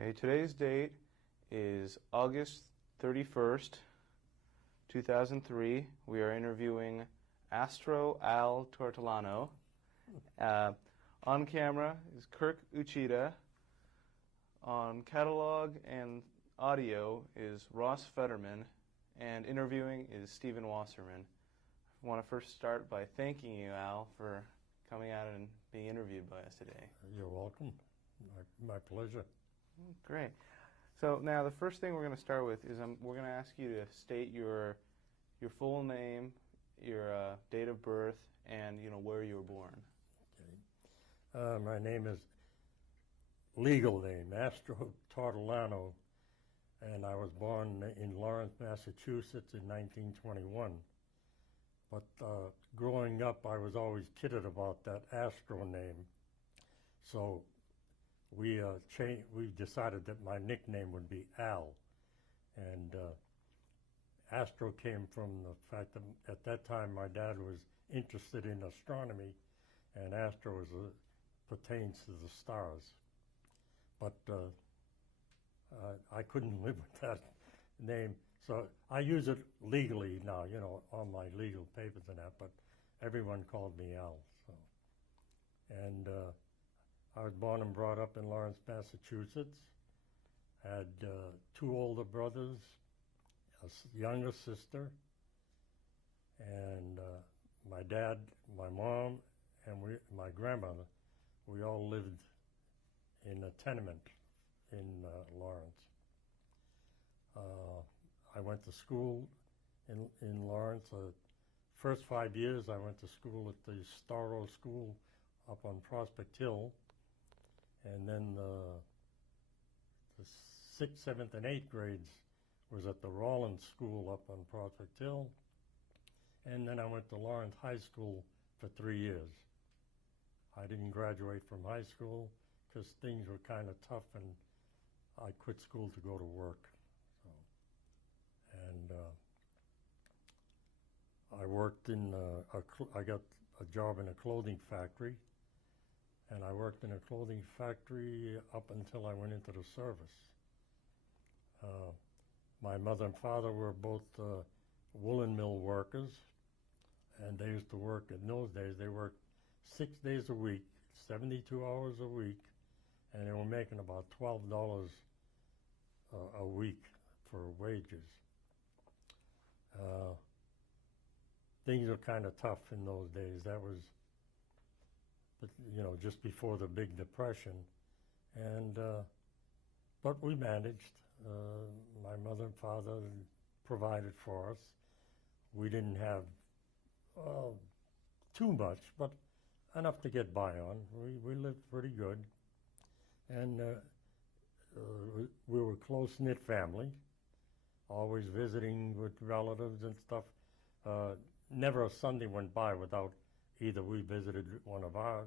Okay, today's date is August 31st, 2003. We are interviewing Astro Tortolano. On camera is Kirk Uchida. On catalog and audio is Ross Fetterman. And interviewing is Stephen Wasserman. I want to first start by thanking you, Al, for coming out and being interviewed by us today. You're welcome. My pleasure. Great. So now the first thing we're going to start with is we're going to ask you to state your full name, your date of birth, and where you were born. Okay. My name is legal name Astro Tortolano, and I was born in Lawrence, Massachusetts in 1921. But growing up, I was always kidded about that Astro name, so we decided that my nickname would be Al, and Astro came from the fact that at that time my dad was interested in astronomy, and Astro pertains to the stars. But I couldn't live with that name, so I use it legally now, on my legal papers and that, but everyone called me Al. So, and I was born and brought up in Lawrence, Massachusetts. Had two older brothers, a younger sister, and my dad, my mom, and my grandmother. We all lived in a tenement in Lawrence. I went to school in Lawrence. First 5 years I went to school at the Starro School up on Prospect Hill. And then the 6th, 7th, and 8th grades was at the Rollins School up on Prospect Hill. And then I went to Lawrence High School for 3 years. I didn't graduate from high school because things were kind of tough, and I quit school to go to work. So, and I worked in I got a job in a clothing factory. And I worked in a clothing factory up until I went into the service. My mother and father were both woolen mill workers, and they used to work, in those days, they worked 6 days a week, 72 hours a week, and they were making about $12 a week for wages. Things were kind of tough in those days. That was, but just before the big depression, and but we managed. My mother and father provided for us. We didn't have too much, but enough to get by on. We lived pretty good, and we were a close-knit family, always visiting with relatives and stuff. Never a Sunday went by without either we visited one of our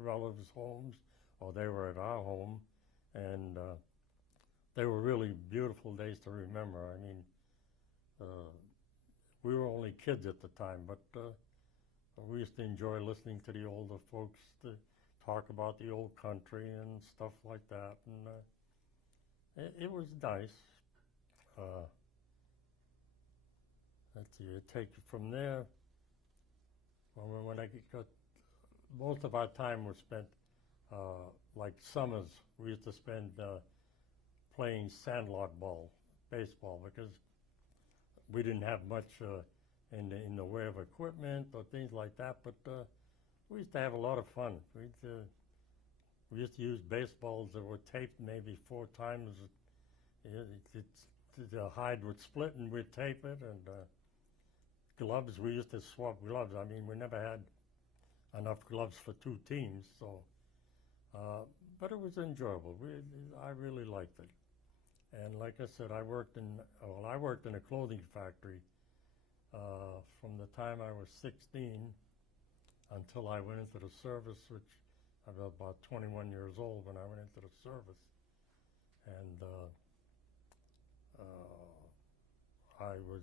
relatives' homes or they were at our home, and they were really beautiful days to remember. I mean, we were only kids at the time, but we used to enjoy listening to the older folks to talk about the old country and stuff like that, and it was nice. Let's see, take it from there. When I got, most of our time was spent, like summers, we used to spend playing sandlot ball, baseball, because we didn't have much in the way of equipment or things like that, but we used to have a lot of fun. We used to use baseballs that were taped maybe 4 times. The hide would split and we'd tape it, and gloves, we used to swap gloves. I mean, we never had enough gloves for 2 teams, so, but it was enjoyable. I really liked it. And like I said, I worked in a clothing factory from the time I was 16 until I went into the service, which I was about 21 years old when I went into the service. And I was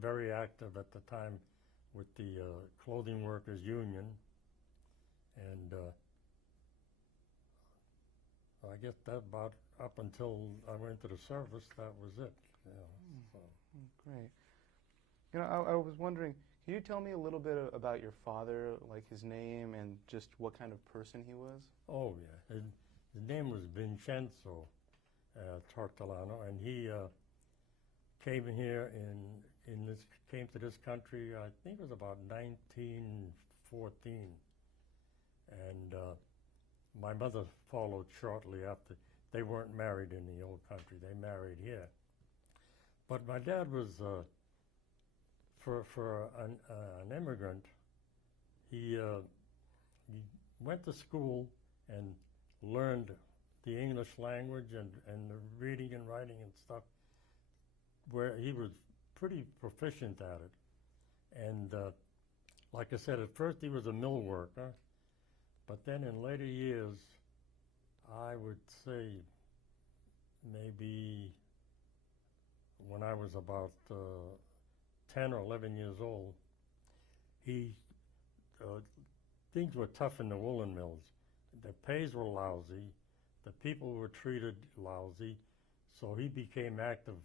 very active at the time with the Clothing Workers Union, and I guess that about up until I went to the service, that was it. You know, so. Great. You know, I was wondering, can you tell me a little bit about your father, like his name and just what kind of person he was? Oh yeah, his name was Vincenzo Tortolano, and he came here came to this country. I think it was about 1914, and my mother followed shortly after. They weren't married in the old country; they married here. But my dad was, for an immigrant, he went to school and learned the English language and the reading and writing and stuff, where he was pretty proficient at it. And like I said, at first he was a mill worker, but then in later years, I would say maybe when I was about 10 or 11 years old, things were tough in the woolen mills. The pays were lousy, the people were treated lousy, so he became active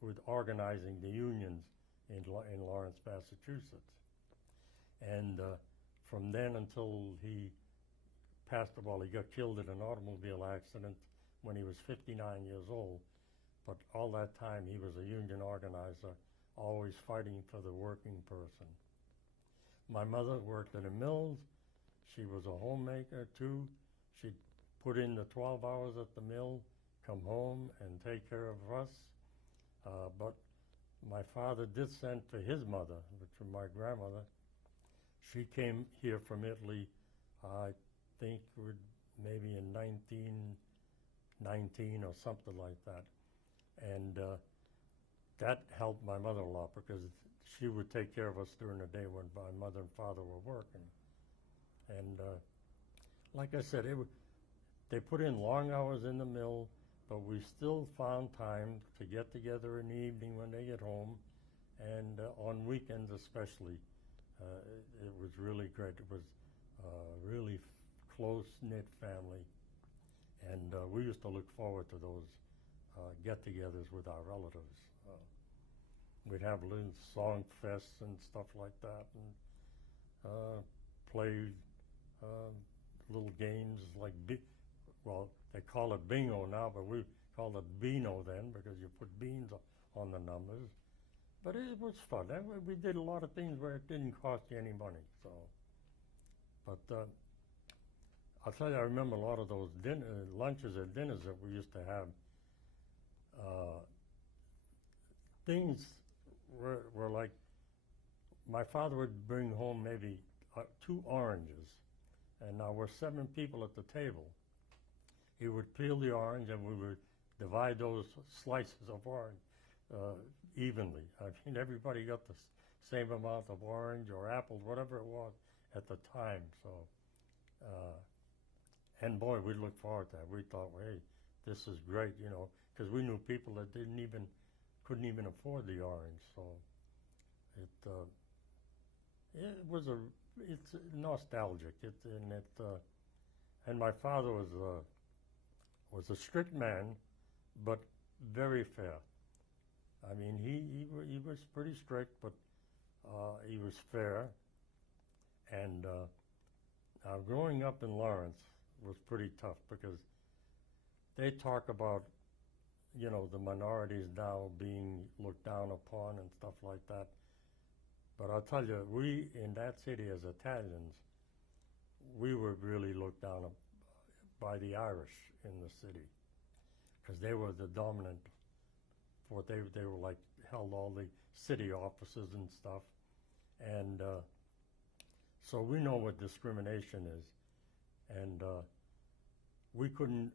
with organizing the unions in Lawrence, Massachusetts. And from then until he passed, well, he got killed in an automobile accident when he was 59 years old. But all that time he was a union organizer, always fighting for the working person. My mother worked in the mills. She was a homemaker too. She'd put in the 12 hours at the mill, come home and take care of us. But my father did send to his mother, which was my grandmother. She came here from Italy, I think maybe in 1919 or something like that. And that helped my mother a lot because she would take care of us during the day when my mother and father were working. And like I said, they put in long hours in the mill, but we still found time to get together in the evening when they get home, and on weekends especially. It was really great. It was a really close-knit family, and we used to look forward to those get-togethers with our relatives. We'd have little song fests and stuff like that, and play little games like, well, they call it bingo now, but we called it Beano then because you put beans on the numbers. But it was fun. We did a lot of things where it didn't cost you any money. So, but I'll tell you, I remember a lot of those lunches and dinners that we used to have. Things were like, my father would bring home maybe 2 oranges, and now we're 7 people at the table. He would peel the orange, and we would divide those slices of orange evenly. I mean, everybody got the same amount of orange or apples, whatever it was at the time. So, and boy, we looked forward to that. We thought, well, hey, this is great, you know, because we knew people that couldn't even afford the orange. So it's nostalgic. And my father was a strict man, but very fair. I mean, he was pretty strict, but he was fair. And now growing up in Lawrence was pretty tough because they talk about, you know, the minorities now being looked down upon and stuff like that. But I'll tell you, we in that city as Italians, we were really looked down by the Irish in the city because they were the dominant. They were like held all the city offices and stuff, and so we know what discrimination is, and we couldn't.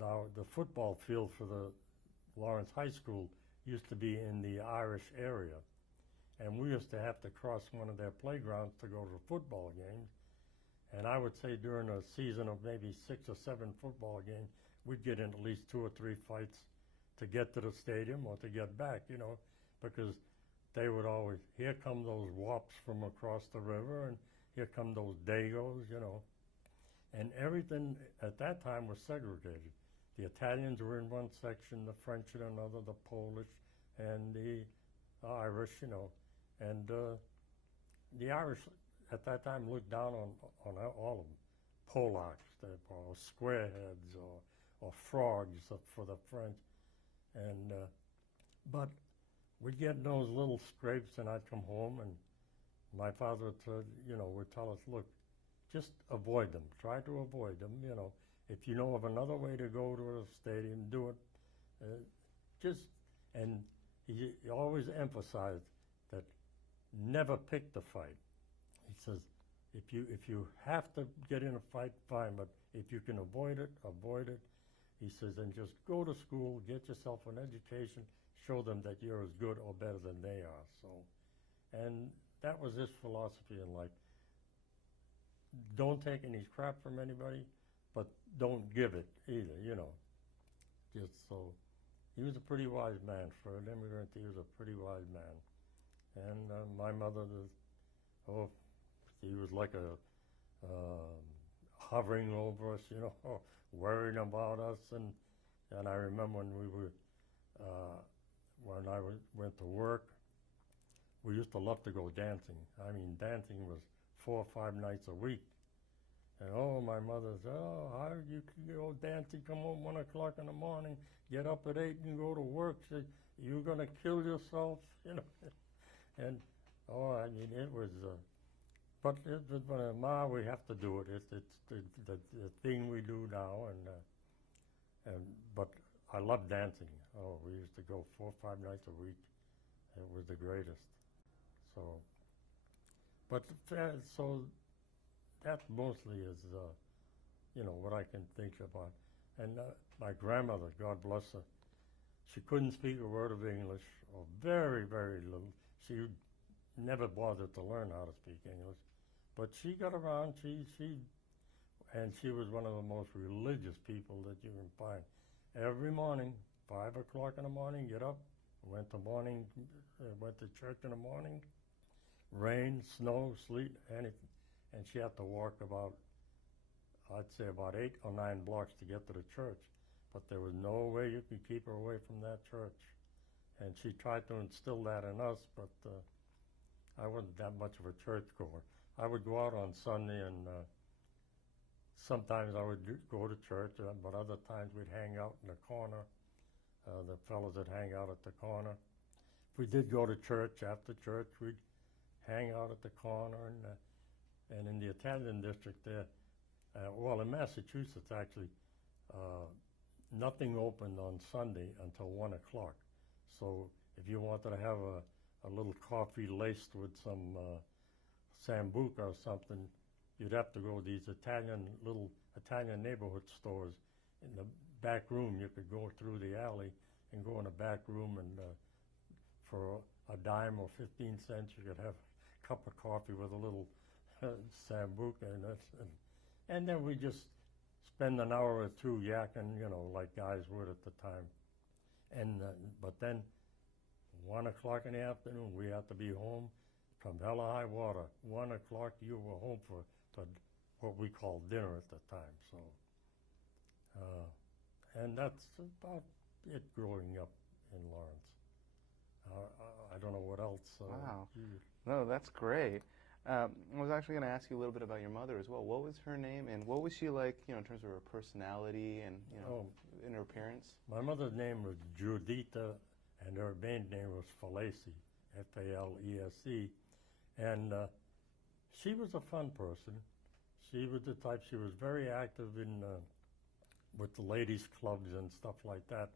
Now the football field for the Lawrence High School used to be in the Irish area, and we used to have to cross one of their playgrounds to go to football games. And I would say during a season of maybe 6 or 7 football games, we'd get in at least 2 or 3 fights to get to the stadium or to get back, you know, because they would always, here come those wops from across the river, and here come those Dagos, you know. And everything at that time was segregated. the Italians were in one section, the French in another, the Polish, and the Irish, you know. And the Irish at that time looked down on all of them. Polacks, or squareheads, or frogs for the French. And but we'd get those little scrapes, and I'd come home, and my father would tell us, look, just avoid them. Try to avoid them, you know. If you know of another way to go to a stadium, do it. And he always emphasized that never pick the fight. He says, if you have to get in a fight, fine, but if you can avoid it, avoid it. He says, and just go to school, get yourself an education, show them that you're as good or better than they are. So, and that was his philosophy in life. Don't take any crap from anybody, but don't give it either, you know. Just so, he was a pretty wise man. For an immigrant, he was a pretty wise man. And my mother, he was like hovering over us, you know, worrying about us. And I remember when we were, when I went to work, we used to love to go dancing. I mean, dancing was 4 or 5 nights a week. And my mother said, how you can go dancing, come home 1 o'clock in the morning, get up at 8 and go to work. She said, you're going to kill yourself, you know. And, I mean, it was, but Ma, we have to do it. It's the thing we do now. But I love dancing. We used to go 4 or 5 nights a week. It was the greatest. So, but so that mostly is, what I can think about. And my grandmother, God bless her, she couldn't speak a word of English, or very, very little. She never bothered to learn how to speak English. But she got around, and she was one of the most religious people that you can find. Every morning, 5 o'clock in the morning, get up, went to church in the morning, rain, snow, sleet, anything. And she had to walk I'd say about 8 or 9 blocks to get to the church. But there was no way you could keep her away from that church. And she tried to instill that in us, but I wasn't that much of a churchgoer. I would go out on Sunday, and sometimes I would go to church, but other times we'd hang out in the corner. The fellows would hang out at the corner. If we did go to church, after church, we'd hang out at the corner. And in the Italian district there, in Massachusetts actually, nothing opened on Sunday until 1 o'clock. So if you wanted to have a little coffee laced with some sambuca or something, you'd have to go to these little Italian neighborhood stores. In the back room, you could go through the alley and go in the back room, and for a dime or 15 cents, you could have a cup of coffee with a little sambuca in it. And then we just spend an hour or two yakking, like guys would at the time. And but then 1 o'clock in the afternoon, we had to be home from hell or high water. 1 o'clock, you were home for what we called dinner at the time. So, and that's about it growing up in Lawrence. I don't know what else. Wow. No, that's great. I was actually going to ask you a little bit about your mother as well. What was her name, and what was she like, in terms of her personality and, in her appearance? My mother's name was Judita, and her maiden name was Falesi, F-A-L-E-S-E. And she was a fun person. She was the type, she was very active with the ladies' clubs and stuff like that.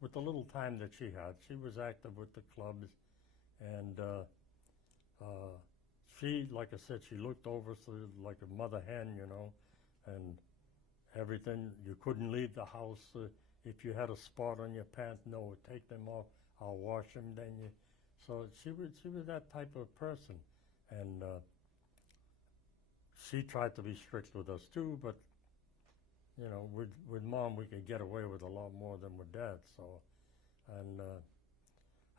With the little time that she had, she was active with the clubs. And she, like I said, she looked over us like a mother hen, and everything. You couldn't leave the house. If you had a spot on your pants, no, take them off. I'll wash them. So she was that type of person. And she tried to be strict with us too, but with Mom we could get away with a lot more than with Dad. So, and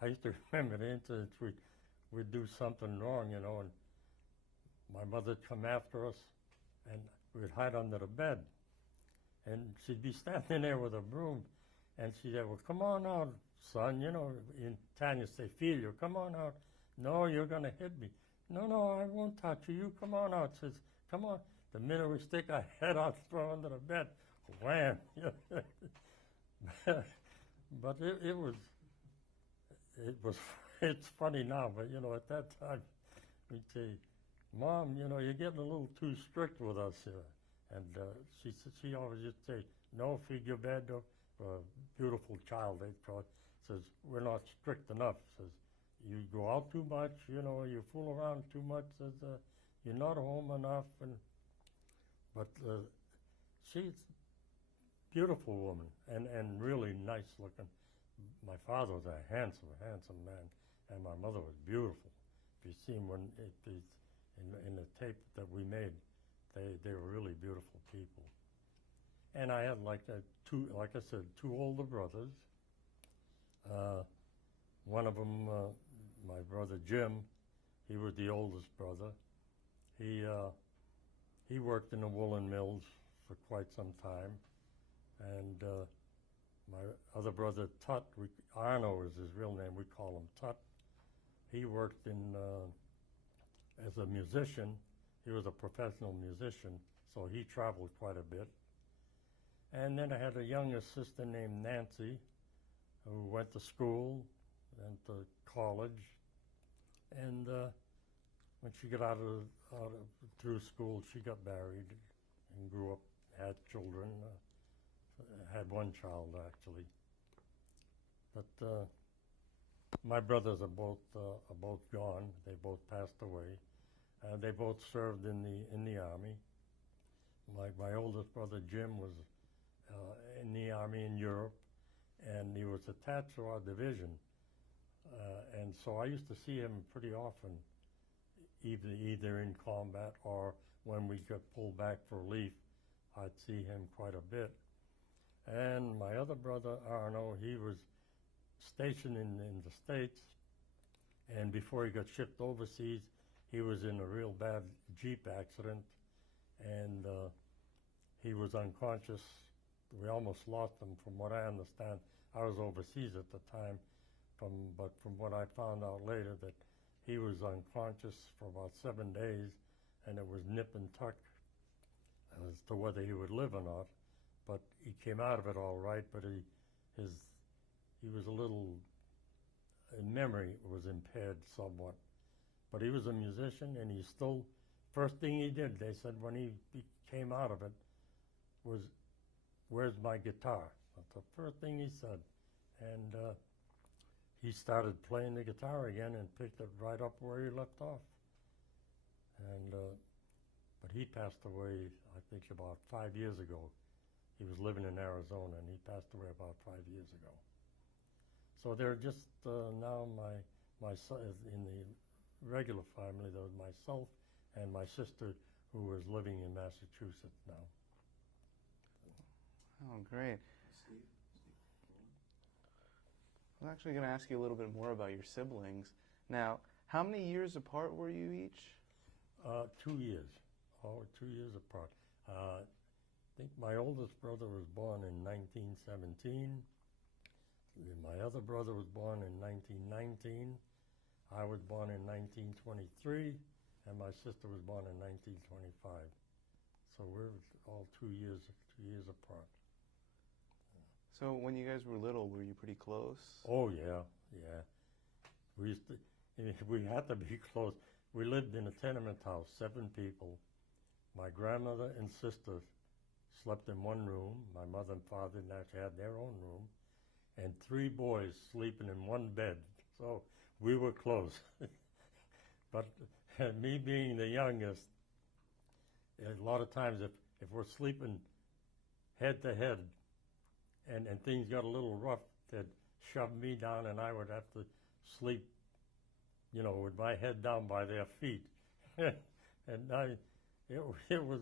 I used to remember the incidents we'd do something wrong, and my mother'd come after us, and we'd hide under the bed. and she'd be standing there with a broom, and she'd say, well, come on out, son, you know, in Italian say, figlio, come on out. No, you're going to hit me. No, no, I won't touch you. You come on out. Says, come on. The minute we stick our head out, throw under the bed, wham. But it's funny now, but, you know, at that time, we'd say, Mom, you know, you're getting a little too strict with us here. And she always used to say, no, figure bad, beautiful child, they call it. Says, we're not strict enough. Says, you go out too much, you know, you fool around too much. Says, you're not home enough. But she's a beautiful woman and really nice looking. My father was a handsome, handsome man, and my mother was beautiful. If you see them in the tape that we made, they were really beautiful people. And I had like I said, two older brothers. One of them, my brother Jim, he was the oldest brother. He worked in the woolen mills for quite some time, and my other brother Tut, Arno is his real name. We call him Tut. He worked as a musician. He was a professional musician, so he traveled quite a bit. And then I had a younger sister named Nancy, who went to school, went to college, and when she got through school, she got married and grew up, had children, had one child actually. But my brothers are both gone. They both passed away. They both served in the army. My oldest brother Jim was in the army in Europe, and he was attached to our division. And so I used to see him pretty often, either in combat or when we got pulled back for relief, I'd see him quite a bit. And my other brother, Arno, he was stationed in the States, and before he got shipped overseas, he was in a real bad Jeep accident, and he was unconscious. We almost lost him, from what I understand. I was overseas at the time, but from what I found out later, that he was unconscious for about 7 days, and it was nip and tuck as to whether he would live or not. But he came out of it all right, but he was a little, in memory, was impaired somewhat. But he was a musician, and he still, first thing he did, they said, when he came out of it, was, where's my guitar? That's the first thing he said. And he started playing the guitar again and picked it right up where he left off. And but he passed away, I think, about 5 years ago. He was living in Arizona, and he passed away about 5 years ago. So they're just now my son in the regular family. There was myself and my sister, who is living in Massachusetts now. Oh, great. I'm actually going to ask you a little bit more about your siblings. Now, how many years apart were you each? 2 years. Oh, 2 years apart. I think my oldest brother was born in 1917. My other brother was born in 1919. I was born in 1923, and my sister was born in 1925. So we're all 2 years apart. So when you guys were little, were you pretty close? Oh yeah. We had to be close. We lived in a tenement house, 7 people. My grandmother and sister slept in one room. My mother and father actually had their own room, and 3 boys sleeping in one bed. So we were close. But me being the youngest, a lot of times if we're sleeping head to head, and things got a little rough, they'd shove me down, and I would have to sleep, with my head down by their feet. And it was,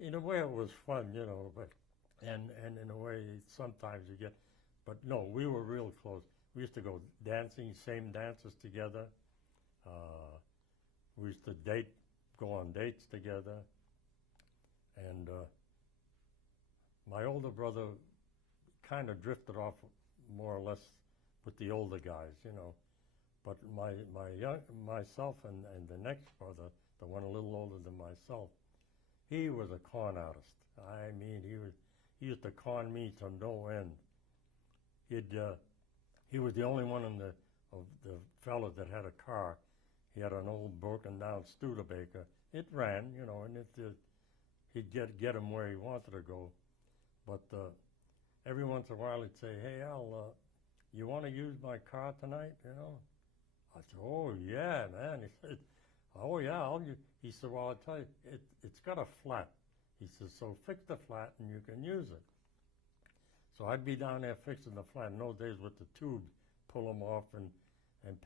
in a way, it was fun, but and in a way, sometimes you get, but no, we were real close. We used to go dancing, same dances together. We used to go on dates together, and my older brother kind of drifted off more or less with the older guys, you know. But myself and the next brother, the one a little older than myself, he was a con artist. I mean, he used to con me to no end. He was the only one of the fellas that had a car. He had an old broken down Studebaker. It ran, you know, and he'd get him where he wanted to go. But every once in a while he'd say, "Hey Al, you want to use my car tonight?" You know. I said, "Oh yeah, man." He said, "Oh yeah, he said, "Well, I'll tell you, it's got a flat." He says, "So fix the flat and you can use it." So I'd be down there fixing the flat. In those days with the tubes, pull them off and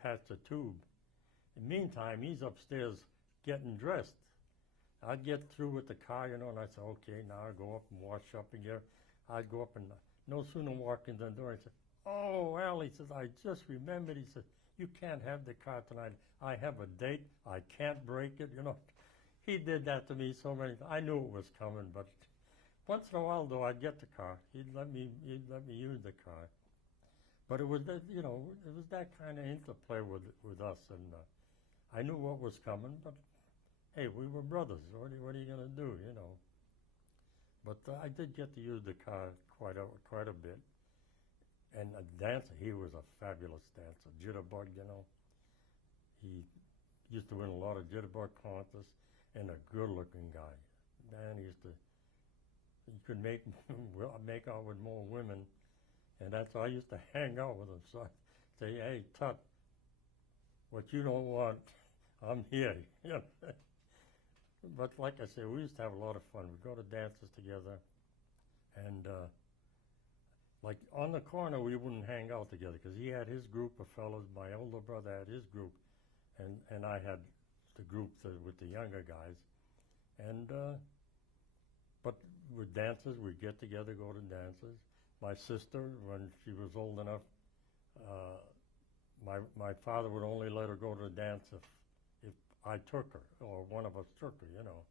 patch the tube. In the meantime, he's upstairs getting dressed. I'd get through with the car, you know, and I'd say, "Okay, now I'll go up and wash up again." I'd go up and no sooner walk in the door, he said, "Oh, Al," he says, "I just remembered." He said, "You can't have the car tonight. I have a date. I can't break it," you know. He did that to me so many times. I knew it was coming, but once in a while, though, I'd get the car. He'd let me use the car. But it was that, you know, it was that kind of interplay with us, and I knew what was coming. But hey, we were brothers. What are you gonna do, you know? But I did get to use the car quite a bit. And a dancer, he was a fabulous dancer, jitterbug, you know. He used to win a lot of jitterbug contests, and a good-looking guy. Man, he could make out with more women, and that's why I used to hang out with him. So I'd say, "Hey, Tut, what you don't want, I'm here." You know? But like I say, we used to have a lot of fun. We'd go to dances together, and like on the corner, we wouldn't hang out together because he had his group of fellows. My older brother had his group, and I had the group with the younger guys. And but with dances, we'd get together, go to dances. My sister, when she was old enough, my father would only let her go to a dance if I took her or one of us took her, you know.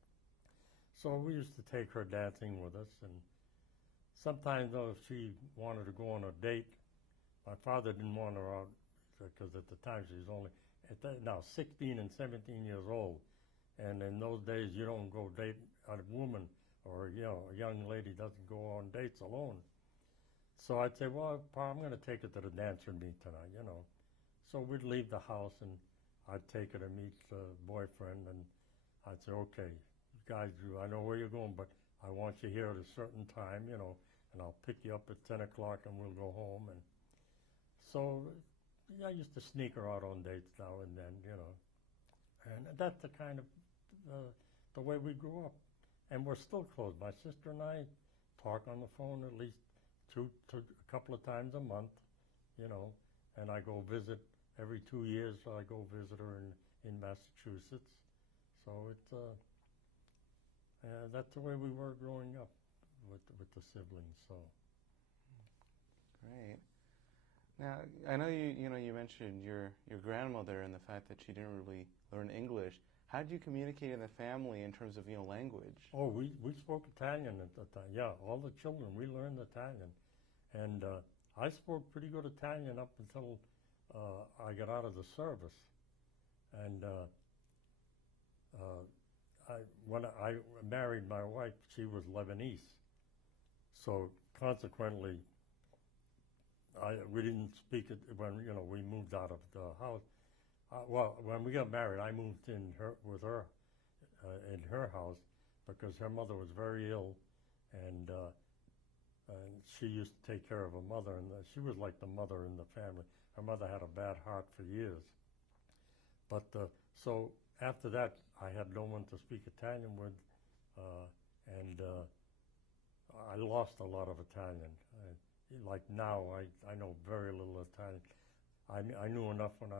So we used to take her dancing with us, and sometimes, though, if she wanted to go on a date, my father didn't want her out because at the time she was only, now 16 and 17 years old. And in those days, you don't go date a woman or, you know, a young lady doesn't go on dates alone. So I'd say, "Well, Pa, I'm going to take her to the dance with me tonight, you know." So we'd leave the house, and I'd take her to meet the boyfriend, and I'd say, "Okay, you guys, I know where you're going, but I want you here at a certain time, you know, and I'll pick you up at 10 o'clock and we'll go home." And so I used to sneak her out on dates now and then, you know. And that's the kind of the way we grew up. And we're still close. My sister and I talk on the phone at least a couple of times a month, you know, and I go visit every 2 years. I go visit her in Massachusetts. So it's that's the way we were growing up with the siblings. So Great. Now, I know you mentioned your grandmother and the fact that she didn't really learn English. How did you communicate in the family in terms of language? Oh, we spoke Italian at the time. Yeah, all the children, we learned Italian. And I spoke pretty good Italian up until I got out of the service. And when I married my wife, she was Lebanese. So consequently, we didn't speak it when we moved out of the house. Well, when we got married, I moved with her in her house because her mother was very ill, and she used to take care of her mother, and she was like the mother in the family. Her mother had a bad heart for years. But so after that, I had no one to speak Italian with, and I lost a lot of Italian. Like now, I know very little Italian. I knew enough when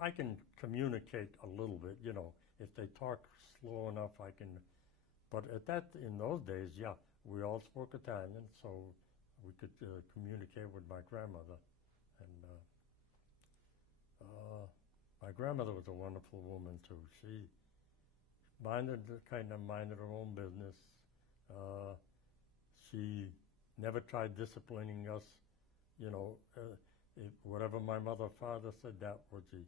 I can communicate a little bit, if they talk slow enough, I can. But in those days, yeah, we all spoke Italian, so we could communicate with my grandmother. And my grandmother was a wonderful woman too. She minded her own business, She never tried disciplining us. You know, whatever my mother or father said, that was the,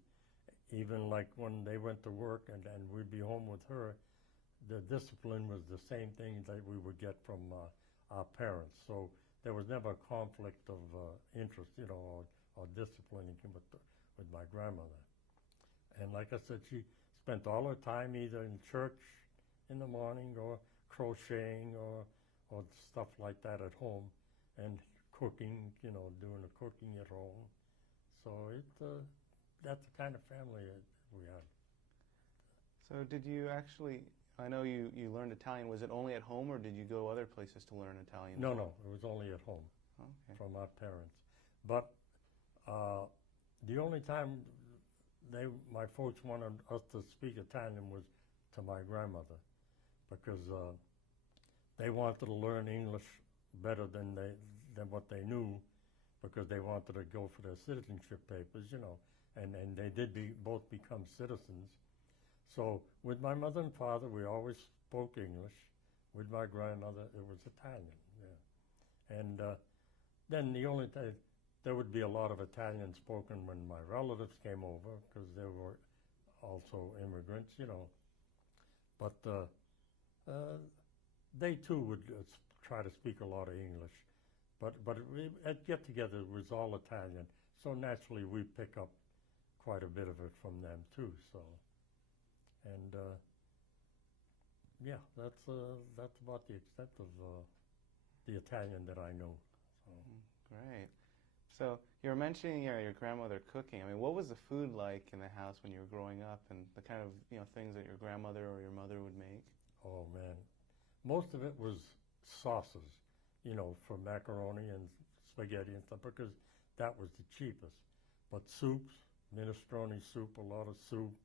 even like when they went to work and we'd be home with her, the discipline was the same thing that we would get from our parents. So there was never a conflict of interest, you know, or disciplining with my grandmother. And like I said, she spent all her time either in church in the morning or crocheting or stuff like that at home, and cooking, you know, doing the cooking at home. So that's the kind of family we had. So did you actually, I know you learned Italian, was it only at home or did you go other places to learn Italian? No, it was only at home. Okay. From our parents. But the only time my folks wanted us to speak Italian was to my grandmother, because they wanted to learn English better than what they knew, because they wanted to go for their citizenship papers, you know, and they did both become citizens. So with my mother and father, we always spoke English. With my grandmother, it was Italian, yeah. And then the only time, there would be a lot of Italian spoken when my relatives came over, because they were also immigrants, you know. But they too would try to speak a lot of English. But at get-together it was all Italian, so naturally we pick up quite a bit of it from them too. So, and yeah, that's about the extent of the Italian that I know. So. Great. So you were mentioning your grandmother cooking. I mean, what was the food like in the house when you were growing up, and the kind of, you know, things that your grandmother or your mother would make? Oh man, most of it was sauces, you know, for macaroni and spaghetti and stuff, because that was the cheapest. But soups, minestrone soup, a lot of soups.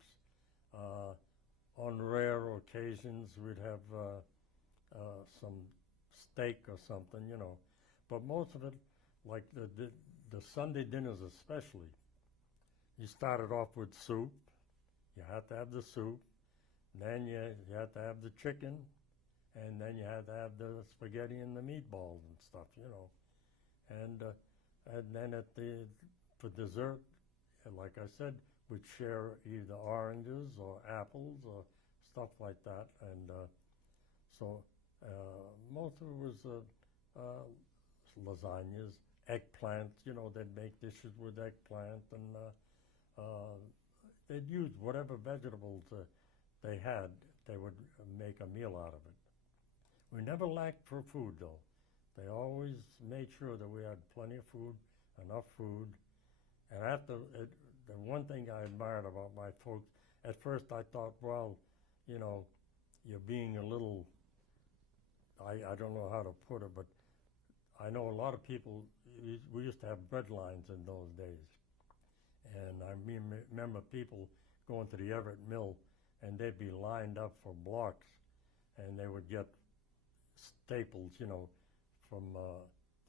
On rare occasions, we'd have some steak or something, you know. But most of it, like the Sunday dinners especially, you started off with soup. You had to have the soup. Then you had to have the chicken. And then you had to have the spaghetti and the meatballs and stuff, you know. And then for dessert, like I said, we'd share either oranges or apples or stuff like that. And so most of it was lasagnas, eggplant, you know, they'd make dishes with eggplant, and they'd use whatever vegetables they had, they would make a meal out of it. We never lacked for food, though. They always made sure that we had plenty of food, enough food. And the one thing I admired about my folks, at first I thought, well, you know, you're being a little, I don't know how to put it, but I know a lot of people, we used to have bread lines in those days. And I remember people going to the Everett Mill, and they'd be lined up for blocks, and they would get staples, you know, from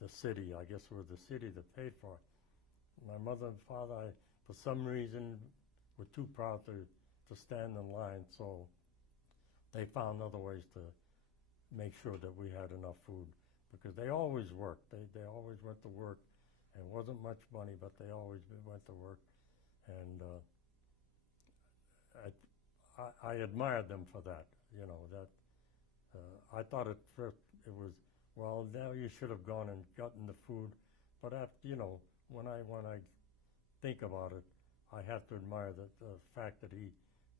the city. I guess it was the city that paid for it. My mother and father, for some reason, were too proud to stand in line, so they found other ways to make sure that we had enough food, because they always worked. They always went to work, and it wasn't much money, but they always went to work. And I admired them for that, you know, that I thought at first it was, well, now you should have gone and gotten the food. But after, you know, when I think about it, I have to admire the fact that he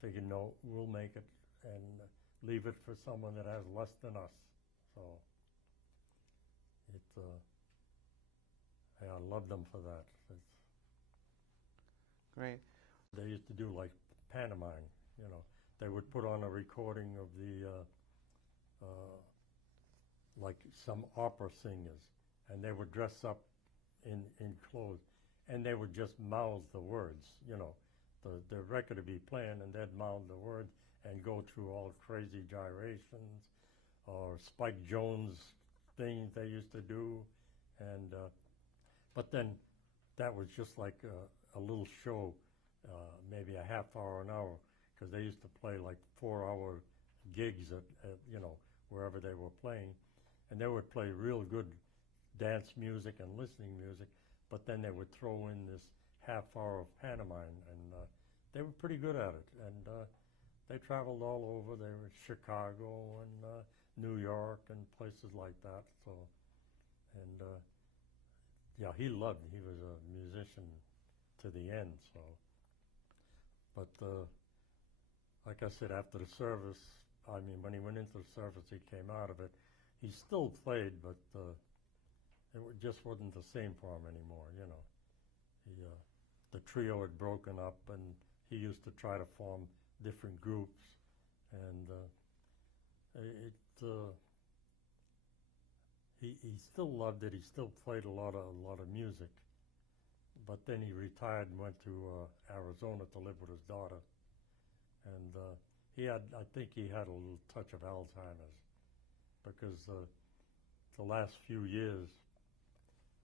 figured, no, we'll make it and leave it for someone that has less than us. So I love them for that. Great. They used to do like pantomime, you know. They would put on a recording of the like some opera singers, and they would dress up in clothes, and they would just mouth the words, you know. The record would be playing, and they'd mouth the words and go through all crazy gyrations, or Spike Jones things they used to do, and but then that was just like a little show, maybe a half hour, an hour, because they used to play like 4-hour gigs at, you know, wherever they were playing, and they would play real good dance music and listening music, but then they would throw in this half hour of pantomime, and they were pretty good at it. And they traveled all over. They were in Chicago and New York and places like that. So, and yeah, he loved. He was a musician to the end. So, but like I said, after the service, I mean, when he went into the service, he came out of it. He still played, but just wasn't the same for him anymore. You know, the trio had broken up, and he used to try to form different groups, and he still loved it. He still played a lot of music, but then he retired and went to Arizona to live with his daughter, and I think he had a little touch of Alzheimer's, because the last few years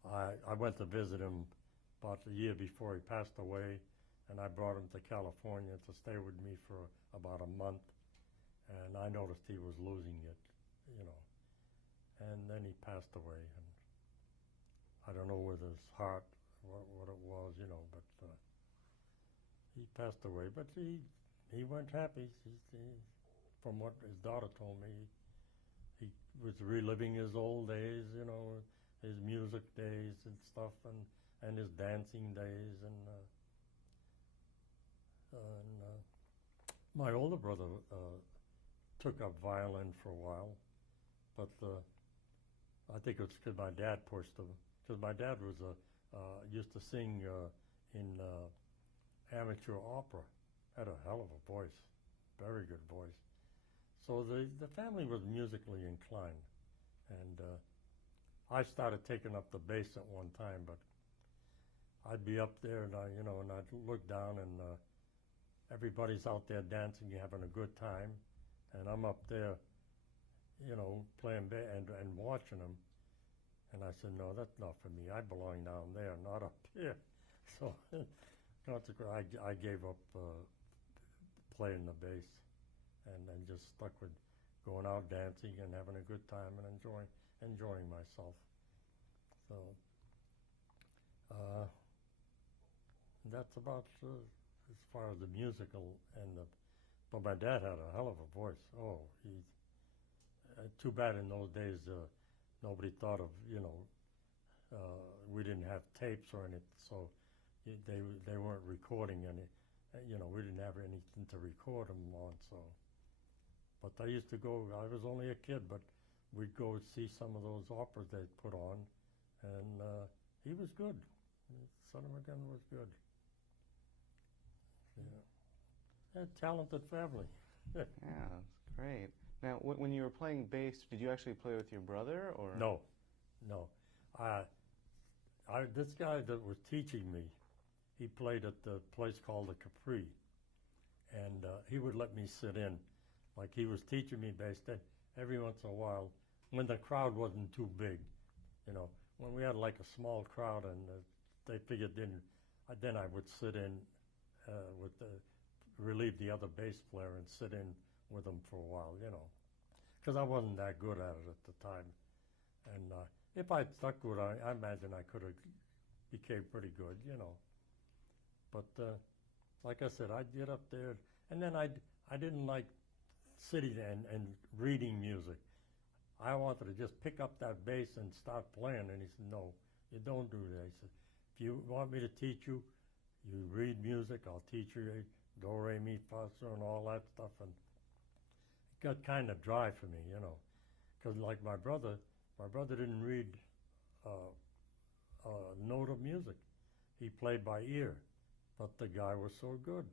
I went to visit him about a year before he passed away, and I brought him to California to stay with me for about a month, and I noticed he was losing it, you know. And then he passed away, and I don't know with his heart what it was, you know, but he passed away. But he went happy. From what his daughter told me, he was reliving his old days, you know, his music days and stuff, and his dancing days, and my older brother took up violin for a while, but I think it's because my dad pushed him. Because my dad was used to sing in amateur opera, had a hell of a voice, very good voice. So the family was musically inclined, and I started taking up the bass at one time, but I'd be up there, and I'd look down, and everybody's out there dancing, having a good time, and I'm up there, you know, playing bass and watching them. And I said, no, that's not for me. I belong down there, not up here. So consequently, I gave up playing the bass, and just stuck with going out dancing and having a good time and enjoying myself. So that's about as far as the musical but my dad had a hell of a voice. Oh, too bad in those days nobody thought of, you know, we didn't have tapes or anything, so they weren't recording any, you know, we didn't have anything to record them on, so. But I used to go, I was only a kid, but we'd go see some of those operas they put on, and he was good. Son of a gun was good. Yeah. A talented family. Yeah, that's great. Now, when you were playing bass, did you actually play with your brother, or? No. This guy that was teaching me, he played at the place called the Capri, and he would let me sit in. Like, he was teaching me bass. Then every once in a while, when the crowd wasn't too big, you know, when we had like a small crowd and they figured then I would sit in relieve the other bass player and sit in with them for a while, you know, because I wasn't that good at it at the time. And if I'd stuck with it, I imagine I could have became pretty good, you know. But like I said, I'd get up there, and then I didn't like sitting and reading music. I wanted to just pick up that bass and start playing, and he said, no, you don't do that. He said, if you want me to teach you, you read music, I'll teach you do, re, mi, fa, sol, and all that stuff. And it got kind of dry for me, you know, because like my brother didn't read a note of music. He played by ear, but the guy was so good.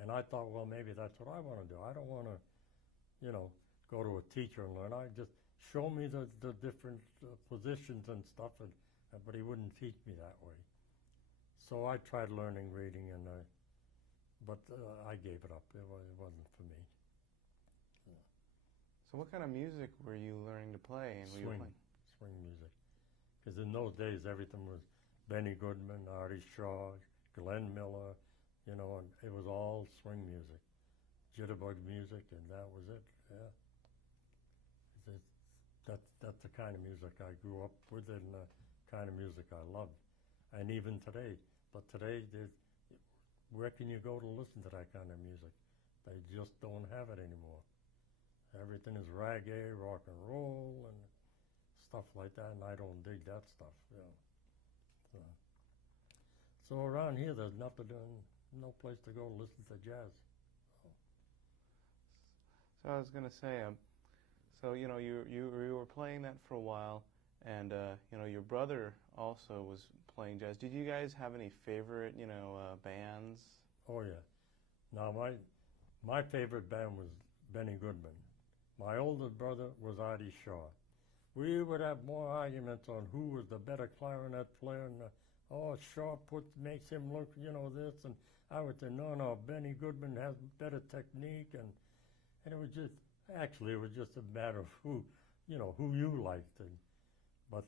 And I thought, well, maybe that's what I want to do. I don't want to, you know, go to a teacher and learn. I just show me the different positions and stuff, but he wouldn't teach me that way. So I tried learning reading, but I gave it up. It wasn't for me. So what kind of music were you learning to play? And Swing music. Because in those days, everything was Benny Goodman, Artie Shaw, Glenn Miller, you know, and it was all swing music, jitterbug music, and that was it. Yeah. that's the kind of music I grew up with and the kind of music I love. And even today, but today, where can you go to listen to that kind of music? They just don't have it anymore. Everything is reggae, rock and roll, and stuff like that, and I don't dig that stuff. So around here, there's nothing, no place to go to listen to jazz. So I was going to say, so you know, you were playing that for a while, and you know, your brother also was playing jazz. Did you guys have any favorite, you know, bands? Oh yeah. Now my favorite band was Benny Goodman. My older brother was Artie Shaw. We would have more arguments on who was the better clarinet player, and oh, Shaw makes him look, you know, this, and I would say no, Benny Goodman has better technique, and it was just actually it was just a matter of who you liked, but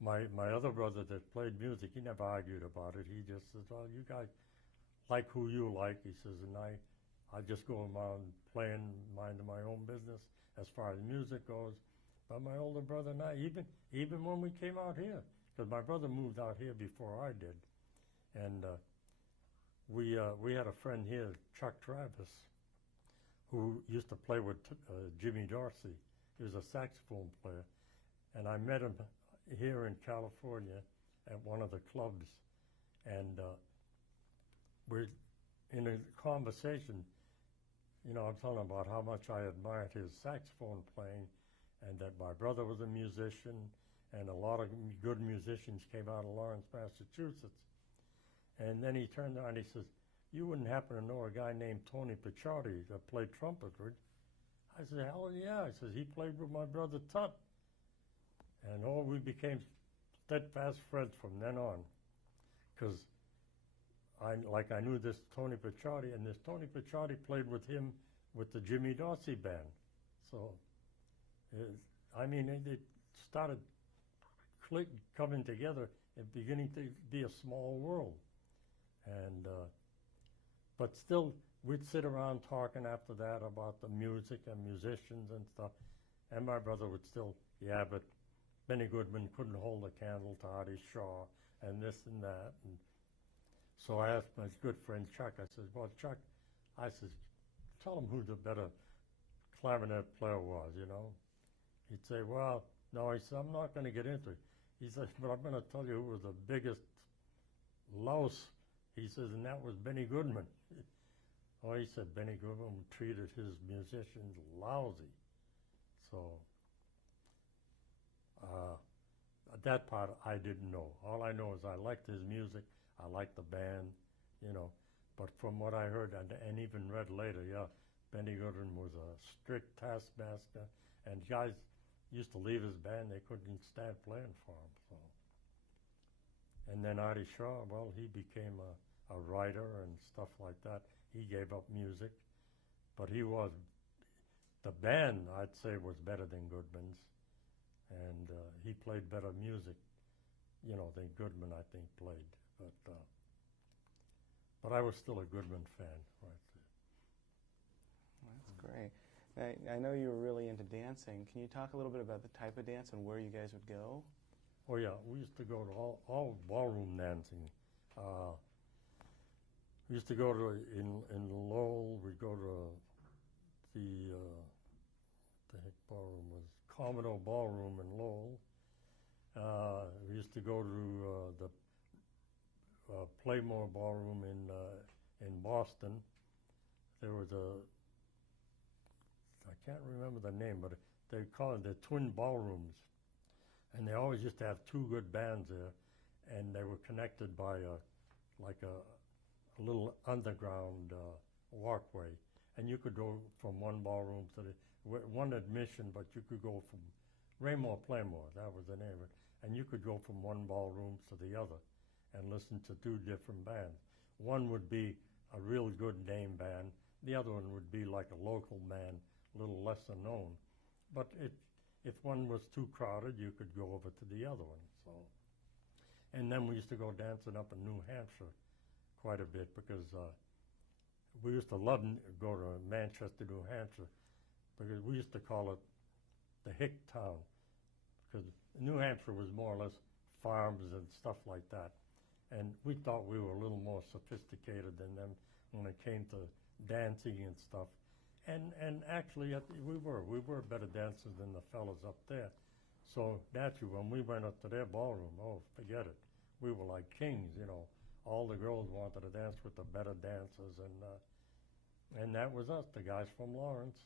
my other brother that played music, he never argued about it. He just says, well, you guys like who you like, he says, and I just go around playing, minding my own business as far as music goes. But my older brother and I, even when we came out here, because my brother moved out here before I did, and we had a friend here, Chuck Travis, who used to play with Jimmy Dorsey. He was a saxophone player, and I met him here in California at one of the clubs, and we're in a conversation. You know, I'm telling him about how much I admired his saxophone playing, and that my brother was a musician, and a lot of good musicians came out of Lawrence, Massachusetts. And then he turned around and he says, you wouldn't happen to know a guy named Tony Picciardi that played trumpet, would you? I said, hell yeah. I said, he played with my brother Tut. And we became steadfast friends from then on, because I knew this Tony Picciardi, and this Tony Picciardi played with him with the Jimmy Dorsey band. So, it started coming together and beginning to be a small world. And but still, we'd sit around talking after that about the music and musicians and stuff. And my brother would still, yeah, but Benny Goodman couldn't hold a candle to Artie Shaw and this and that. And so I asked my good friend Chuck, I said, well, Chuck, I said, tell him who the better clarinet player was, you know. He'd say, well, no, he said, I'm not going to get into it. He said, but I'm going to tell you who was the biggest louse. He says, and that was Benny Goodman. Oh, he said Benny Goodman treated his musicians lousy. So that part I didn't know. All I know is I liked his music. I liked the band, you know. But from what I heard and even read later, yeah, Benny Goodman was a strict taskmaster, and guys used to leave his band. They couldn't stand playing for him. So. And then Artie Shaw, well, he became a writer and stuff like that. He gave up music, but the band, I'd say, was better than Goodman's, and he played better music, you know, than Goodman, I think, played. But I was still a Goodman fan, right there. That's great. I know you were really into dancing. Can you talk a little bit about the type of dance and where you guys would go? Oh yeah, we used to go to all ballroom dancing. We used to go to in Lowell. We'd go to the heck ballroom was Commodore Ballroom in Lowell. We used to go to the Playmore Ballroom in Boston. There was I can't remember the name, but they call it the Twin Ballrooms. And they always used to have two good bands there, and they were connected by a little underground walkway. And you could go from one ballroom to one admission, but you could go from Raymore Playmore, that was the name of it. And you could go from one ballroom to the other and listen to two different bands. One would be a real good name band. The other one would be like a local band, a little lesser known. But if one was too crowded, you could go over to the other one. So, and then we used to go dancing up in New Hampshire quite a bit, because we used to love go to Manchester, New Hampshire, because we used to call it the hick town, because New Hampshire was more or less farms and stuff like that. And we thought we were a little more sophisticated than them when it came to dancing and stuff. And actually, we were better dancers than the fellas up there. So naturally, when we went up to their ballroom, oh, forget it. We were like kings, you know. All the girls wanted to dance with the better dancers, and that was us, the guys from Lawrence.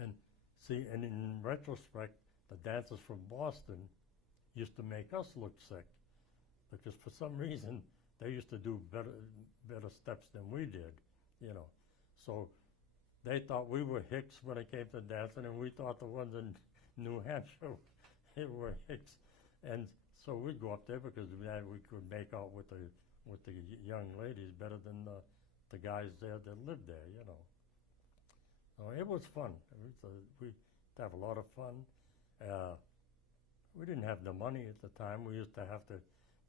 And see, and in retrospect, the dancers from Boston used to make us look sick, because for some reason they used to do better steps than we did, you know. So they thought we were hicks when it came to dancing, and we thought the ones in New Hampshire were hicks. And so we'd go up there because we could make out with the young ladies better than the guys there that lived there, you know. So it was fun. We'd have a lot of fun. We didn't have the money at the time. We used to have to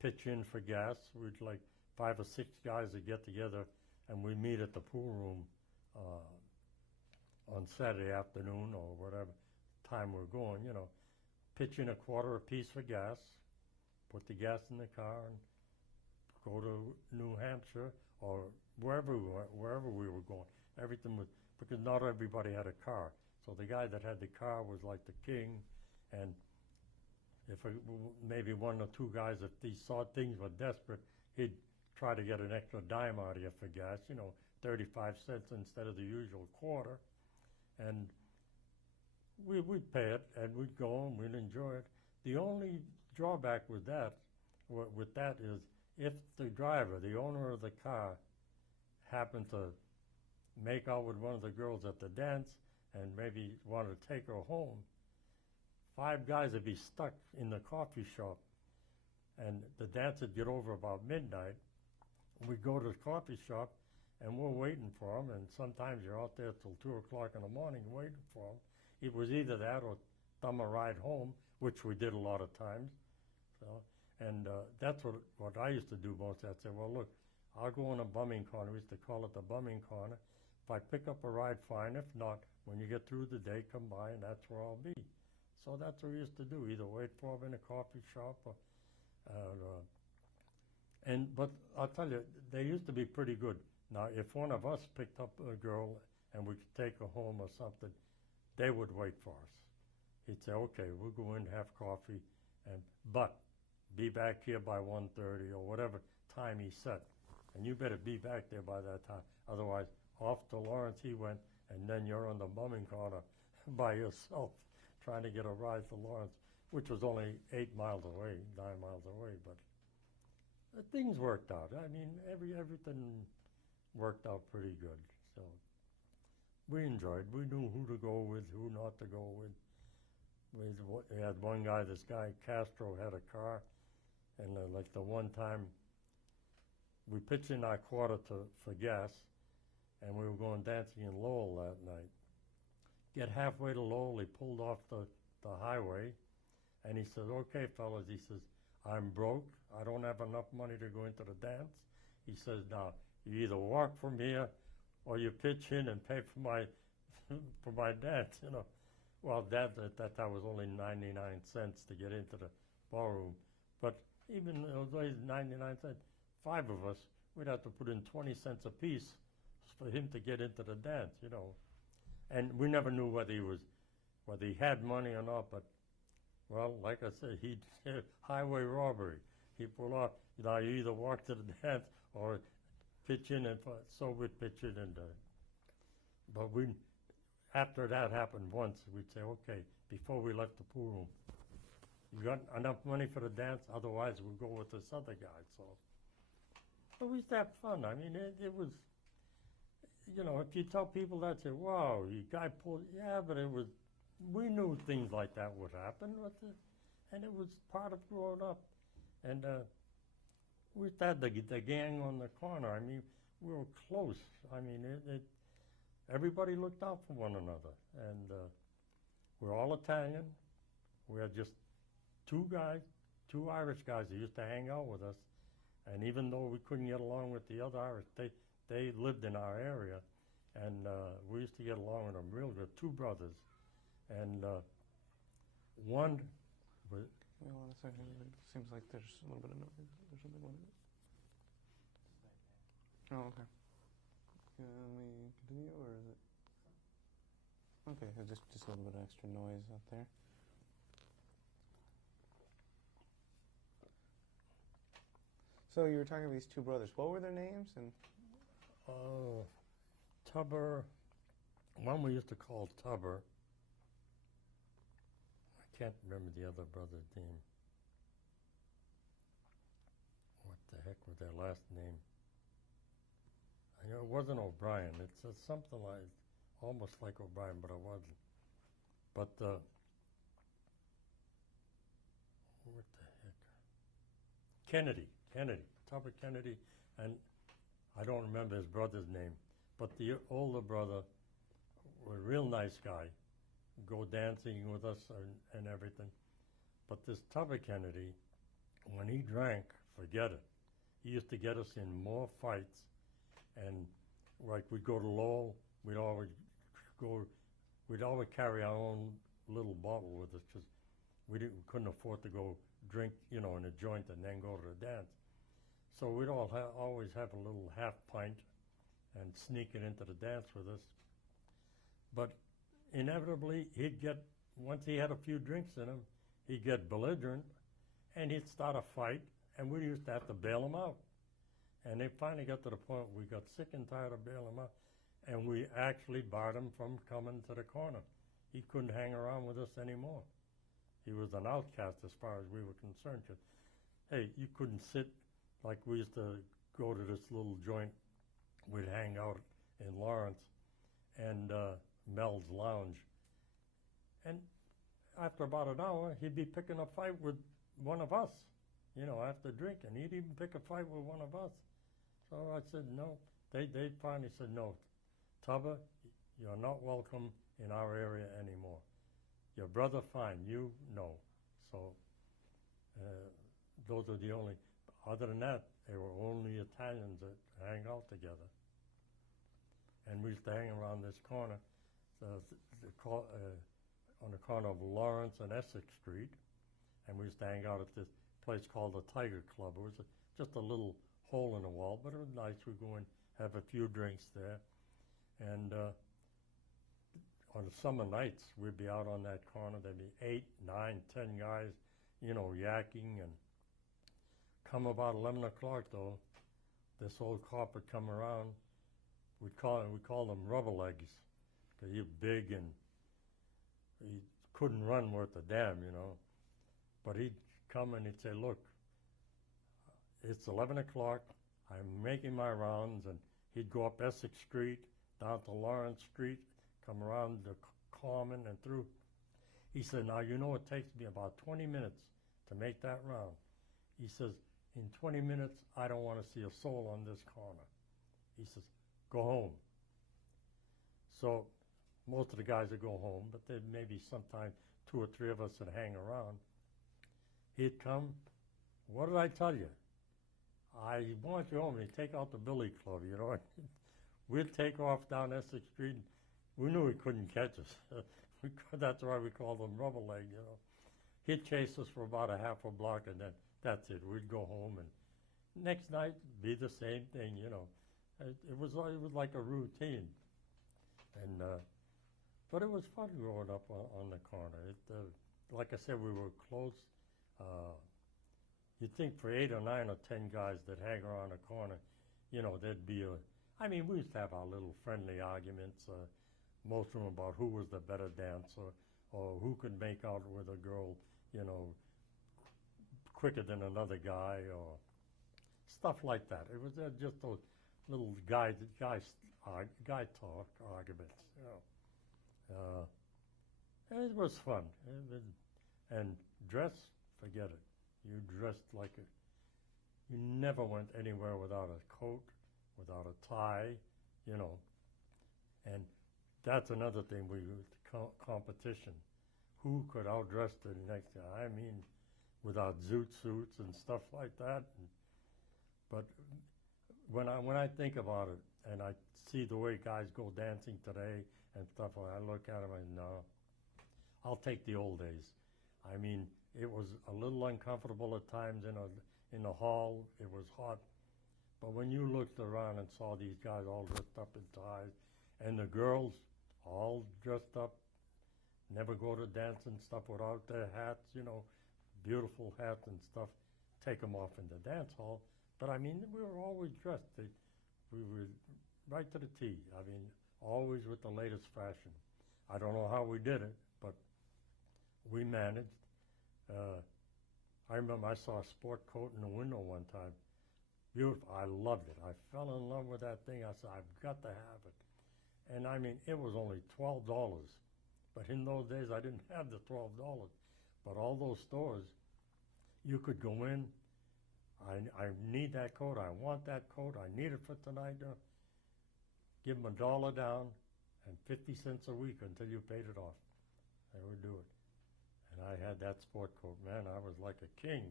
pitch in for gas. We'd like 5 or 6 guys would get together, and we'd meet at the pool room on Saturday afternoon or whatever time we're going, you know. Pitch in a quarter apiece for gas, put the gas in the car, and go to New Hampshire or wherever we were going. Everything was, because not everybody had a car. So the guy that had the car was like the king, and if maybe 1 or 2 guys, if he saw things were desperate, he'd try to get an extra dime out of you for gas, you know, 35 cents instead of the usual quarter. And we'd pay it, and we'd go and we'd enjoy it. The only drawback with that is if the driver, the owner of the car, happened to make out with one of the girls at the dance and maybe wanted to take her home, 5 guys would be stuck in the coffee shop, and the dance would get over about midnight. We'd go to the coffee shop, and we're waiting for them, and sometimes you're out there till 2 o'clock in the morning waiting for them. It was either that or thumb a ride home, which we did a lot of times. So, and that's what I used to do most. I'd say, well, look, I'll go on a bumming corner. We used to call it the bumming corner. If I pick up a ride, fine. If not, when you get through the day, come by, and that's where I'll be. So that's what we used to do, either wait for them in a coffee shop or... but I'll tell you, they used to be pretty good. Now, if one of us picked up a girl and we could take her home or something, they would wait for us. He'd say, okay, we'll go in, have coffee, but be back here by 1:30 or whatever time he set. And you better be back there by that time. Otherwise, off to Lawrence he went, and then you're on the bumming corner by yourself trying to get a ride to Lawrence, which was only 8 miles away, 9 miles away. But things worked out. I mean, everything worked out pretty good. So we enjoyed. We knew who to go with, who not to go with. We had one guy, this guy Castro, had a car, and like the one time we pitched in our quarter for gas, and we were going dancing in Lowell that night. Get halfway to Lowell, he pulled off the highway, and he says, okay, fellas, he says, I'm broke. I don't have enough money to go into the dance. He says, now, you either walk from here or you pitch in and pay for my for my dance, you know. Well, at that time was only 99 cents to get into the ballroom. But even those 99 cents, 5 of us, we'd have to put in 20 cents apiece for him to get into the dance, you know. And we never knew whether he had money or not, but, well, like I said, he highway robbery. He pulled off, you know, you either walk to the dance or pitch in, and so we'd pitch in. But after that happened once, we'd say, okay, before we left the pool room, you got enough money for the dance? Otherwise, we'll go with this other guy. So, but we used to have fun. I mean, it was, you know, if you tell people that, say, wow, you guy pulled, yeah, but it was, we knew things like that would happen, and it was part of growing up. And we had the gang on the corner. I mean, we were close. I mean, everybody looked out for one another. And we're all Italian. We had just 2 Irish guys that used to hang out with us. And even though we couldn't get along with the other Irish, they lived in our area. And we used to get along with them real good, 2 brothers. And one was, Give me 1 second. It seems like there's a little bit of noise. There's something on it. Oh, okay. Can we continue, or is it? Okay, just a little bit of extra noise out there. So you were talking about these two brothers. What were their names? And Tubber, one we used to call Tubber. I can't remember the other brother's name. What the heck was their last name? I know it wasn't O'Brien. It's something like, almost like O'Brien, but it wasn't. But what the heck? Kennedy, Tubber Kennedy, and I don't remember his brother's name, but the older brother was a real nice guy, go dancing with us and everything. But this Tubber Kennedy, when he drank, forget it. He used to get us in more fights, and like we'd go to Lowell, we'd always carry our own little bottle with us because we couldn't afford to go drink, in a joint and then go to the dance. So we'd always have a little half pint and sneak it into the dance with us. But inevitably, once he had a few drinks in him, he'd get belligerent and he'd start a fight, and we used to have to bail him out. And it finally got to the point we got sick and tired of bailing him out, and we actually barred him from coming to the corner. He couldn't hang around with us anymore. He was an outcast as far as we were concerned. Hey, you couldn't sit, like we used to go to this little joint, we'd hang out in Lawrence, and Mel's Lounge. And after about an hour, he'd be picking a fight with one of us, after drinking. He'd even pick a fight with one of us. So I said, no. They finally said, no, Tubber, you're not welcome in our area anymore. Your brother, fine. You, no. So those are the only. Other than that, they were only Italians that hang out together. And we used to hang around this corner, on the corner of Lawrence and Essex Street, and we used to hang out at this place called the Tiger Club. It was just a little hole in the wall, but it was nice. We'd go and have a few drinks there. And on the summer nights, we'd be out on that corner. There'd be 8, 9, 10 guys, yakking. And come about 11 o'clock, though, this old cop would come around. We call them rubber legs, because he's big and he couldn't run worth a damn, But he'd come and he'd say, look, it's 11 o'clock, I'm making my rounds, and he'd go up Essex Street, down to Lawrence Street, come around the Common and through. He said, now, it takes me about 20 minutes to make that round. He says, in 20 minutes, I don't want to see a soul on this corner. He says, go home. So most of the guys would go home, but there maybe sometimes 2 or 3 of us would hang around. He'd come, what did I tell you? I want you home. And he'd take out the billy club, We'd take off down Essex Street. We knew he couldn't catch us. That's why we called him rubber leg, He'd chase us for about a half a block, and then that's it. We'd go home, and next night be the same thing, It was like a routine, and but it was fun growing up on the corner. Like I said, we were close. You'd think for 8 or 9 or 10 guys that hang around a corner, there'd be we used to have our little friendly arguments, most of them about who was the better dancer or who could make out with a girl, quicker than another guy or stuff like that. It was just those little guy talk arguments, It was fun. And dress, forget it. You dressed like you never went anywhere without a coat, without a tie, And that's another thing competition. Who could outdress the next guy? Without zoot suits and stuff like that. But when I think about it and I see the way guys go dancing today and stuff, I look at them and no. I'll take the old days. I mean, it was a little uncomfortable at times in a hall. It was hot. But when you looked around and saw these guys all dressed up in ties, and the girls all dressed up, never go to dance and stuff without their hats, you know, beautiful hats and stuff, take them off in the dance hall. But I mean, we were always dressed. We were right to the T. I mean, always with the latest fashion. I don't know how we did it, but we managed. I remember I saw a sport coat in the window one time. Beautiful. I loved it. I fell in love with that thing. I said, I've got to have it. And I mean, it was only $12. But in those days, I didn't have the $12. But all those stores, you could go in. I need that coat. I want that coat. I need it for tonight. Give them $1 down and 50 cents a week until you paid it off. They would do it. And I had that sport coat. Man, I was like a king.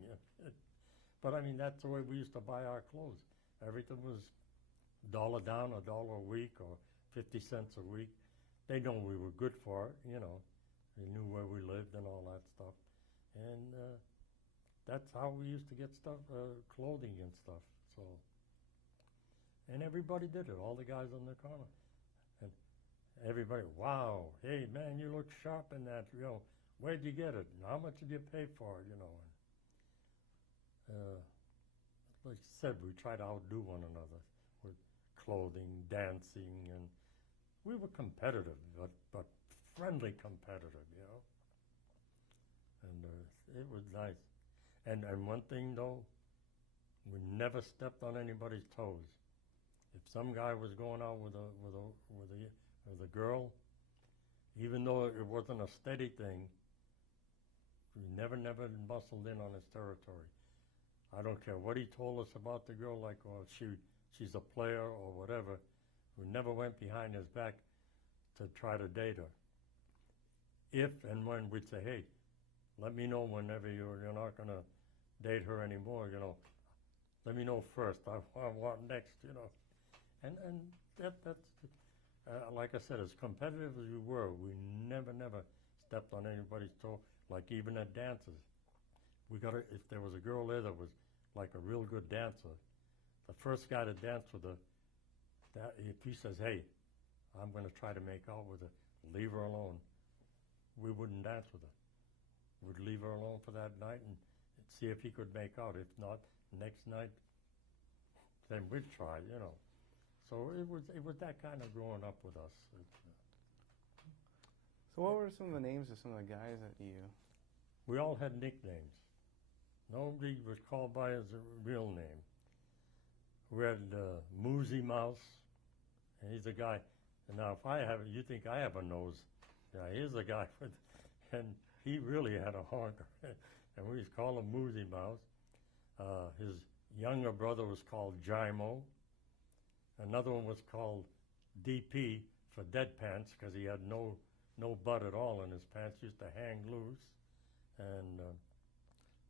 But I mean, that's the way we used to buy our clothes. Everything was $1 down, $1 a week, or 50 cents a week. They know we were good for it, you know. They knew where we lived and all that stuff. And that's how we used to get stuff, clothing and stuff. So, and everybody did it, all the guys on the corner. And everybody, wow, hey man, you look sharp in that, you know. Where'd you get it? And how much did you pay for it, you know? Like I said, we try to outdo one another with clothing, dancing, and we were competitive, but friendly competitive, you know. And it was nice. And one thing though, we never stepped on anybody's toes. If some guy was going out with a girl, even though it wasn't a steady thing, we never bustled in on his territory. I don't care what he told us about the girl, like, oh, she's a player or whatever. We never went behind his back to try to date her. If and when we'd say, hey, let me know whenever you're not going to date her anymore, you know. Let me know first. I want next, you know. And that's, like I said, as competitive as we were, we never stepped on anybody's toe, like even at dances. If there was a girl there that was like a real good dancer, the first guy to dance with her, if he says, hey, I'm going to try to make out with her, leave her alone, we wouldn't dance with her. We'd leave her alone for that night and see if he could make out. If not, next night, then we'd try, you know. So it was that kind of growing up with us. So what were some of the names of some of the guys that you... We all had nicknames. Nobody was called by his real name. We had Moosey Mouse, and he's a guy. And now, if I have it, you think I have a nose. Yeah, here's a guy with, and he really had a honker, and we used to call him Moosey Mouse. His younger brother was called Jimo. Another one was called DP for Dead Pants, because he had no butt at all in his pants. Used to hang loose. And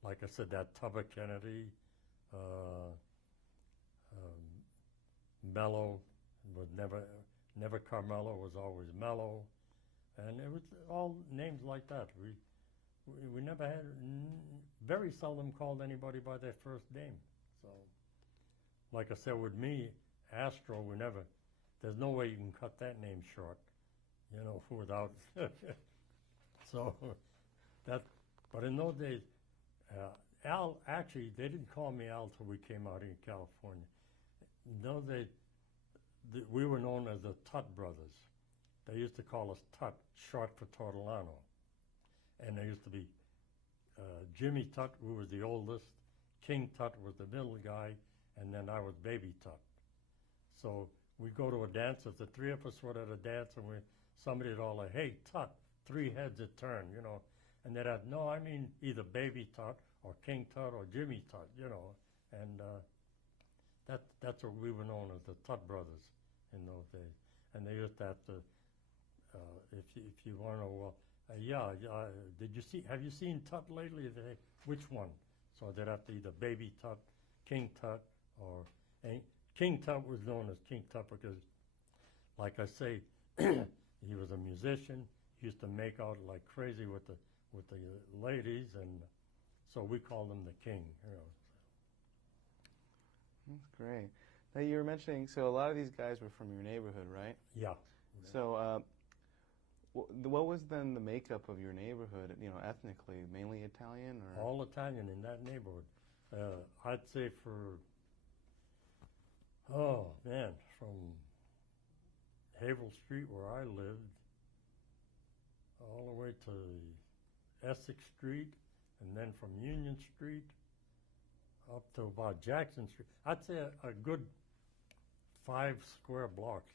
like I said, that Tubba Kennedy, Mello was never Carmelo, was always Mello, and it was all names like that. We never had, very seldom called anybody by their first name. So, like I said, with me, Astro, there's no way you can cut that name short, you know, without, so but in those days, Al, actually, they didn't call me Al till we came out in California. In those days, we were known as the Tut Brothers. They used to call us Tut, short for Tortolano. And there used to be Jimmy Tut, who was the oldest, King Tut was the middle guy, and then I was Baby Tut. So we'd go to a dance. If the three of us were at a dance, and somebody would all like, hey, Tut, 3 heads a turn, you know. And they'd have, no, I mean either Baby Tut or King Tut or Jimmy Tut, you know. And that's what we were known as, the Tut Brothers in those days. And they used to have to, if you want to know, have you seen Tut lately? Which one? So they'd have to either Baby Tut, King Tut, or King Tut was known as King Tut because, like I say, he was a musician, used to make out like crazy with the ladies, and so we called him the king. You know. That's great. Now you were mentioning, so a lot of these guys were from your neighborhood, right? Yeah. So what was then the makeup of your neighborhood, you know, ethnically? Mainly Italian, or? All Italian in that neighborhood. I'd say from Havel Street where I lived all the way to Essex Street, and then from Union Street up to about Jackson Street. I'd say a good 5 square blocks,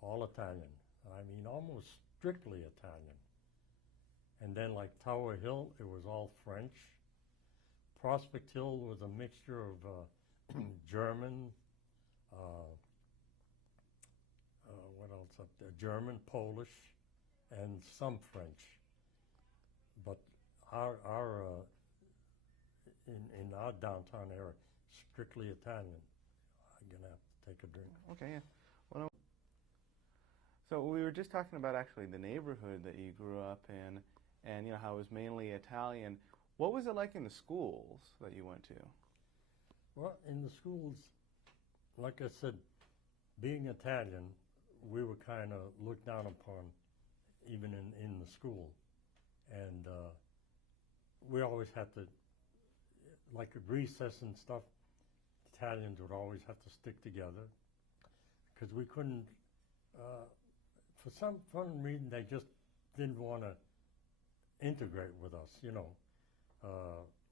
all Italian. I mean, almost strictly Italian. And then like Tower Hill, it was all French. Prospect Hill was a mixture of German, what else up there? German, Polish, and some French. But in our downtown area, strictly Italian. I'm gonna have to take a drink. Okay, yeah. Well, no. So we were just talking about actually the neighborhood that you grew up in, and you know how it was mainly Italian. What was it like in the schools that you went to? Well, in the schools, like I said, being Italian, we were kind of looked down upon, even in the school. And we always had to, like at recess and stuff, Italians would always have to stick together because we couldn't, for some reason, they just didn't want to integrate with us, you know.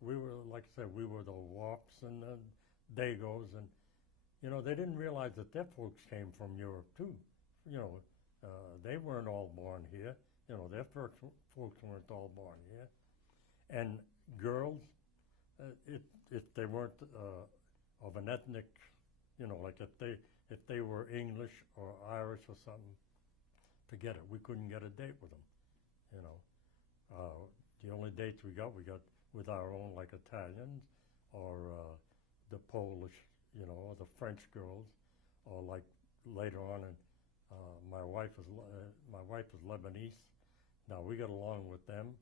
We were, like I said, we were the Wops and the Dagos, and, you know, they didn't realize that their folks came from Europe, too. You know, they weren't all born here. You know, their folks weren't all born here. And girls, if they weren't of an ethnic, you know, like if they were English or Irish or something, forget it. We couldn't get a date with them, you know. The only dates we got with our own, like Italians or the Polish, you know, or the French girls, or like later on, my wife is Lebanese. Now we got along with them.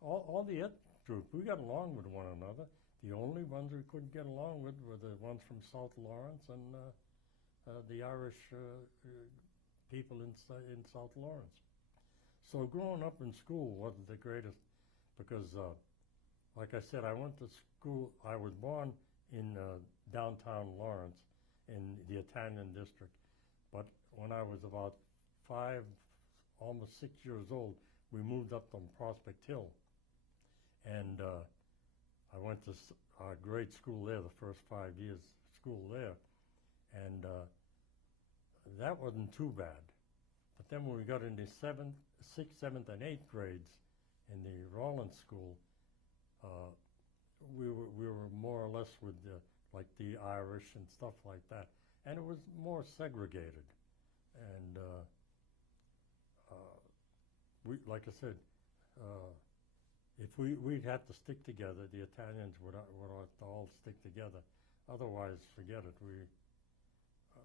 All the ethnic groups, we got along with one another. The only ones we couldn't get along with were the ones from South Lawrence and the Irish people in South Lawrence. So growing up in school wasn't the greatest because, like I said, I went to school. I was born in downtown Lawrence in the Italian district, but when I was about 5, almost 6 years old, we moved up from Prospect Hill, and I went to grade school there, the first 5 years school there, and that wasn't too bad. But then when we got into 6th, 7th, and 8th grades in the Rollins School, we were more or less with like the Irish and stuff like that, and it was more segregated. And we, like I said, if we'd have to stick together, the Italians would all stick together. Otherwise, forget it.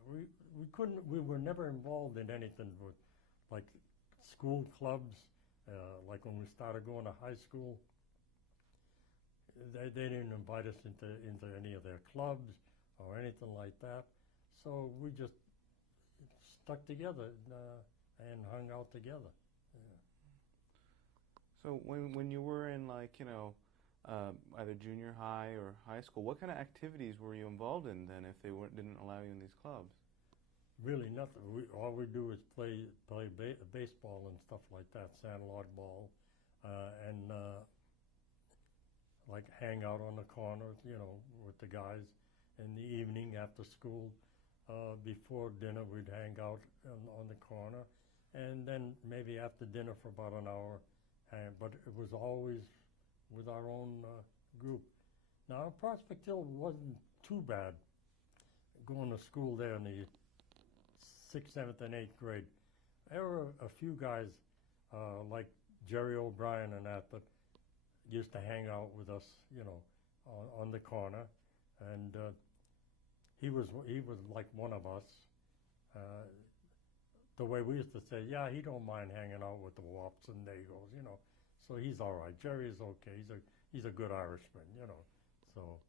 We couldn't. We were never involved in anything with like school clubs. Like when we started going to high school, they didn't invite us into any of their clubs or anything like that. So we just stuck together and hung out together. Yeah. So when you were in, like, you know, either junior high or high school, what kind of activities were you involved in then if they didn't allow you in these clubs? Really nothing. All we do is play baseball and stuff like that, sandlot ball, and like hang out on the corners, you know, with the guys in the evening after school. Before dinner, we'd hang out on the corner, and then maybe after dinner for about an hour. But it was always with our own group. Now, Prospect Hill wasn't too bad going to school there in the 6th, 7th, and 8th grade. There were a few guys like Jerry O'Brien and that used to hang out with us, you know, on the corner, and he was like one of us. the way we used to say, yeah, he don't mind hanging out with the wops and nagos, you know. So he's all right. Jerry's okay. He's a good Irishman, you know. So,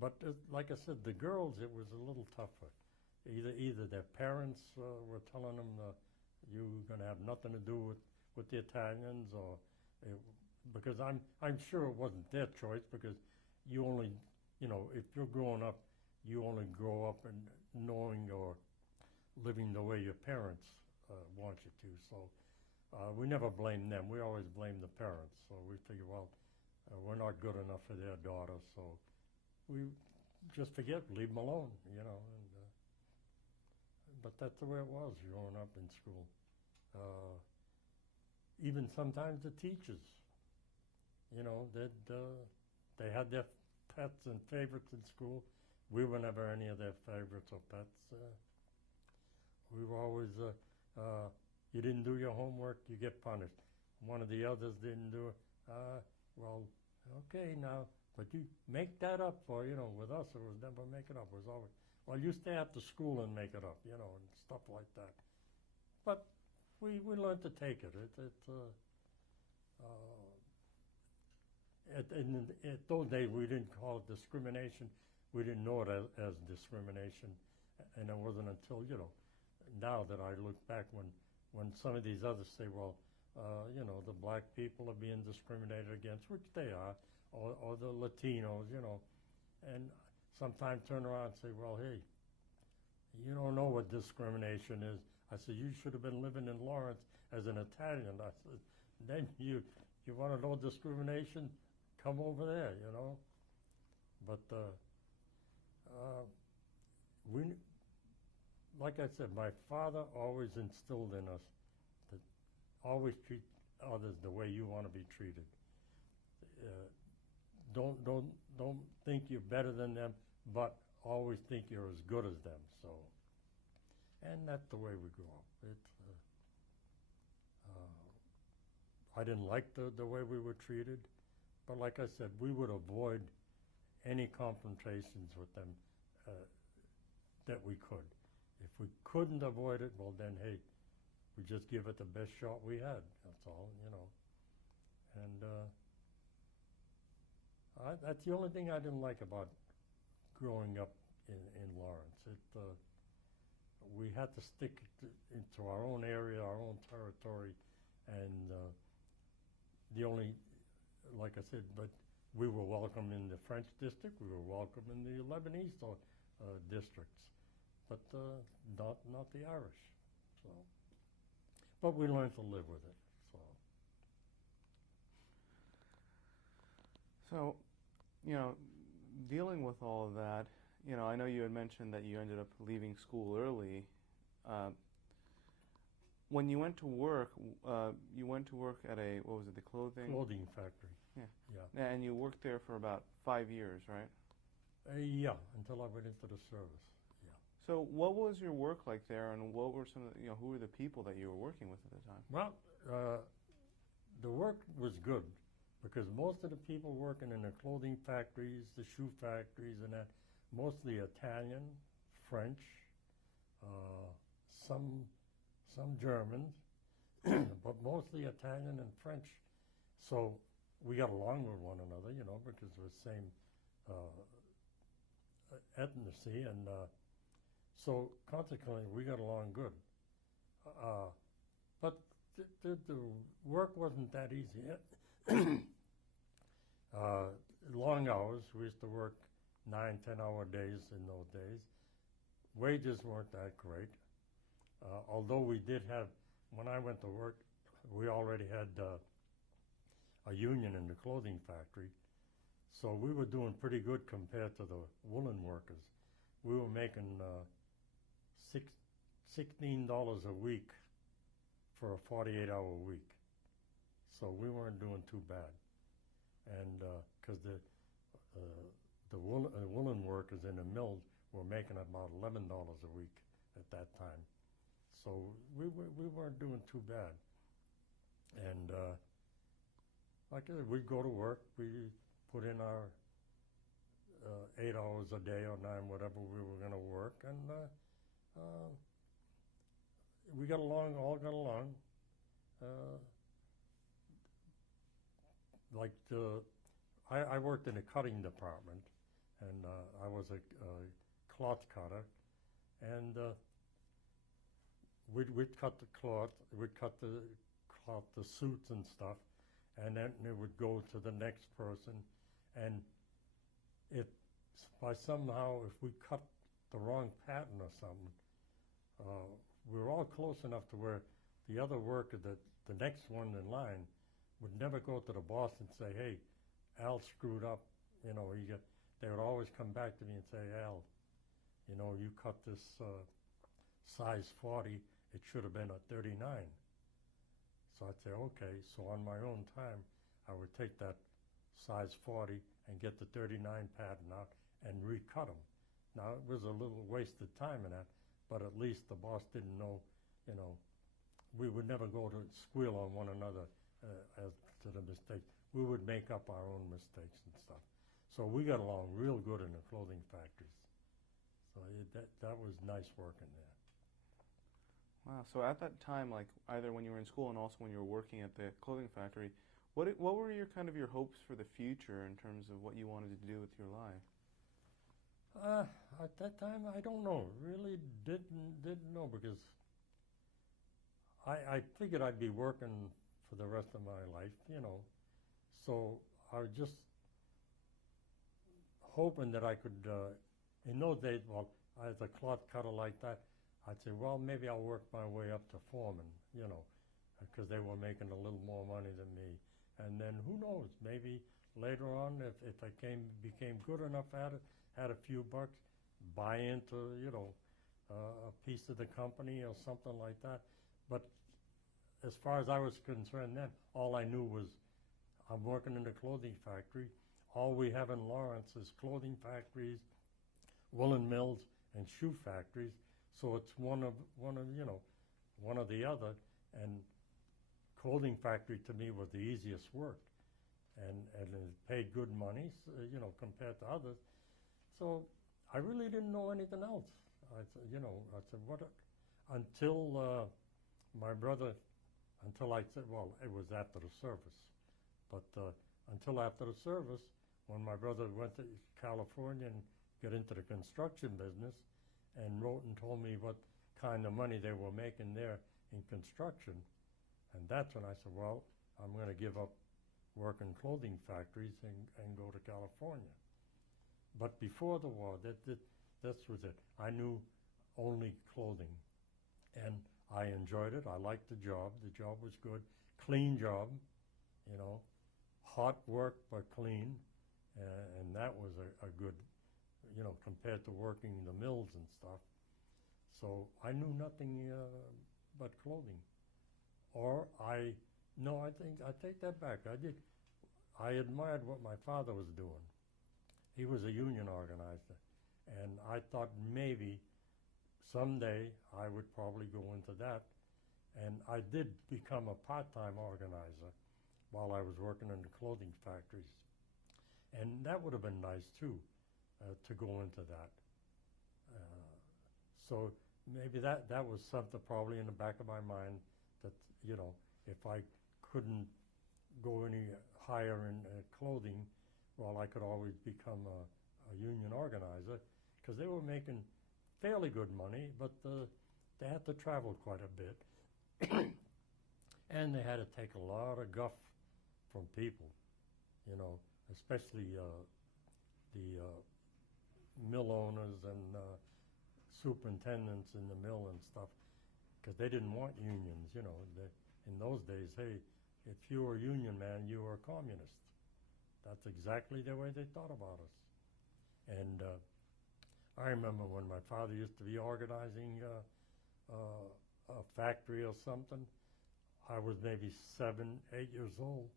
but like I said, the girls, it was a little tougher. Either their parents were telling them you're going to have nothing to do with the Italians, or because I'm sure it wasn't their choice, because you only, you know, if you're growing up, you only grow up and knowing or living the way your parents want you to. So we never blamed them. We always blamed the parents. So we figured, well, we're not good enough for their daughter, so we just leave them alone, you know. But that's the way it was growing up in school. Even sometimes the teachers, you know, they had their pets and favorites in school. We were never any of their favorites or pets. We were always, you didn't do your homework, you get punished. One of the others didn't do it. Well, okay now, but you make that up, or, you know, with us it was never make it up. It was always, well, you stay after school and make it up, you know, and stuff like that. But we learned to take it. At those days, we didn't call it discrimination. We didn't know it as discrimination. And it wasn't until, you know, now that I look back when some of these others say, well, you know, the black people are being discriminated against, which they are, or the Latinos, you know, and sometimes turn around and say, well, hey, you don't know what discrimination is. I said, you should have been living in Lawrence as an Italian. I said, then you want to know discrimination? Come over there, you know. But we, like I said, my father always instilled in us that always treat others the way you want to be treated. Don't think you're better than them, but always think you're as good as them. So, and that's the way we grew up. I didn't like the way we were treated, but like I said, we would avoid any confrontations with them that we could. If we couldn't avoid it, well then, hey, we just give it the best shot we had. That's all, you know. And that's the only thing I didn't like about growing up in Lawrence. We had to stick into our own area, our own territory, and the only, like I said, but we were welcome in the French district, we were welcome in the Lebanese districts, but not the Irish. So, but we learned to live with it. So, you know, dealing with all of that, you know, I know you had mentioned that you ended up leaving school early. When you went to work at a, what was it, the clothing factory. Yeah. And you worked there for about 5 years, right? Yeah, until I went into the service. Yeah. So what was your work like there, and what were some of the, you know, who were the people that you were working with at the time? Well, the work was good, because most of the people working in the clothing factories, the shoe factories and that, mostly Italian, French, some Germans, but mostly Italian and French. So we got along with one another, you know, because we're the same ethnicity, and so consequently we got along good. But the work wasn't that easy. Long hours. We used to work 9-10-hour days in those days. Wages weren't that great. Although we did have, when I went to work, we already had a union in the clothing factory. So we were doing pretty good compared to the woolen workers. We were making $16 a week for a 48-hour week. So we weren't doing too bad. And because the woolen workers in the mills were making about $11 a week at that time. So we weren't doing too bad. And like I said, we'd go to work, we put in our 8 hours a day or 9, whatever we were going to work, and we got along, all got along. Uh, like I worked in a cutting department, and I was a cloth cutter, and we'd cut the cloth, we'd cut the cloth, the suits and stuff, and then it would go to the next person, and if by somehow if we cut the wrong pattern or something, we were all close enough to where the other worker, the next one in line, would never go to the boss and say, "Hey, Al screwed up." You know, they would always come back to me and say, "Al, you know, you cut this size 40. It should have been a 39." So I'd say, "Okay." So on my own time, I would take that size 40 and get the 39 pattern out and recut them. Now, it was a little wasted time in that, but at least the boss didn't know, you know, we would never go to squeal on one another as to the mistakes. We would make up our own mistakes and stuff. So we got along real good in the clothing factories. So that was nice working there. Wow. So at that time, like either when you were in school and also when you were working at the clothing factory, what were your hopes for the future in terms of what you wanted to do with your life? At that time, I don't know. Really didn't know, because I figured I'd be working for the rest of my life, you know. So I was just hoping that I could, in those days, well, as a cloth cutter like that, I'd say, well, maybe I'll work my way up to foreman, you know, because they were making a little more money than me. And then who knows, maybe later on, if I became good enough at it, had a few bucks, buy into, you know, a piece of the company or something like that. But as far as I was concerned then, all I knew was I'm working in a clothing factory. All we have in Lawrence is clothing factories, woolen mills, and shoe factories. So it's one of the other. And clothing factory to me was the easiest work, and it paid good money, you know, compared to others. So I really didn't know anything else. I said, what? Until my brother, until I said, well, it was after the service, but until after the service, when my brother went to California and got into the construction business, and wrote and told me what kind of money they were making there in construction, and that's when I said, well, I'm going to give up work in clothing factories and go to California. But before the war, this was it. I knew only clothing, and I enjoyed it. I liked the job. The job was good. Clean job, you know, hot work but clean, and that was a good, you know, compared to working in the mills and stuff. So I knew nothing but clothing. Or I take that back. I admired what my father was doing. He was a union organizer, and I thought maybe someday I would probably go into that. And I did become a part-time organizer while I was working in the clothing factories. And that would have been nice too, to go into that. So maybe that was something probably in the back of my mind, that, you know, if I couldn't go any higher in clothing, well, I could always become a union organizer, because they were making fairly good money, but they had to travel quite a bit. And they had to take a lot of guff from people, you know, especially the mill owners and superintendents in the mill and stuff, because they didn't want unions, you know. In those days, hey, if you were a union man, you were a communist. That's exactly the way they thought about us. And I remember when my father used to be organizing a factory or something, I was maybe 7, 8 years old.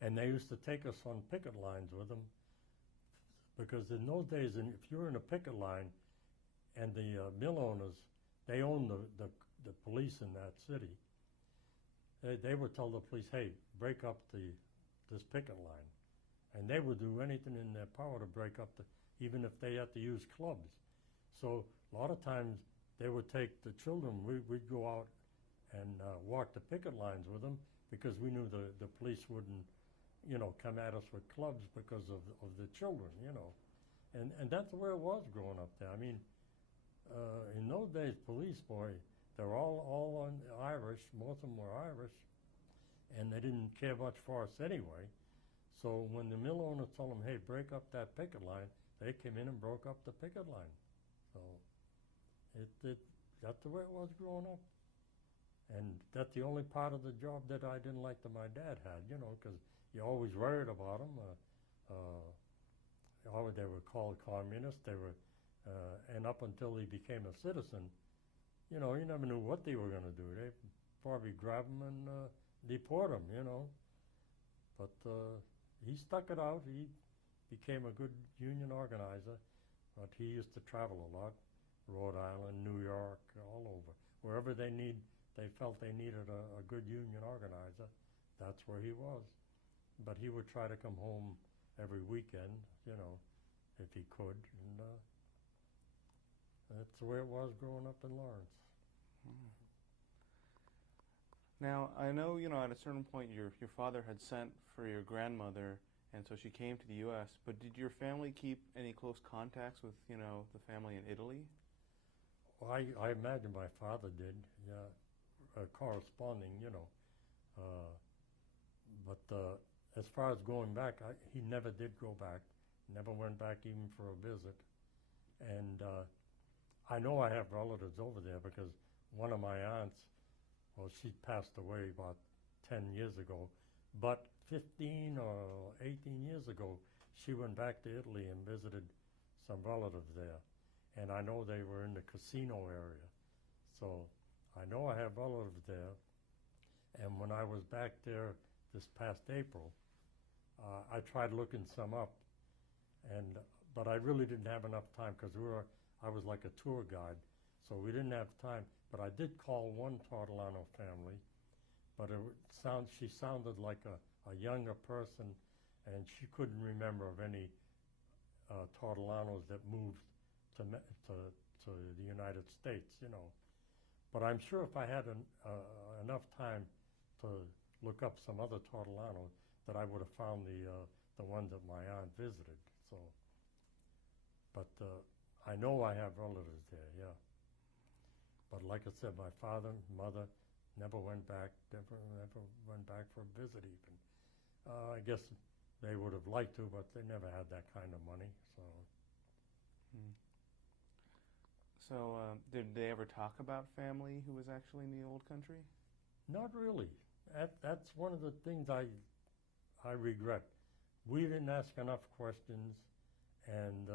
And they used to take us on picket lines with them, because in those days, if you were in a picket line and the mill owners, they owned the police in that city, they would tell the police, hey, break up this picket line. And they would do anything in their power to break up even if they had to use clubs. So a lot of times they would take the children. We'd go out and walk the picket lines with them because we knew the police wouldn't, come at us with clubs because of the children, And that's the way it was growing up there. I mean, in those days, police, boy, they were all on Irish. Most of them were Irish, and they didn't care much for us anyway. So when the mill owners told them, hey, break up that picket line, they came in and broke up the picket line. So that's the way it was growing up. And that's the only part of the job that I didn't like that my dad had, because you always worried about them. They were called communists. They were, and up until he became a citizen, you never knew what they were going to do. They probably grab him and deport him, But he stuck it out. He became a good union organizer, but he used to travel a lot, Rhode Island, New York, all over. Wherever they felt they needed a good union organizer, that's where he was. But he would try to come home every weekend, if he could. And that's the way it was growing up in Lawrence. Now, I know, at a certain point your father had sent for your grandmother, and so she came to the U.S., but did your family keep any close contacts with, the family in Italy? Well, I imagine my father did, yeah, corresponding, But as far as going back, he never did go back, never went back even for a visit. And I know I have relatives over there because one of my aunts, well, she passed away about 10 years ago, but 15 or 18 years ago, she went back to Italy and visited some relatives there. And I know they were in the casino area. So I know I have relatives there. And when I was back there this past April, I tried looking some up, but I really didn't have enough time because I was like a tour guide, so we didn't have time. But I did call one Tortolano family, but she sounded like a younger person, and she couldn't remember of any Tortolanos that moved to the United States, But I'm sure if I had enough time to look up some other Tortolanos, that I would have found the ones that my aunt visited. So, but I know I have relatives there, yeah. But like I said, my father, mother, never went back. Never went back for a visit even. I guess they would have liked to, but they never had that kind of money. So. So, did they ever talk about family who was actually in the old country? Not really. That's one of the things I regret. We didn't ask enough questions, and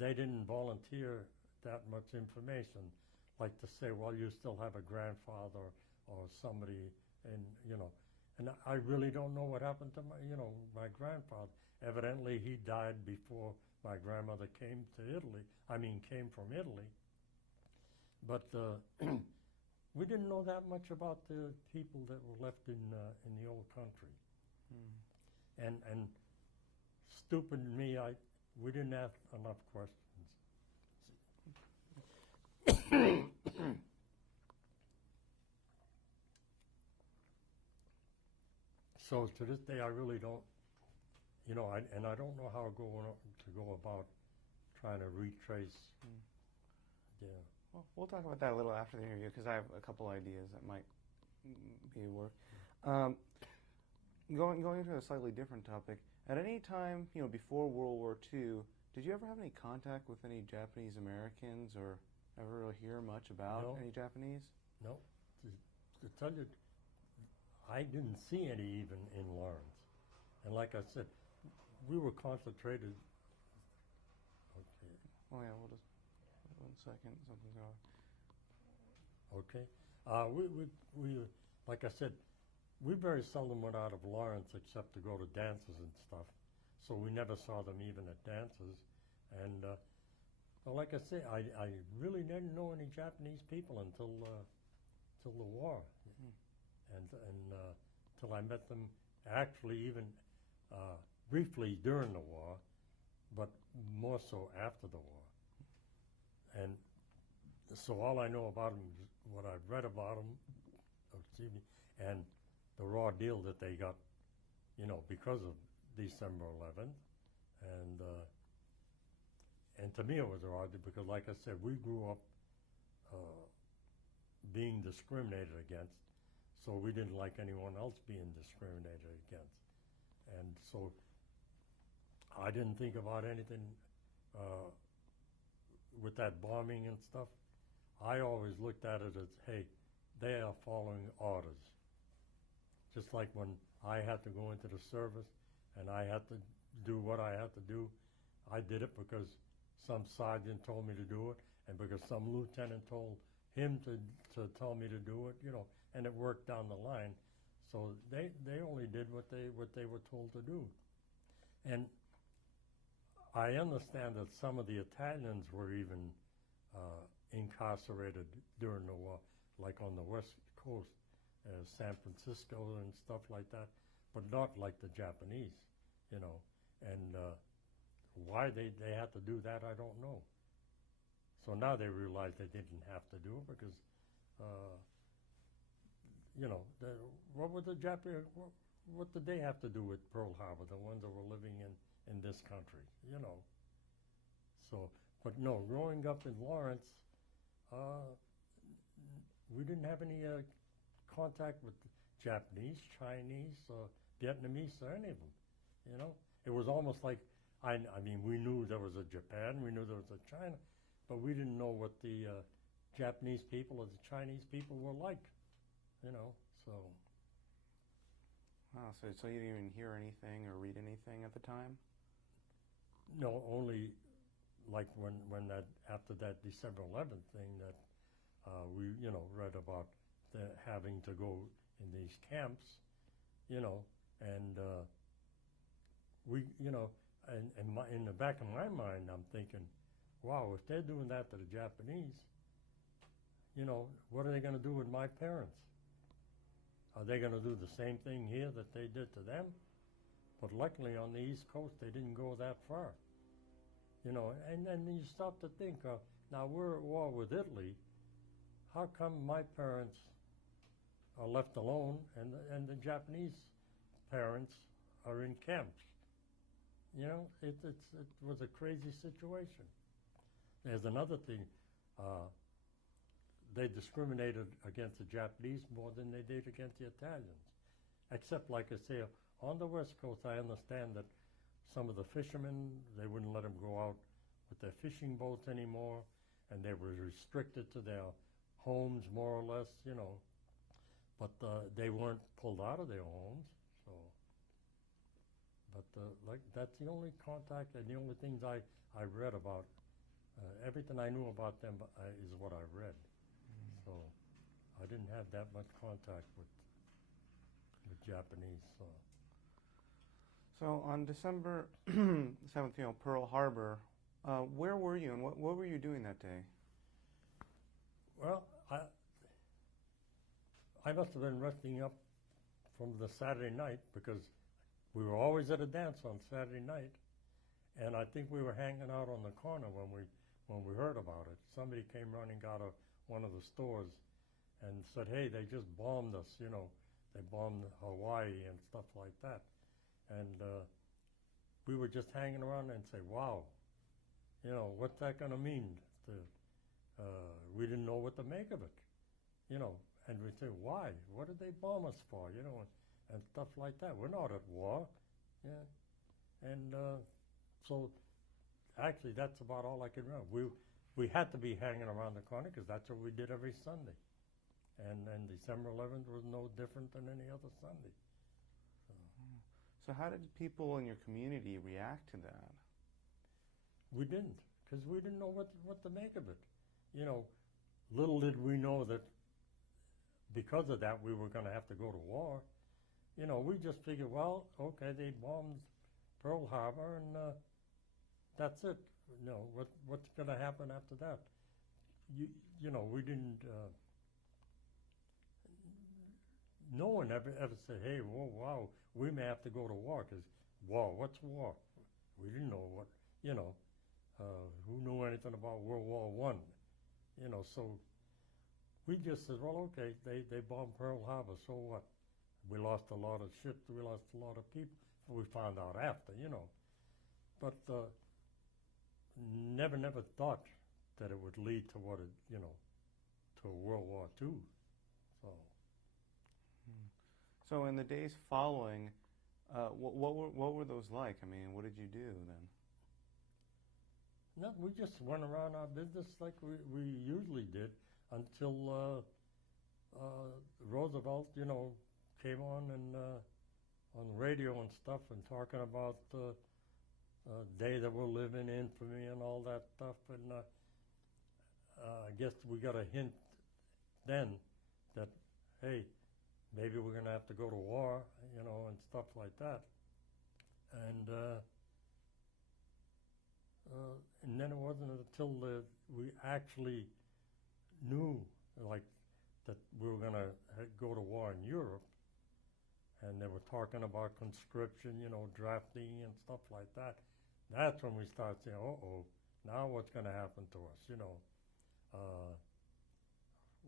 they didn't volunteer that much information, like to say, well, you still have a grandfather or somebody, and and I really don't know what happened to my grandfather. Evidently, he died before my grandmother came from Italy. But we didn't know that much about the people that were left in the old country. And stupid me, we didn't ask enough questions. So to this day, I really don't, and I don't know how to go about trying to retrace. Yeah. Well, we'll talk about that a little after the interview because I have a couple ideas that might be work. Going into a slightly different topic, at any time, before World War II, did you ever have any contact with any Japanese Americans or ever really hear much about any Japanese? No. To tell you, I didn't see any even in Lawrence. And like I said, we were concentrated. Okay. Oh yeah, we'll just 1 second. Something's going. Okay. We like I said, we very seldom went out of Lawrence except to go to dances and stuff. So we never saw them even at dances. And well, like I say, I really didn't know any Japanese people until the war, and till I met them actually even briefly during the war, but more so after the war. And So all I know about them is what I've read about them, excuse me, and the raw deal that they got, because of December 11th. And to me it was raw because, like I said, we grew up being discriminated against, so we didn't like anyone else being discriminated against. And so I didn't think about anything with that bombing and stuff. I always looked at it as, hey, they are following orders. Just like when I had to go into the service and I had to do what I had to do, I did it because some sergeant told me to do it, and because some lieutenant told him to tell me to do it, and it worked down the line. So they only did what they were told to do. And I understand that some of the Italians were even incarcerated during the war, like on the West Coast, San Francisco and stuff like that, but not like the Japanese, And why they had to do that, I don't know. So now they realize they didn't have to do it because, what would the Japanese, what did they have to do with Pearl Harbor, the ones that were living in this country, So, but no, growing up in Lawrence, we didn't have any contact with Japanese, Chinese, Vietnamese, or any of them, It was almost like, I mean, we knew there was a Japan, we knew there was a China, but we didn't know what the Japanese people or the Chinese people were like, so. Wow, so you didn't even hear anything or read anything at the time? No, only like when that, after that December 11th thing that we, read about having to go in these camps, and we, and in the back of my mind, I'm thinking, wow, if they're doing that to the Japanese, what are they going to do with my parents? Are they going to do the same thing here that they did to them? But luckily on the East Coast, they didn't go that far. And then you stop to think, now we're at war with Italy. How come my parents are left alone and the Japanese parents are in camps? It was a crazy situation. There's another thing. They discriminated against the Japanese more than they did against the Italians. Except, like I say, on the West Coast, I understand that some of the fishermen, they wouldn't let them go out with their fishing boats anymore, and they were restricted to their homes, more or less, But they weren't pulled out of their homes, so. But like that's the only contact and the only things I read about. Everything I knew about them is what I read. So I didn't have that much contact with Japanese. So on December 7th, Pearl Harbor, where were you and what were you doing that day? Well, I must have been resting up from the Saturday night because we were always at a dance on Saturday night, and I think we were hanging out on the corner when we heard about it. Somebody came running out of one of the stores and said, hey, they just bombed us, they bombed Hawaii and stuff like that. And we were just hanging around and say, wow, what's that going to mean? We didn't know what to make of it, and we say, why? What did they bomb us for, and stuff like that. We're not at war, yeah. And so actually that's about all I can remember. We had to be hanging around the corner because that's what we did every Sunday. And December 11th was no different than any other Sunday. So how did people in your community react to that? We didn't, because we didn't know what to make of it. Little did we know that because of that we were going to have to go to war. We just figured, well, okay, they bombed Pearl Harbor and that's it. What's going to happen after that? We didn't. No one ever said, hey, whoa, wow, we may have to go to war, because war, what's war? We didn't know what, who knew anything about World War I, So we just said, well, okay, they bombed Pearl Harbor, so what? We lost a lot of ships, we lost a lot of people. We found out after. But never thought that it would lead to what it, to World War II. So. So in the days following, what were those like? I mean, what did you do then? No, we just went around our business like we usually did until Roosevelt, came on and on the radio and stuff and talking about the day that we're living, infamy and all that stuff. And I guess we got a hint then that, hey, maybe we're going to have to go to war, and stuff like that. And then it wasn't until we actually knew, like, that we were going to go to war in Europe, and they were talking about conscription, drafting and stuff like that. That's when we started saying, uh-oh, now what's going to happen to us,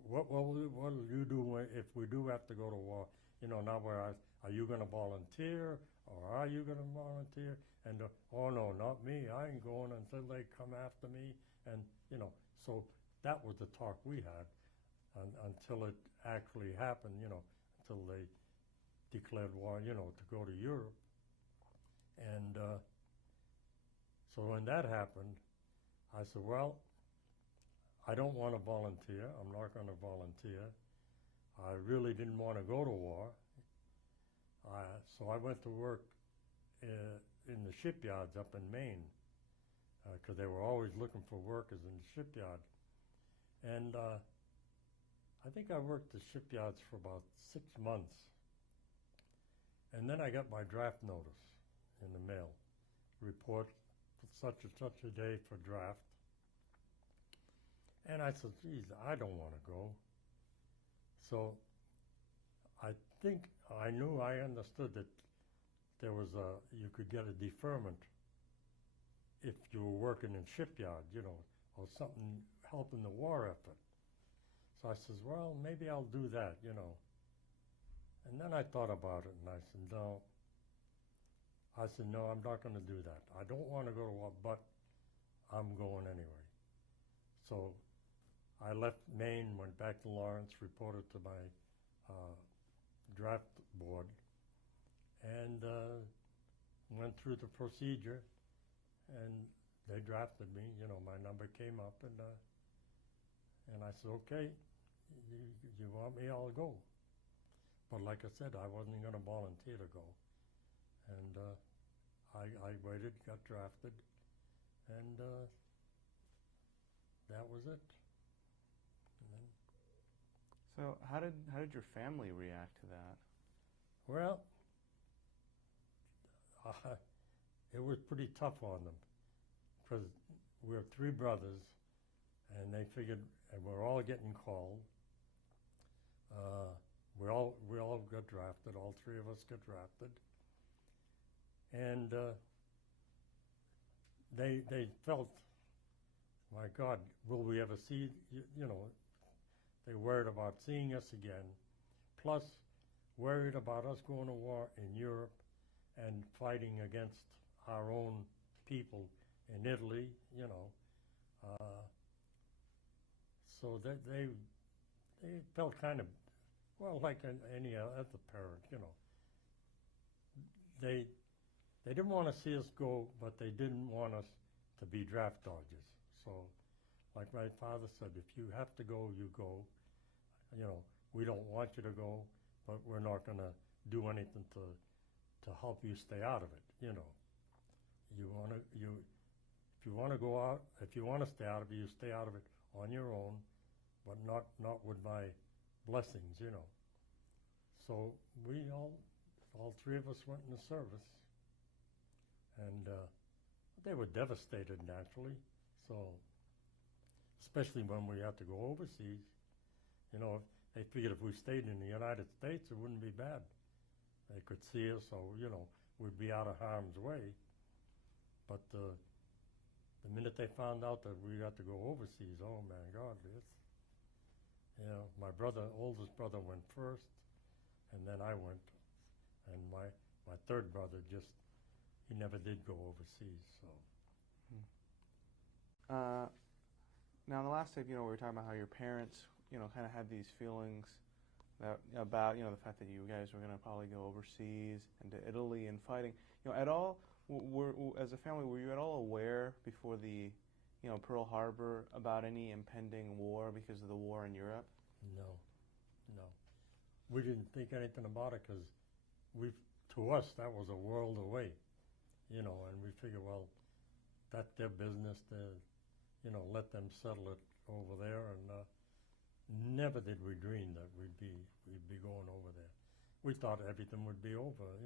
What will you do if we do have to go to war? Now are you going to volunteer, or are you going to volunteer? And oh no, not me. I ain't going until they come after me. And so that was the talk we had until it actually happened. Until they declared war. To go to Europe. And so when that happened, I said, well, I don't want to volunteer. I'm not going to volunteer. I really didn't want to go to war. So I went to work in the shipyards up in Maine, because they were always looking for workers in the shipyard. And I think I worked the shipyards for about 6 months. And then I got my draft notice in the mail. Report such and such a day for draft. And I said, geez, I don't want to go. So I think I understood that there was you could get a deferment if you were working in shipyard, or something helping the war effort. So I says, well, maybe I'll do that, And then I thought about it, and I said, no. No, I'm not going to do that. I don't want to go to war, but I'm going anyway. So I left Maine, went back to Lawrence, reported to my draft board, and went through the procedure, and they drafted me. My number came up, and I said, okay, you want me, I'll go. But like I said, I wasn't going to volunteer to go. And I waited, got drafted, and that was it. So how did your family react to that? Well, it was pretty tough on them, because we're 3 brothers, and they figured, and we're all getting called. We all got drafted. All 3 of us got drafted, and they felt, my God, will we ever see? They worried about seeing us again, plus worried about us going to war in Europe and fighting against our own people in Italy, so that they felt kind of, well, like any other parent, They didn't want to see us go, but they didn't want us to be draft dodgers. So, like my father said, if you have to go, you go. We don't want you to go, but we're not going to do anything to help you stay out of it. If you want to go out, if you want to stay out of it, you stay out of it on your own, but not with my blessings. So we all 3 of us went in the service, and they were devastated naturally. So, especially when we had to go overseas, they figured if we stayed in the United States, it wouldn't be bad. They could see us, so we'd be out of harm's way. But the the minute they found out that we got to go overseas, oh my God, my oldest brother went first, and then I went, and my third brother he never did go overseas. So. Now, in the last tape, we were talking about how your parents, kind of had these feelings about, the fact that you guys were going to probably go overseas and to Italy and fighting. At all, as a family, were you at all aware before the, Pearl Harbor about any impending war because of the war in Europe? No. We didn't think anything about it because to us, that was a world away, and we figured, well, that's their business to, let them settle it over there, and never did we dream that we'd be going over there. We thought everything would be over,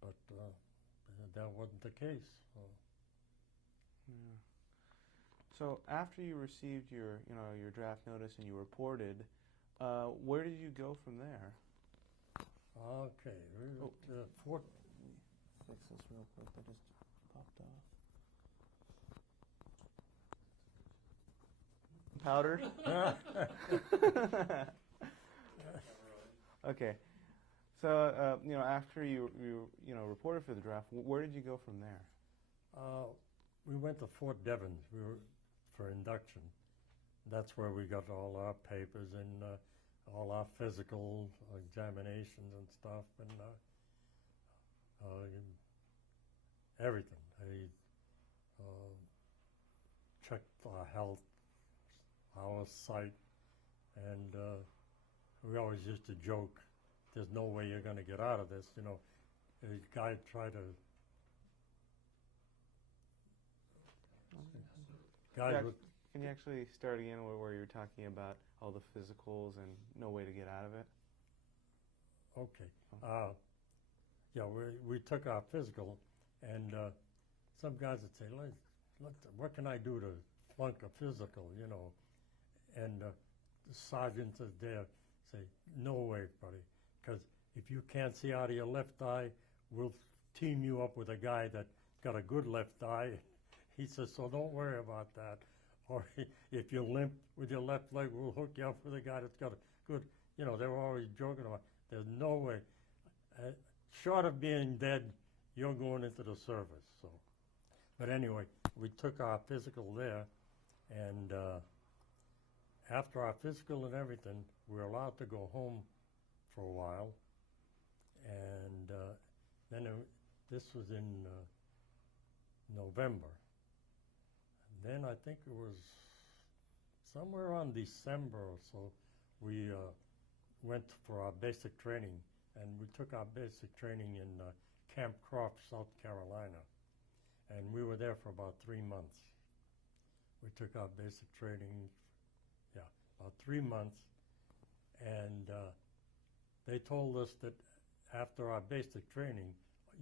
but that wasn't the case. So. Yeah. So after you received your draft notice and you reported, where did you go from there? Okay, Fort. Fix this real quick. That just popped off. Powder. Okay. So after you reported for the draft, where did you go from there? We went to Fort Devens. We were for induction. That's where we got all our papers and all our physical examinations and stuff, and everything. They checked our health, our sight, and we always used to joke, there's no way you're going to get out of this. The guy tried to... Can you actually start again where you're talking about all the physicals and no way to get out of it? Okay. We took our physical, and some guys would say, what can I do to flunk a physical, And the sergeant is there, say, no way, buddy, because if you can't see out of your left eye, we'll team you up with a guy that got a good left eye. He says, so don't worry about that. Or if you limp with your left leg, we'll hook you up with a guy that's got a good, they were always joking about, there's no way. Short of being dead, you're going into the service. So, but anyway, we took our physical there, and after our physical and everything, we were allowed to go home for a while. And then this was in November. Then I think it was somewhere around December or so, we went for our basic training, and we took our basic training in Camp Croft, South Carolina, and we were there for about 3 months. We took our basic training, about 3 months, and they told us that after our basic training,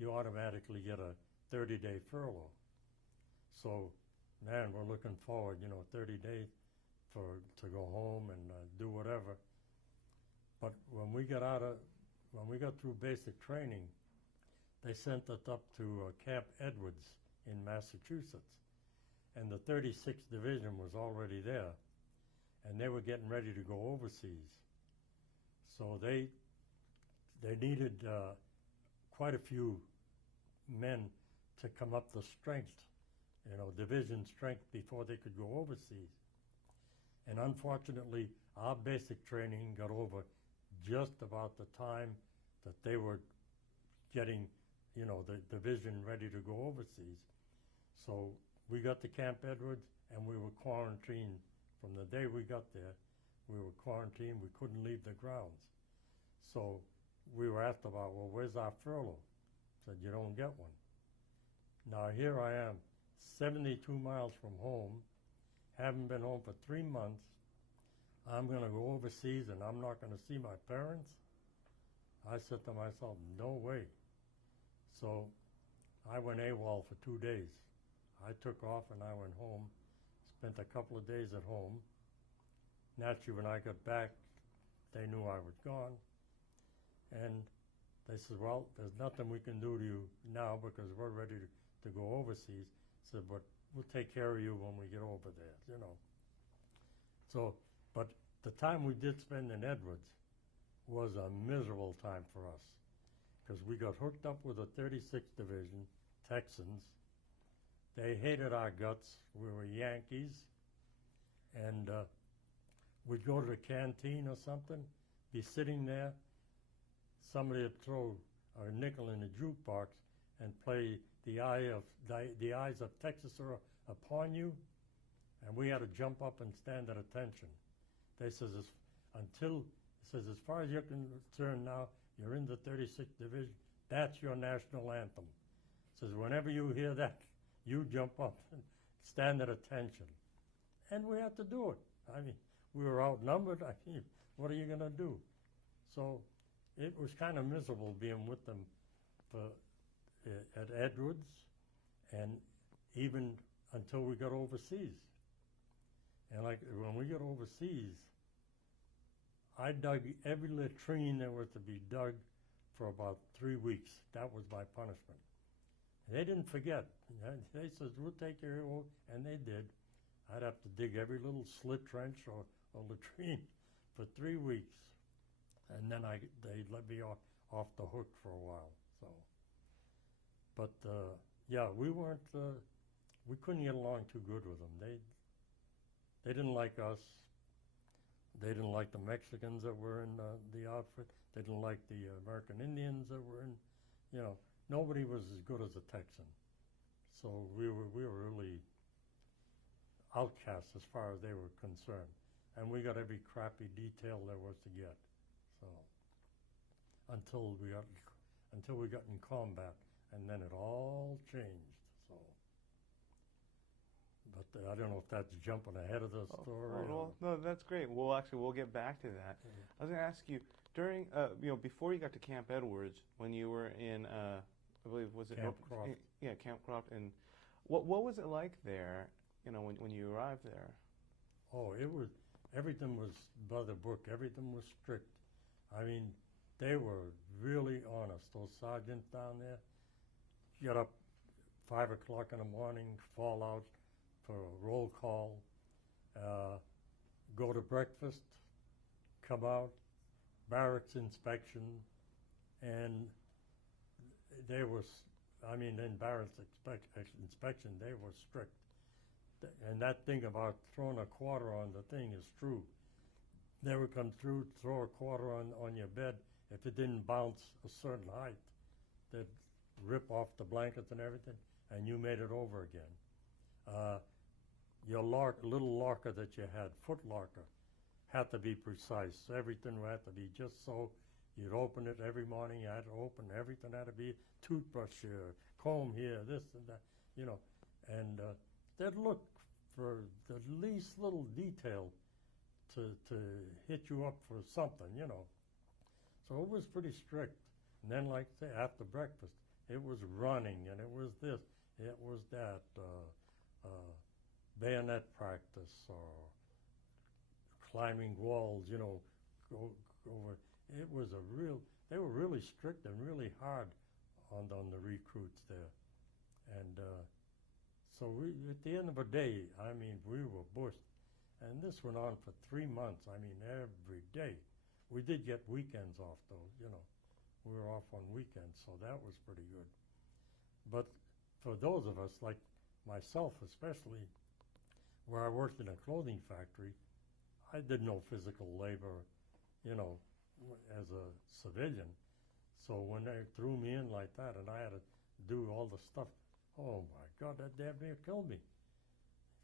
you automatically get a 30-day furlough. So, man, we're looking forward, 30 days to go home and do whatever. But when we got through basic training, they sent us up to Camp Edwards in Massachusetts, and the 36th Division was already there, and they were getting ready to go overseas. So they needed quite a few men to come up the strength, division strength before they could go overseas. And unfortunately, our basic training got over just about the time that they were getting, the division ready to go overseas. So we got to Camp Edwards, and we were quarantined. From the day we got there, we were quarantined. We couldn't leave the grounds. So we were asked about, well, where's our furlough? Said, you don't get one. Now here I am, 72 miles from home, haven't been home for 3 months. I'm going to go overseas and I'm not going to see my parents? I said to myself, no way. So I went AWOL for 2 days. I took off and I went home, spent a couple of days at home. Naturally, when I got back, they knew I was gone. And they said, well, there's nothing we can do to you now because we're ready to go overseas. Said, but we'll take care of you when we get over there, you know. So, but the time we did spend in Edwards was a miserable time for us because we got hooked up with the 36th Division, Texans. They hated our guts. We were Yankees. And we'd go to the canteen or something, be sitting there. Somebody would throw a nickel in the jukebox and play the Eyes of Texas Are Upon You, and we had to jump up and stand at attention. They says, as far as you're concerned now, you're in the 36th Division. That's your national anthem. Says, whenever you hear that, you jump up and stand at attention. And we had to do it. I mean, we were outnumbered. I mean, what are you going to do? So it was kind of miserable being with them at Edwards, and even until we got overseas. And like when we got overseas, I dug every latrine that was to be dug for about 3 weeks. That was my punishment. And they didn't forget. They said, we'll take care of you, and they did. I'd have to dig every little slit trench or latrine for 3 weeks. And then they'd let me off the hook for a while. So, but yeah, we couldn't get along too good with them. They didn't like us. They didn't like the Mexicans that were in the outfit. They didn't like the American Indians that were in. You know, nobody was as good as a Texan. So we were really outcasts as far as they were concerned. And we got every crappy detail there was to get. So until we got in combat, and then it all changed. So, but I don't know if that's jumping ahead of the story. Well, no, that's great. We'll get back to that. Yeah. I was going to ask you during, before you got to Camp Edwards, when you were in, I believe, was it Camp Croft? Yeah, Camp Croft. And what was it like there? You know, when you arrived there. Oh, everything was by the book. Everything was strict. I mean, they were really honest. Those sergeants down there, get up 5 o'clock in the morning, fall out for a roll call, go to breakfast, come out, barracks inspection, and they was, I mean, in barracks inspection, they were strict. And that thing about throwing a quarter on the thing is true. They would come through, throw a quarter on your bed. If it didn't bounce a certain height, they'd rip off the blankets and everything, and you made it over again. Your little locker that you had, foot locker, had to be precise. Everything had to be just so. You'd open it every morning. You had to open everything. Had to be toothbrush here, comb here, this and that, you know. And they'd look for the least little detail to hit you up for something, you know. So it was pretty strict. And then, like I say, after breakfast, it was running, and it was this, it was that, bayonet practice, or climbing walls, you know, go over. It was they were really strict and really hard on the recruits there. And so at the end of the day, I mean, we were bushed. And this went on for 3 months, I mean, every day. We did get weekends off, though, you know. We were off on weekends, so that was pretty good. But for those of us, like myself especially, where I worked in a clothing factory, I did no physical labor, you know, as a civilian. So when they threw me in like that and I had to do all the stuff, oh my God, that damn near killed me.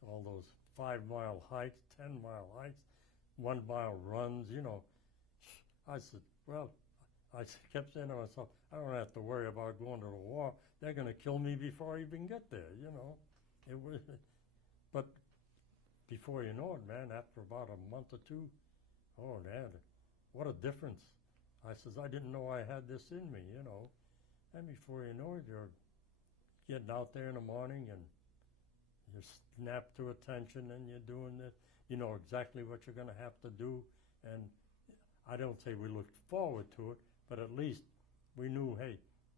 All those 5-mile hikes, 10-mile hikes, 1-mile runs, you know. I said, well, I kept saying to myself, I don't have to worry about going to the war. They're going to kill me before I even get there, you know. It was, but before you know it, man, after about a month or two, oh, Dad, what a difference. I says, I didn't know I had this in me, you know. And before you know it, you're getting out there in the morning and you snap to attention and you're doing this. You know exactly what you're going to have to do. And I don't say we looked forward to it, but at least we knew, hey,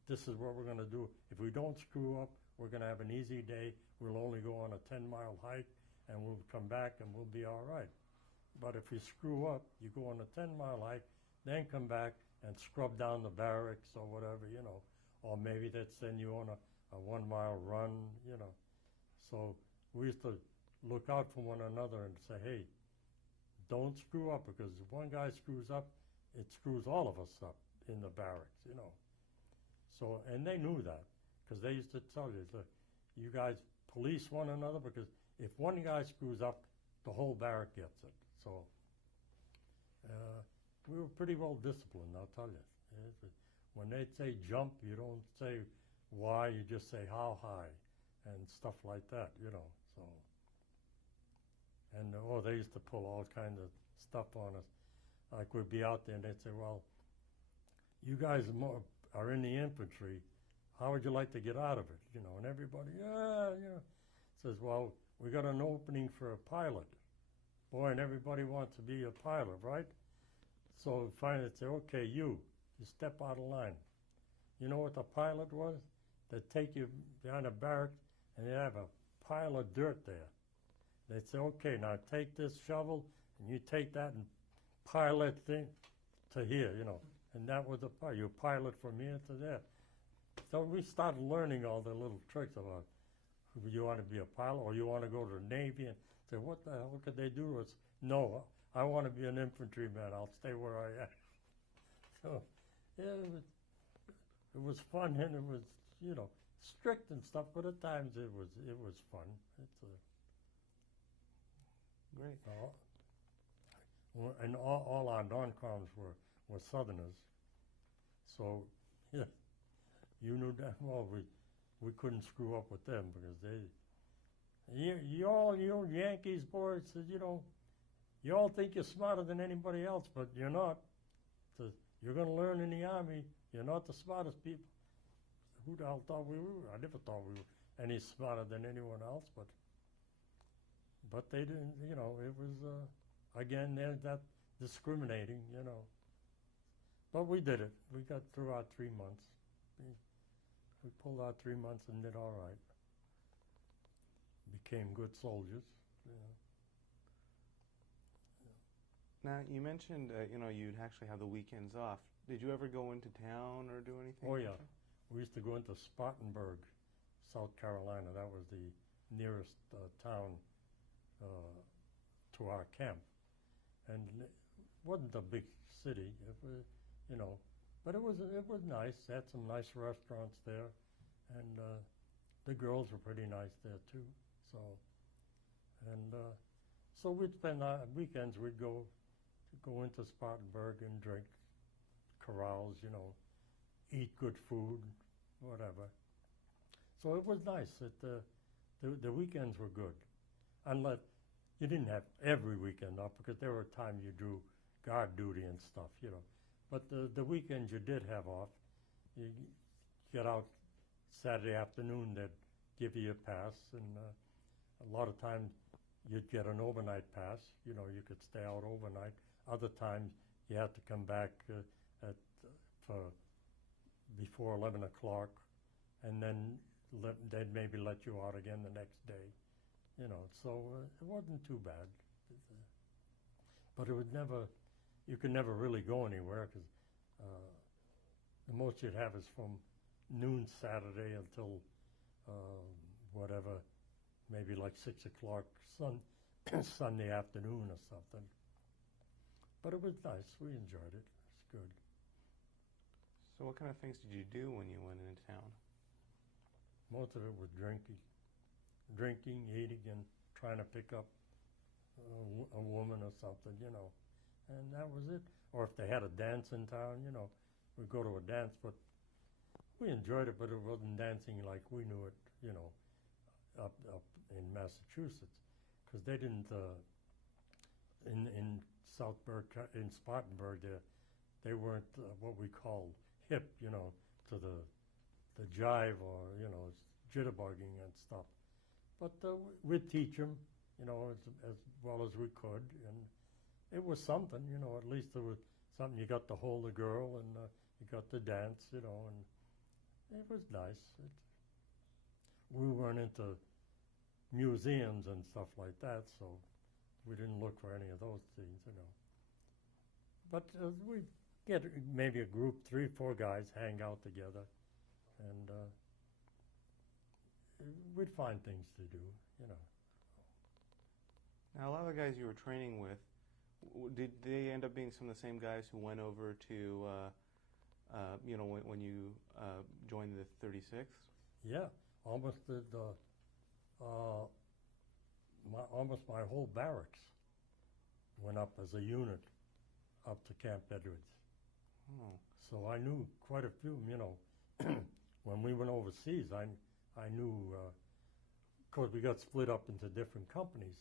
this is what we're going to do. If we don't screw up, we're going to have an easy day. We'll only go on a 10-mile hike, and we'll come back, and we'll be all right. But if you screw up, you go on a 10-mile hike, then come back and scrub down the barracks or whatever, you know. Or maybe they'd send you on a 1-mile run, you know. So we used to look out for one another and say, hey, don't screw up, because if one guy screws up, it screws all of us up in the barracks, you know. So, and they knew that, because they used to tell you, look, you guys police one another, because if one guy screws up, the whole barrack gets it. So we were pretty well disciplined, I'll tell you. When they say jump, you don't say why, you just say how high and stuff like that, you know. So, and they used to pull all kinds of stuff on us. Like we'd be out there and they'd say, well, you guys are in the infantry. How would you like to get out of it? You know, and everybody, yeah, you know, says, well, we got an opening for a pilot. Boy, and everybody wants to be a pilot, right? So finally they say, okay, you step out of line. You know what the pilot was? They'd take you behind a barrack and they'd have a pile of dirt there. They'd say, okay, now take this shovel and you take that and pile that thing to here, you know. And that was the pilot. You pilot from here to there. So we started learning all the little tricks about you want to be a pilot or you want to go to the Navy, and say, what the hell could they do to us? No, I want to be an infantryman. I'll stay where I am. So, yeah, it was fun, and it was, you know, strict and stuff, but at times it was fun. It's great. And all our non-coms were Southerners. So, yeah, you knew that well we couldn't screw up with them, because you Yankees boys, you know, you all think you're smarter than anybody else, but you're not. So you're going to learn in the Army, you're not the smartest people. Who the hell thought we were? I never thought we were any smarter than anyone else, but they didn't, you know, it was, again, there's that discriminating, you know. But we did it. We got through our 3 months. We pulled out 3 months and did all right. Became good soldiers. Now, you mentioned, you know, you'd actually have the weekends off. Did you ever go into town or do anything? Oh, yeah. We used to go into Spartanburg, South Carolina. That was the nearest town to our camp. And it wasn't a big city. It was, you know, but it was nice. They had some nice restaurants there, and the girls were pretty nice there too. So we'd spend our weekends. We'd go into Spartanburg and drink, carouse, you know, eat good food, whatever. So it was nice. The weekends were good, unless you didn't have every weekend off, because there were times you do guard duty and stuff, you know. But the weekends you did have off, you get out Saturday afternoon, they'd give you a pass, and a lot of times you'd get an overnight pass. You know, you could stay out overnight. Other times you had to come back before 11 o'clock, and then they'd maybe let you out again the next day. You know, so it wasn't too bad. But it was never, you could never really go anywhere, because the most you'd have is from noon Saturday until whatever, maybe like 6 o'clock Sunday afternoon or something. But it was nice. We enjoyed it. It's good. So what kind of things did you do when you went into town? Most of it was drinking, eating, and trying to pick up a woman or something, you know. And that was it. Or if they had a dance in town, you know, we'd go to a dance. But we enjoyed it, but it wasn't dancing like we knew it, you know, up in Massachusetts, because they didn't. In Spartanburg, they weren't what we called hip, you know, to the jive or, you know, jitterbugging and stuff. But we'd teach them, you know, as well as we could, and it was something, you know. At least there was something. You got to hold a girl, and you got to dance, you know, and it was nice. we weren't into museums and stuff like that, so we didn't look for any of those things, you know. But we get maybe a group, 3 or 4 guys, hang out together, and we'd find things to do, you know. Now, a lot of the guys you were training with, did they end up being some of the same guys who went over to, you know, when you joined the 36th? Yeah, almost almost my whole barracks went up as a unit up to Camp Edwards. Oh. So I knew quite a few, you know. When we went overseas, I knew, of course, we got split up into different companies,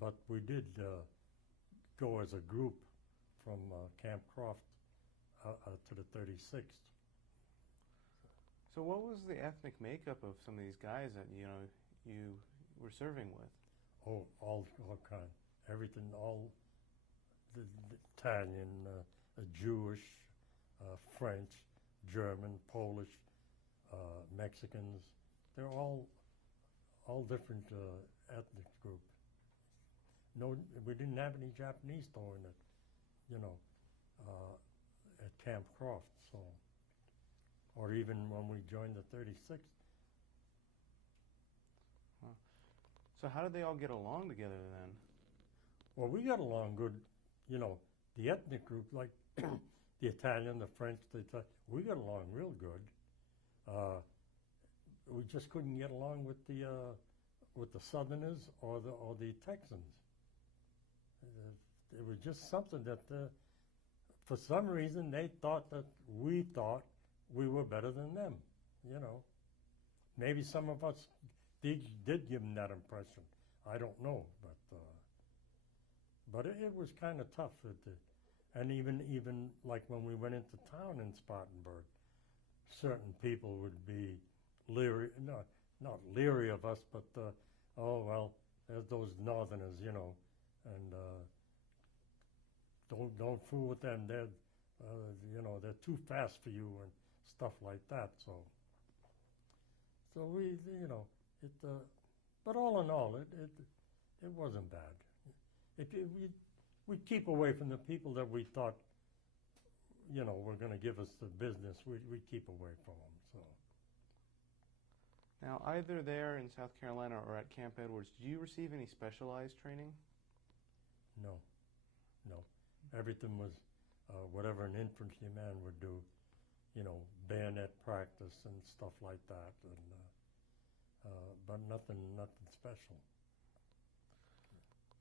but we did go as a group from Camp Croft to the 36th. So what was the ethnic makeup of some of these guys that, you know, you were serving with? Oh, all kind, everything, all the Italian, Jewish, French, German, Polish, Mexicans. They're all different ethnic group. No, we didn't have any Japanese though in it, you know, at Camp Croft. So, or even when we joined the 36th. Huh. So how did they all get along together then? Well, we got along good, you know. The ethnic group, like the Italian, the French, we got along real good. We just couldn't get along with the Southerners or the Texans. It was just something that, for some reason, they thought that we thought we were better than them. You know, maybe some of us did give them that impression. I don't know, but it was kind of tough. And even like when we went into town in Spartanburg, certain people would be leery, not leery of us, but oh well, there's those Northerners, you know, and don't fool with them. They're you know, they're too fast for you and stuff like that. So we, you know, but all in all, it wasn't bad. We'd keep away from the people that we thought, you know, were going to give us the business. We'd keep away from them. So. Now, either there in South Carolina or at Camp Edwards, did you receive any specialized training? No. Everything was whatever an infantryman would do, you know, bayonet practice and stuff like that, and but nothing special.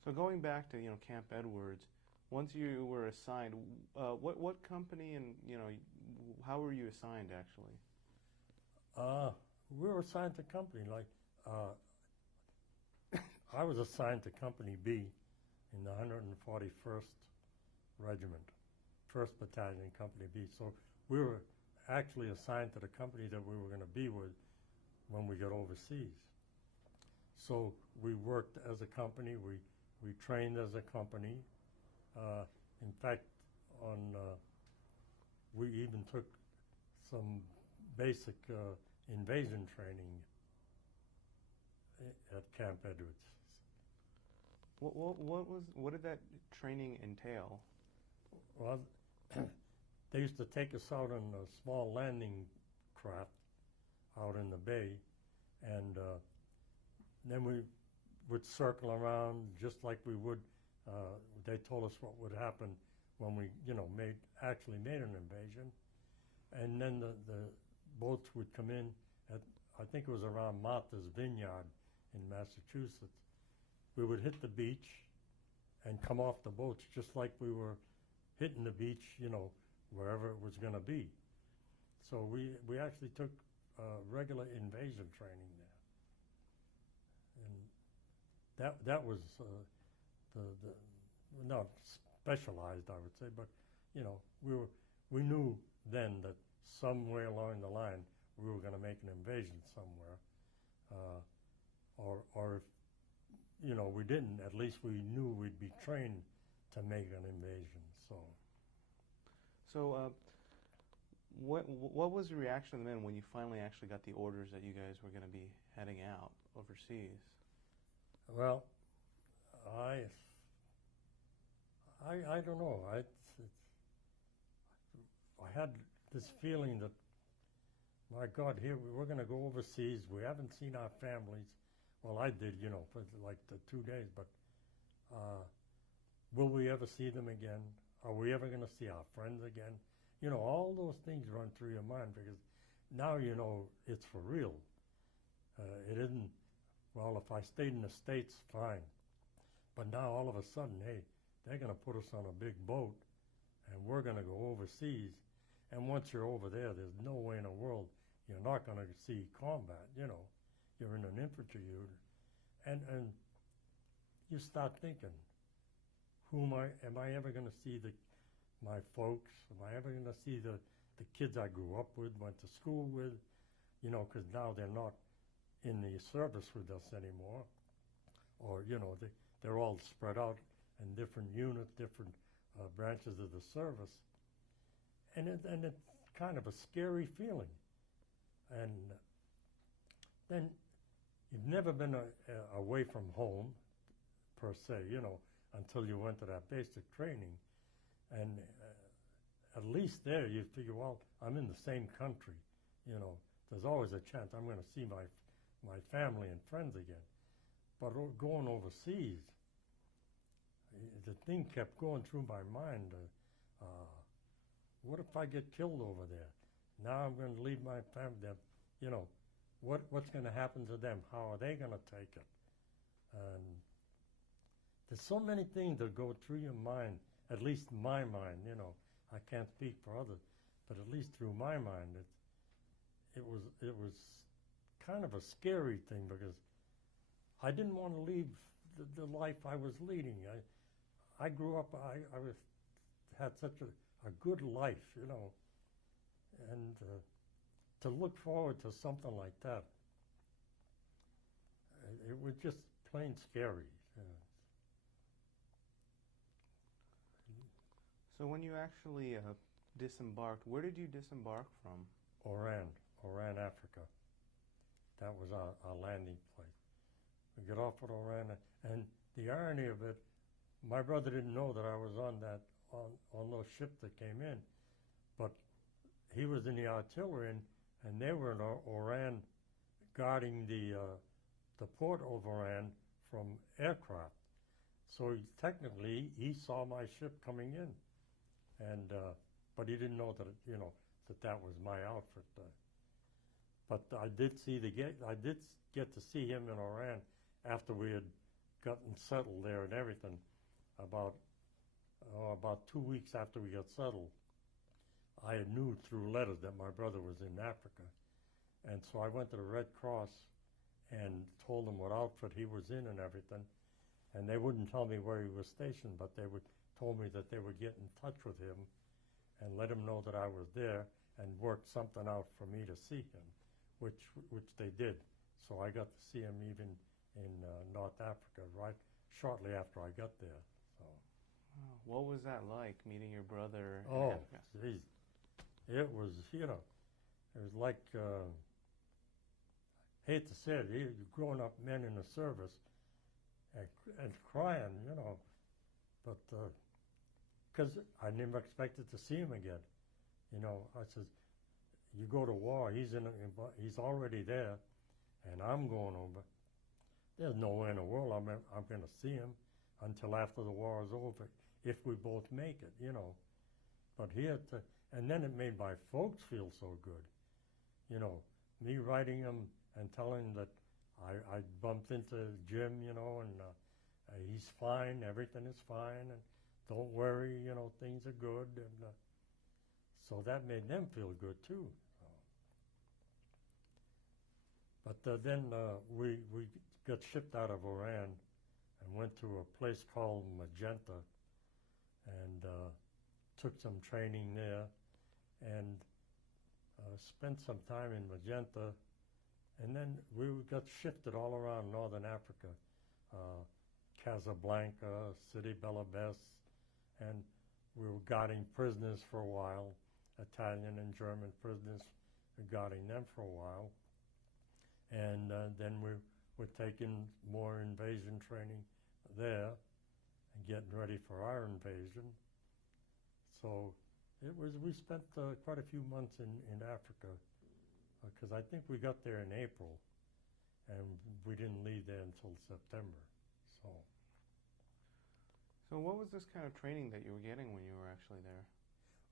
So going back to, you know, Camp Edwards, once you were assigned, what company and, you know, how were you assigned actually? We were assigned to company. Like I was assigned to Company B in the 141st Regiment, 1st Battalion, Company B. So we were actually assigned to the company that we were going to be with when we got overseas. So we worked as a company. We trained as a company. In fact, we even took some basic invasion training at Camp Edwards. What did that training entail? Well, they used to take us out on a small landing craft out in the bay, and then we would circle around just like we would. They told us what would happen when we, you know, actually made an invasion, and then the boats would come in at, I think it was around Martha's Vineyard in Massachusetts. We would hit the beach and come off the boats just like we were hitting the beach, you know, wherever it was going to be. So we actually took regular invasion training there, and that was not specialized, I would say, but you know, we knew then that somewhere along the line we were going to make an invasion somewhere, or if, you know, we didn't, at least we knew we'd be trained to make an invasion. So What was the reaction of the men when you finally actually got the orders that you guys were going to be heading out overseas? Well, I don't know. I had this feeling that, my God, here we're going to go overseas. We haven't seen our families. Well, I did, you know, for like the 2 days, but will we ever see them again? Are we ever going to see our friends again? You know, all those things run through your mind because now you know it's for real. It isn't, well, if I stayed in the States, fine. But now all of a sudden, hey, they're going to put us on a big boat and we're going to go overseas. And once you're over there, there's no way in the world you're not going to see combat, you know. You're in an infantry unit. And you start thinking, am I ever going to see my folks? Am I ever going to see the kids I grew up with, went to school with? You know, because now they're not in the service with us anymore. Or, you know, they're all spread out in different units, different branches of the service. And it's kind of a scary feeling. And then you've never been away from home, per se, you know, until you went to that basic training. And at least there you figure, well, I'm in the same country, you know. There's always a chance I'm going to see my family and friends again. But going overseas, the thing kept going through my mind. What if I get killed over there? Now I'm going to leave my family. You know, what's going to happen to them? How are they going to take it? And there's so many things that go through your mind, at least my mind, you know. I can't speak for others, but at least through my mind, it was kind of a scary thing because I didn't want to leave the life I was leading. I grew up, had such a good life, you know, and to look forward to something like that, it was just plain scary. So when you actually disembarked, where did you disembark from? Oran, Africa. That was our landing place. We get off at Oran, and the irony of it, my brother didn't know that I was on those ships that came in, but he was in the artillery, and they were in Oran guarding the port of Oran from aircraft. So technically, he saw my ship coming in, and but he didn't know that, you know, that was my outfit. But I did get to see him in Oran after we had gotten settled there and everything. About 2 weeks after we got settled, I knew through letters that my brother was in Africa. And so I went to the Red Cross and told them what outfit he was in and everything. And they wouldn't tell me where he was stationed, but told me that they would get in touch with him and let him know that I was there and work something out for me to see him, which they did. So I got to see him even in North Africa right shortly after I got there. So. Wow. What was that like, meeting your brother? Oh, geez. It was, you know, it was like, hate to say it, you're growing up men in the service and crying, you know, but because I never expected to see him again. You know, I said, you go to war, he's already there, and I'm going over. There's no way in the world I'm going to see him until after the war is over, if we both make it, you know. But and then it made my folks feel so good. You know, me writing him and telling him that I bumped into Jim, you know, and he's fine, everything is fine, and don't worry, you know, things are good. And so that made them feel good too. But then we got shipped out of Oran and went to a place called Magenta and took some training there and spent some time in Magenta. And then we got shifted all around northern Africa, Casablanca, City Belabès, and we were guarding prisoners for a while. Italian and German prisoners, guarding them for a while. And then we were taking more invasion training there and getting ready for our invasion. So we spent quite a few months in Africa, because I think we got there in April, and we didn't leave there until September. So what was this kind of training that you were getting when you were actually there?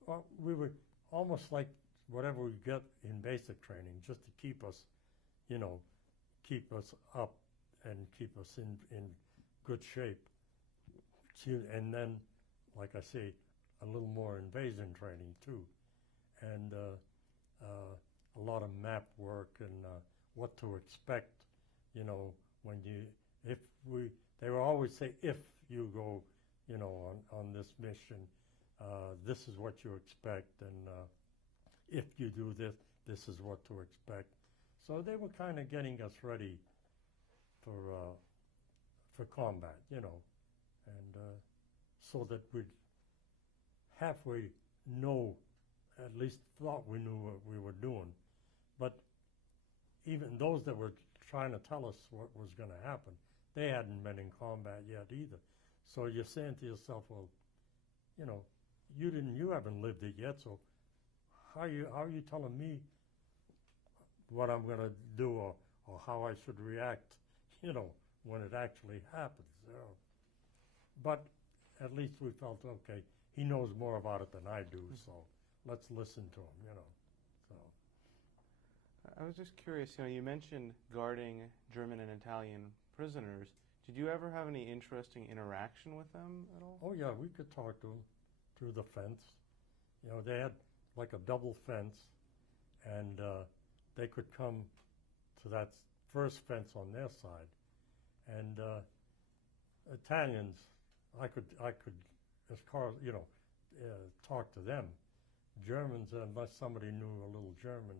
Well, we were almost like whatever we get in basic training, just to keep us, keep us up and keep us in good shape. And then, like I say, a little more invasion training too, and a lot of map work and what to expect. When they will always say, if you go, on this mission, this is what you expect, and if you do this, this is what to expect. So they were kind of getting us ready for combat, and so that we'd halfway know, at least thought we knew what we were doing. But even those that were trying to tell us what was going to happen, they hadn't been in combat yet either. So you're saying to yourself, well, you haven't lived it yet, so how are you telling me what I'm going to do or how I should react, when it actually happens? But at least we felt, okay, he knows more about it than I do, so let's listen to him, So I was just curious, you mentioned guarding German and Italian prisoners. Did you ever have any interesting interaction with them at all? Oh yeah, we could talk to them through the fence. They had like a double fence, and they could come to that first fence on their side. And Italians, I could, as far as talk to them. Germans, unless somebody knew a little German,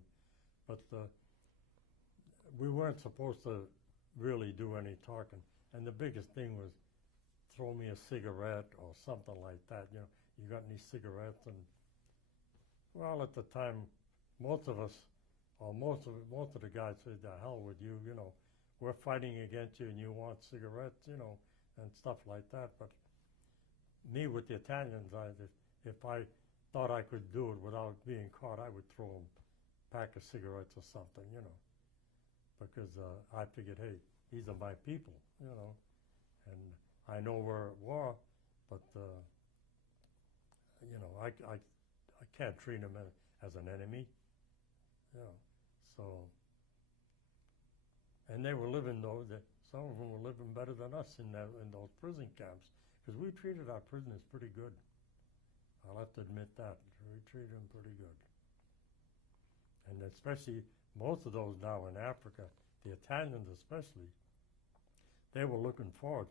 but we weren't supposed to really do any talking. And the biggest thing was throw me a cigarette or something like that. You got any cigarettes? And well, at the time, most of us, or most of the guys said, "The hell with you! We're fighting against you, and you want cigarettes, and stuff like that." But me with the Italians, if I thought I could do it without being caught, I would throw them a pack of cigarettes or something, because I figured, hey, these are my people, and I know we're at war, but I can't treat them as an enemy, So, and they were living some of them were living better than us in those prison camps, because we treated our prisoners pretty good. I'll have to admit that. We treated them pretty good. And especially most of those now in Africa, the Italians especially, they were looking forward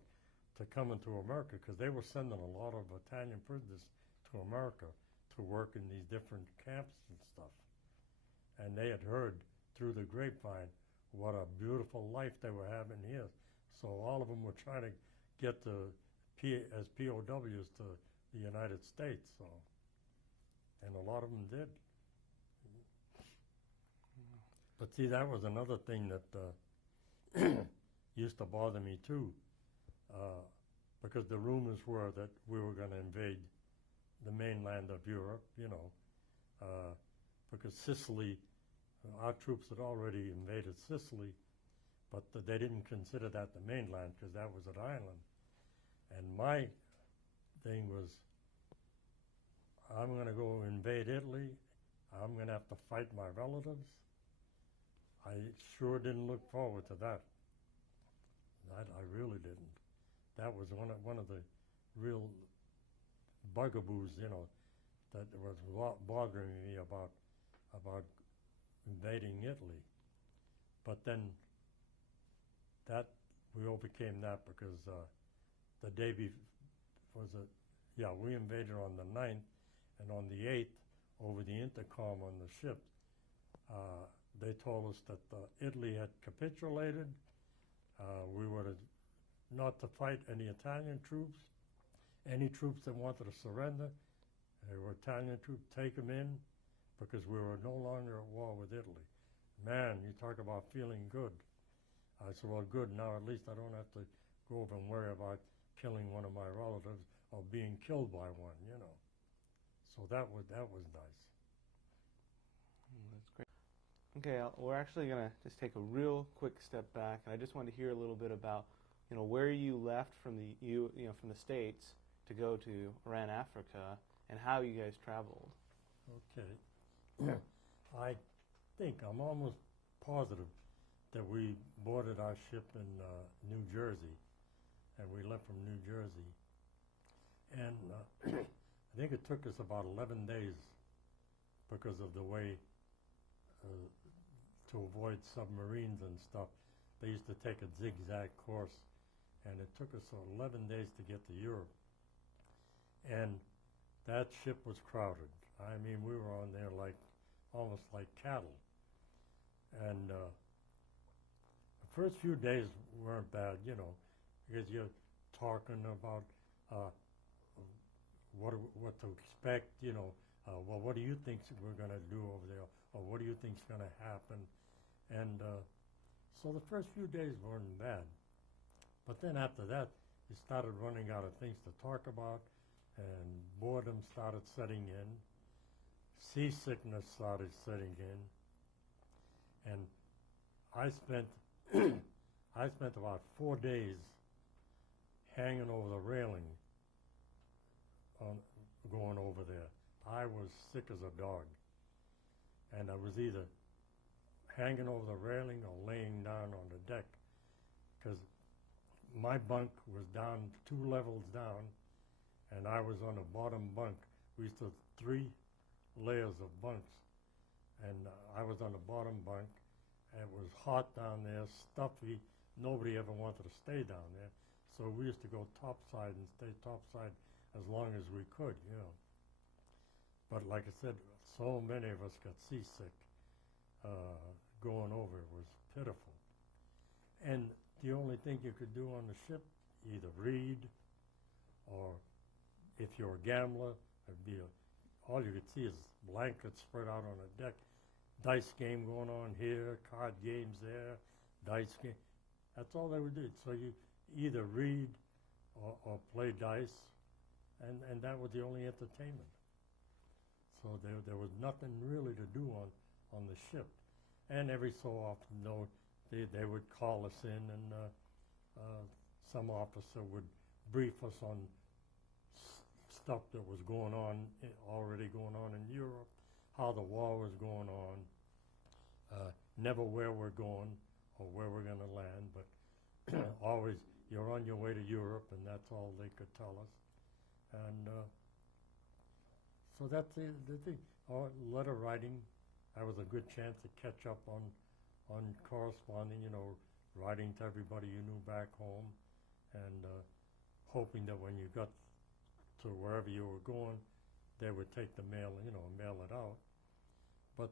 to coming to America, because they were sending a lot of Italian prisoners to America to work in these different camps and stuff. And they had heard through the grapevine what a beautiful life they were having here. So all of them were trying to get as POWs to the United States. So, and a lot of them did. But see, that was another thing that used to bother me too, because the rumors were that we were going to invade the mainland of Europe, because Sicily, our troops had already invaded Sicily, but they didn't consider that the mainland, because that was an island. And my thing was, I'm going to go invade Italy. I'm going to have to fight my relatives. I sure didn't look forward to that. I really didn't. That was one of the real bugaboos, that was bothering me about invading Italy. But then we overcame that, because the day we invaded on the 9th, and on the 8th, over the intercom on the ship, they told us that Italy had capitulated. We were not to fight any Italian troops. Any troops that wanted to surrender, they were Italian troops, take them in. because we were no longer at war with Italy. Man, you talk about feeling good. I said, well, good, now at least I don't have to go over and worry about killing one of my relatives or being killed by one, you know. So that was nice. That's great. Okay, we're actually going to just take a real quick step back, and I just wanted to hear a little bit about, where you left from from the States to go to Iran, Africa, and how you guys traveled. Okay. I think, I'm almost positive that we boarded our ship in New Jersey, and we left from New Jersey. And I think it took us about 11 days because of the way to avoid submarines and stuff. They used to take a zigzag course, and it took us 11 days to get to Europe. And that ship was crowded. I mean, we were on there almost like cattle. And the first few days weren't bad, because you're talking about what to expect, well, what do you think we're going to do over there, or what do you think's going to happen? And so the first few days weren't bad. But then after that, you started running out of things to talk about, and boredom started setting in. Seasickness started setting in. And I spent about 4 days hanging over the railing going over there. I was sick as a dog. And I was either hanging over the railing or laying down on the deck, because my bunk was down 2 levels down, and I was on the bottom bunk. We used to have 3 layers of bunks, and I was on the bottom bunk, and it was hot down there, stuffy. Nobody ever wanted to stay down there, so we used to go topside and stay topside as long as we could, But like I said, so many of us got seasick going over. It was pitiful. And the only thing you could do on the ship, either read, or if you're a gambler, all you could see is blankets spread out on the deck, dice game going on here, card games there, dice game. That's all they would do. So you either read or play dice, and that was the only entertainment. So there was nothing really to do on the ship. And every so often, they would call us in, and some officer would brief us on stuff that was already going on in Europe, how the war was going on, never where we're going or where we're going to land, but always you're on your way to Europe, and that's all they could tell us. And so that's the thing. Letter writing, that was a good chance to catch up on corresponding, writing to everybody you knew back home, and hoping that when you got to wherever you were going, they would take the mail, mail it out. But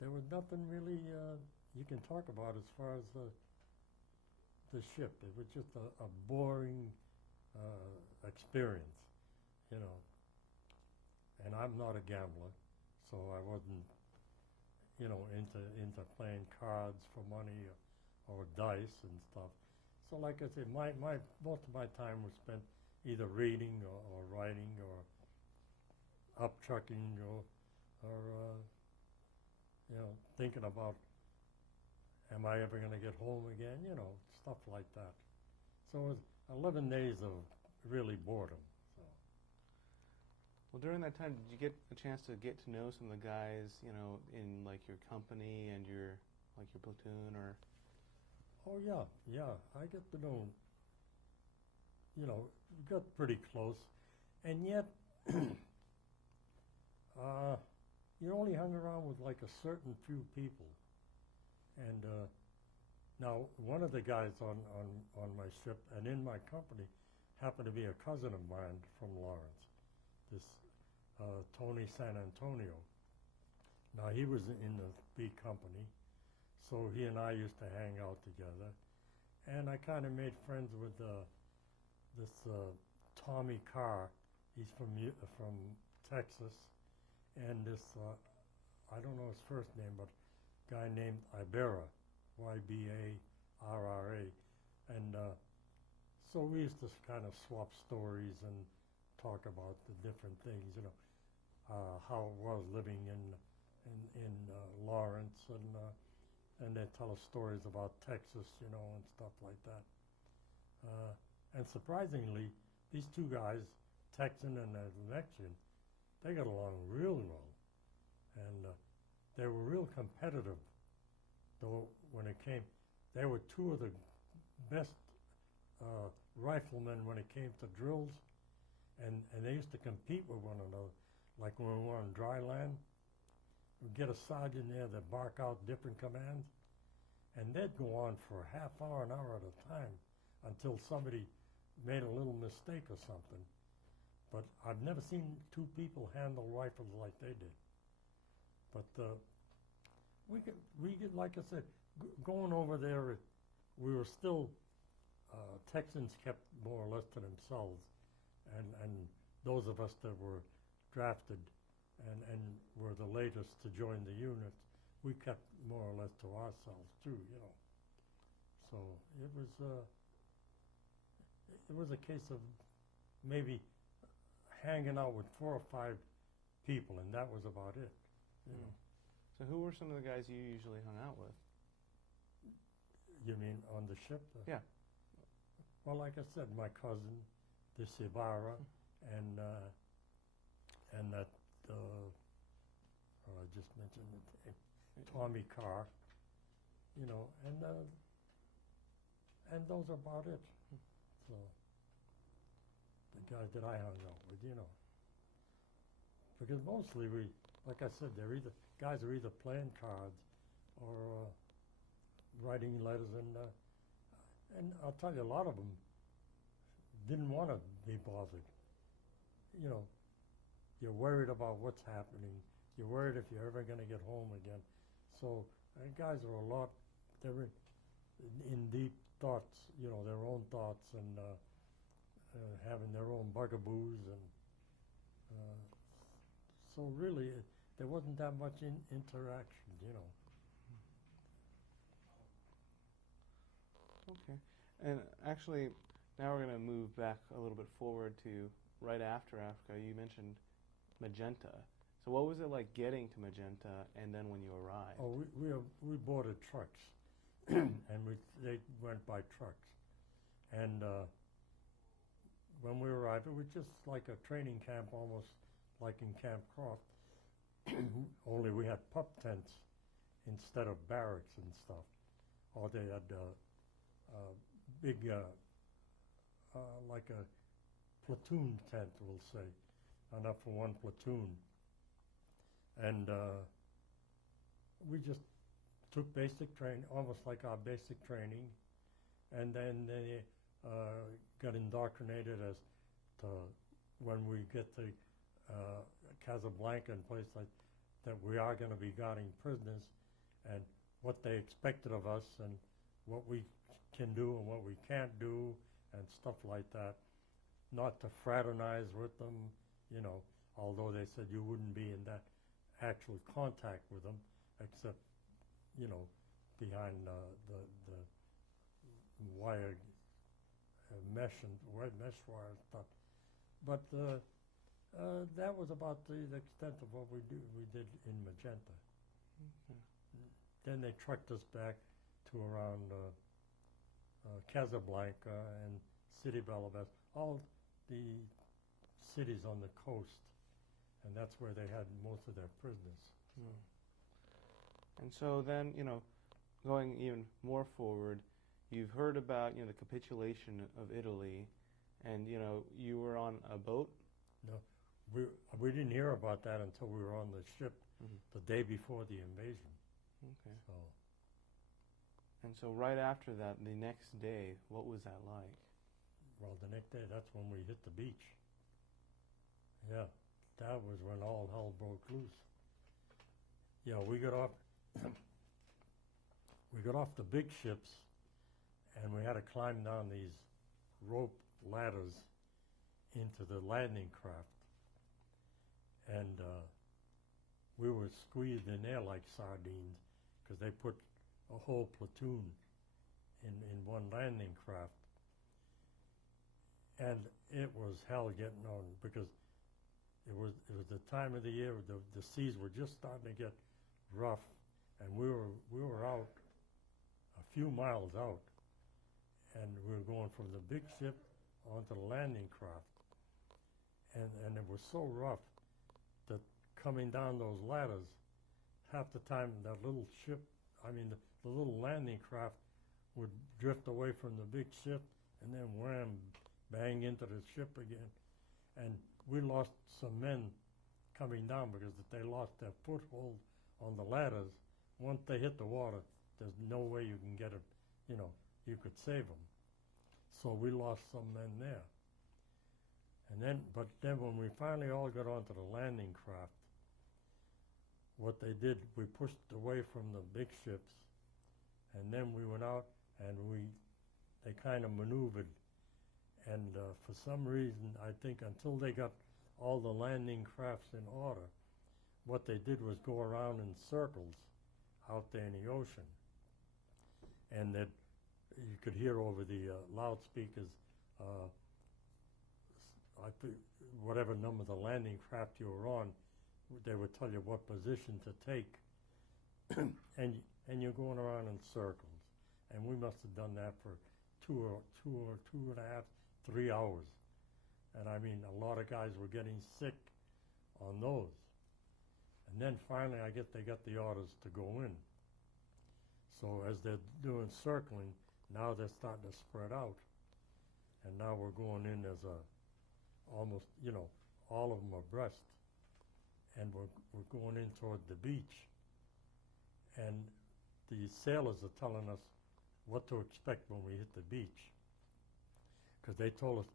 there was nothing really you can talk about as far as the ship. It was just a boring experience, And I'm not a gambler, so I wasn't, into playing cards for money or dice and stuff. So like I said, most of my time was spent either reading or writing or up trucking or thinking about, am I ever going to get home again? Stuff like that. So it was 11 days of really boredom. So. Well, during that time, did you get a chance to get to know some of the guys, in like your company and your platoon, or? Oh yeah. I get to know. Got pretty close, and yet you only hung around with like a certain few people. And now one of the guys on my ship and in my company happened to be a cousin of mine from Lawrence, this Tony San Antonio. Now he was in the B company, so he and I used to hang out together, and I kind of made friends with this Tommy Carr. He's from Texas, and this, I don't know his first name, but guy named Ibarra, Ybarra, and so we used to kind of swap stories and talk about the different things, you know, how it was living in Lawrence, and they tell us stories about Texas, you know, and stuff like that. And surprisingly, these two guys, Texan and Mexican, they got along real well, and they were real competitive. Though when it came, they were two of the best riflemen when it came to drills, and they used to compete with one another. Like when we were on dry land, we'd get a sergeant there that bark out different commands, and they'd go on for a half hour, an hour at a time, until somebody made a little mistake or something. But I've never seen two people handle rifles like they did. But we get, like I said, going over there, we were still, Texans kept more or less to themselves, and those of us that were drafted and were the latest to join the units, we kept more or less to ourselves too, you know. So it was a case of maybe hanging out with 4 or 5 people, and that was about it, you know. So who were some of the guys you usually hung out with? You mean on the ship? Yeah. Well, like I said, my cousin, this Ibarra, and that, I just mentioned it, Tommy Carr, you know, and those are about it. So the guys that I hung out with, you know, because mostly we, like I said, guys are either playing cards or writing letters, and I'll tell you, a lot of them didn't want to be bothered. You know, you're worried about what's happening. You're worried if you're ever going to get home again. So guys are a lot, they're in deep thoughts, you know, their own thoughts, and having their own bugaboos, and so really there wasn't that much interaction, you know. Okay. And actually, now we're going to move back a little bit forward to right after Africa. You mentioned Magenta. So what was it like getting to Magenta, and then when you arrived? Oh, we boarded trucks, and they went by trucks. And when we arrived, it was just like a training camp, almost like in Camp Croft, only we had pup tents instead of barracks and stuff. Or they had big, like a platoon tent, we'll say, enough for one platoon. And we just took basic training, almost like our basic training, and then they got indoctrinated as to when we get to Casablanca and places like that, we are going to be guarding prisoners, and what they expected of us, and what we can do and what we can't do, and stuff like that. Not to fraternize with them, you know, although they said you wouldn't be in that actual contact with them, except, you know, behind the wire mesh and mesh wire and stuff. But that was about the extent of what we did in Magenta. Okay. Then they trucked us back to around Casablanca and City Belabes, all the cities on the coast, and that's where they had most of their prisoners. And so then, you know, going even more forward, you've heard about, you know, the capitulation of Italy, and, you know, you were on a boat? No, we didn't hear about that until we were on the ship the day before the invasion. Okay. So. And so right after that, the next day, what was that like? Well, the next day, that's when we hit the beach. Yeah, that was when all hell broke loose. Yeah, we got off the big ships, and we had to climb down these rope ladders into the landing craft. And we were squeezed in there like sardines because they put a whole platoon in one landing craft. And it was hell getting on because it was the time of the year the seas were just starting to get rough, and we were out a few miles out, and we were going from the big ship onto the landing craft, and it was so rough that coming down those ladders, half the time that little ship, I mean the little landing craft would drift away from the big ship and then wham, bang into the ship again. And we lost some men coming down because they lost their foothold on the ladders. Once they hit the water, there's no way you can get it, you could save them. So we lost some men there. But then when we finally all got onto the landing craft, what they did, we pushed away from the big ships, and then we went out and they kind of maneuvered. And for some reason, I think until they got all the landing crafts in order, what they did was go around in circles out there in the ocean. And that you could hear over the loudspeakers, whatever number the landing craft you were on, they would tell you what position to take. and you're going around in circles. And we must have done that for two and a half, 3 hours. And I mean, a lot of guys were getting sick on those. And then finally, I guess they got the orders to go in. So as they're doing circling, now they're starting to spread out. And now we're going in as almost, all of them abreast. And we're going in toward the beach. And the sailors are telling us what to expect when we hit the beach. Because they told us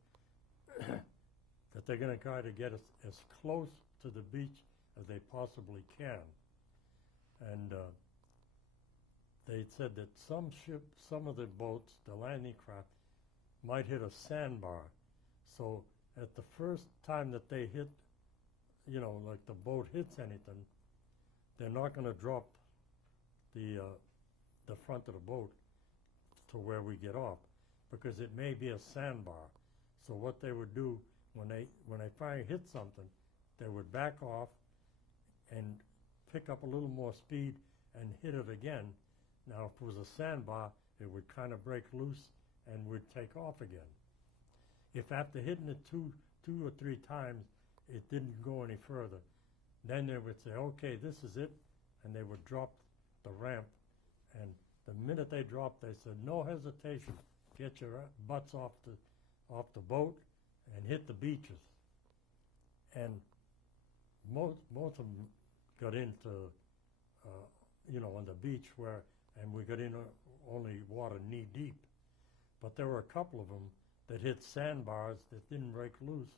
that they're going to try to get us as close to the beach as they possibly can. And they said that some of the boats, the landing craft, might hit a sandbar. So at the first time that they hit, like the boat hits anything, they're not going to drop the front of the boat to where we get off, because it may be a sandbar. So what they would do when they finally hit something, they would back off and pick up a little more speed and hit it again. Now, if it was a sandbar, it would kind of break loose and would take off again. If after hitting it two or three times, it didn't go any further, then they would say, okay, this is it, and they would drop the ramp. And the minute they dropped, they said, no hesitation, get your butts off the boat and hit the beaches. And most of them got into, on the beach and we got in only water knee deep. But there were a couple of them that hit sandbars that didn't break loose,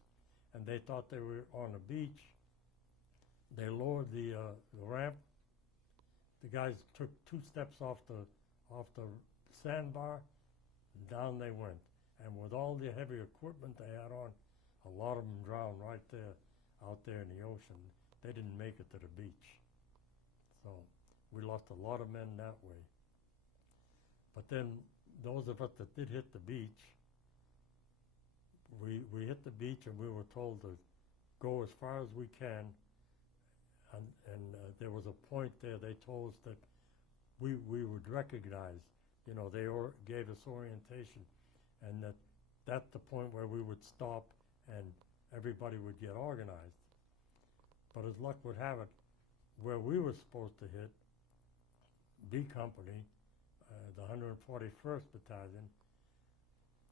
and they thought they were on a beach. They lowered the ramp. The guys took 2 steps off the sandbar, and down they went. And with all the heavy equipment they had on, a lot of them drowned right there, out there in the ocean. They didn't make it to the beach. So we lost a lot of men that way. But then those of us that did hit the beach, we hit the beach and we were told to go as far as we can. And there was a point there they told us that we would recognize, they gave us orientation, and that's the point where we would stop and everybody would get organized. But as luck would have it, where we were supposed to hit, B Company, the 141st Battalion,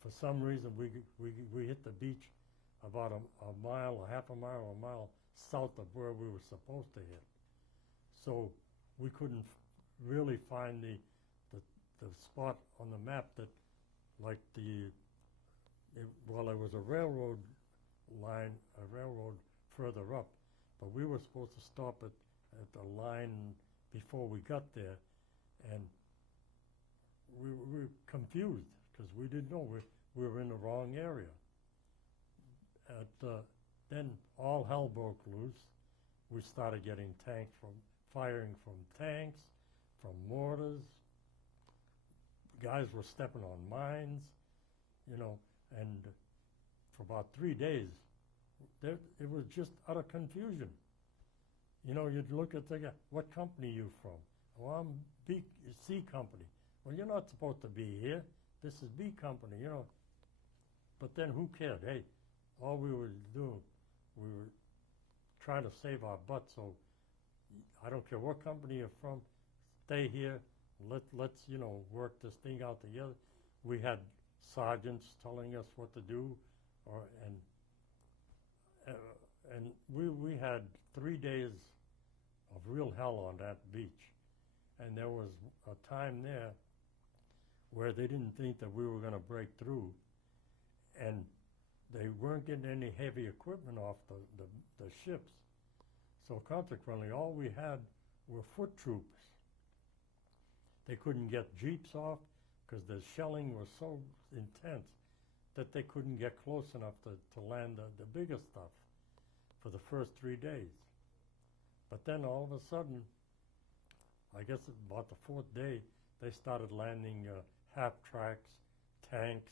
for some reason we hit the beach about a mile, a half a mile, a mile south of where we were supposed to hit. So we couldn't really find the spot on the map that, like there was a railroad line, a railroad further up, but we were supposed to stop at the line before we got there, and we were confused because we didn't know we were in the wrong area. Then all hell broke loose. we started getting firing from tanks, from mortars. Guys were stepping on mines, you know, and for about 3 days, it was just utter confusion. You know, you'd look at the guy, what company you from? Well, I'm C company. Well, you're not supposed to be here. This is B company, you know. But then who cared? Hey, all we were doing, we were trying to save our butts. So I don't care what company you're from, stay here. Let's you know, work this thing out together. We had sergeants telling us what to do, and we had 3 days of real hell on that beach. And there was a time there where they didn't think that we were going to break through, and they weren't getting any heavy equipment off the ships. So consequently, all we had were foot troops. They couldn't get jeeps off because the shelling was so intense that they couldn't get close enough to land the bigger stuff for the first 3 days. But then all of a sudden, I guess about the 4th day, they started landing half-tracks, tanks,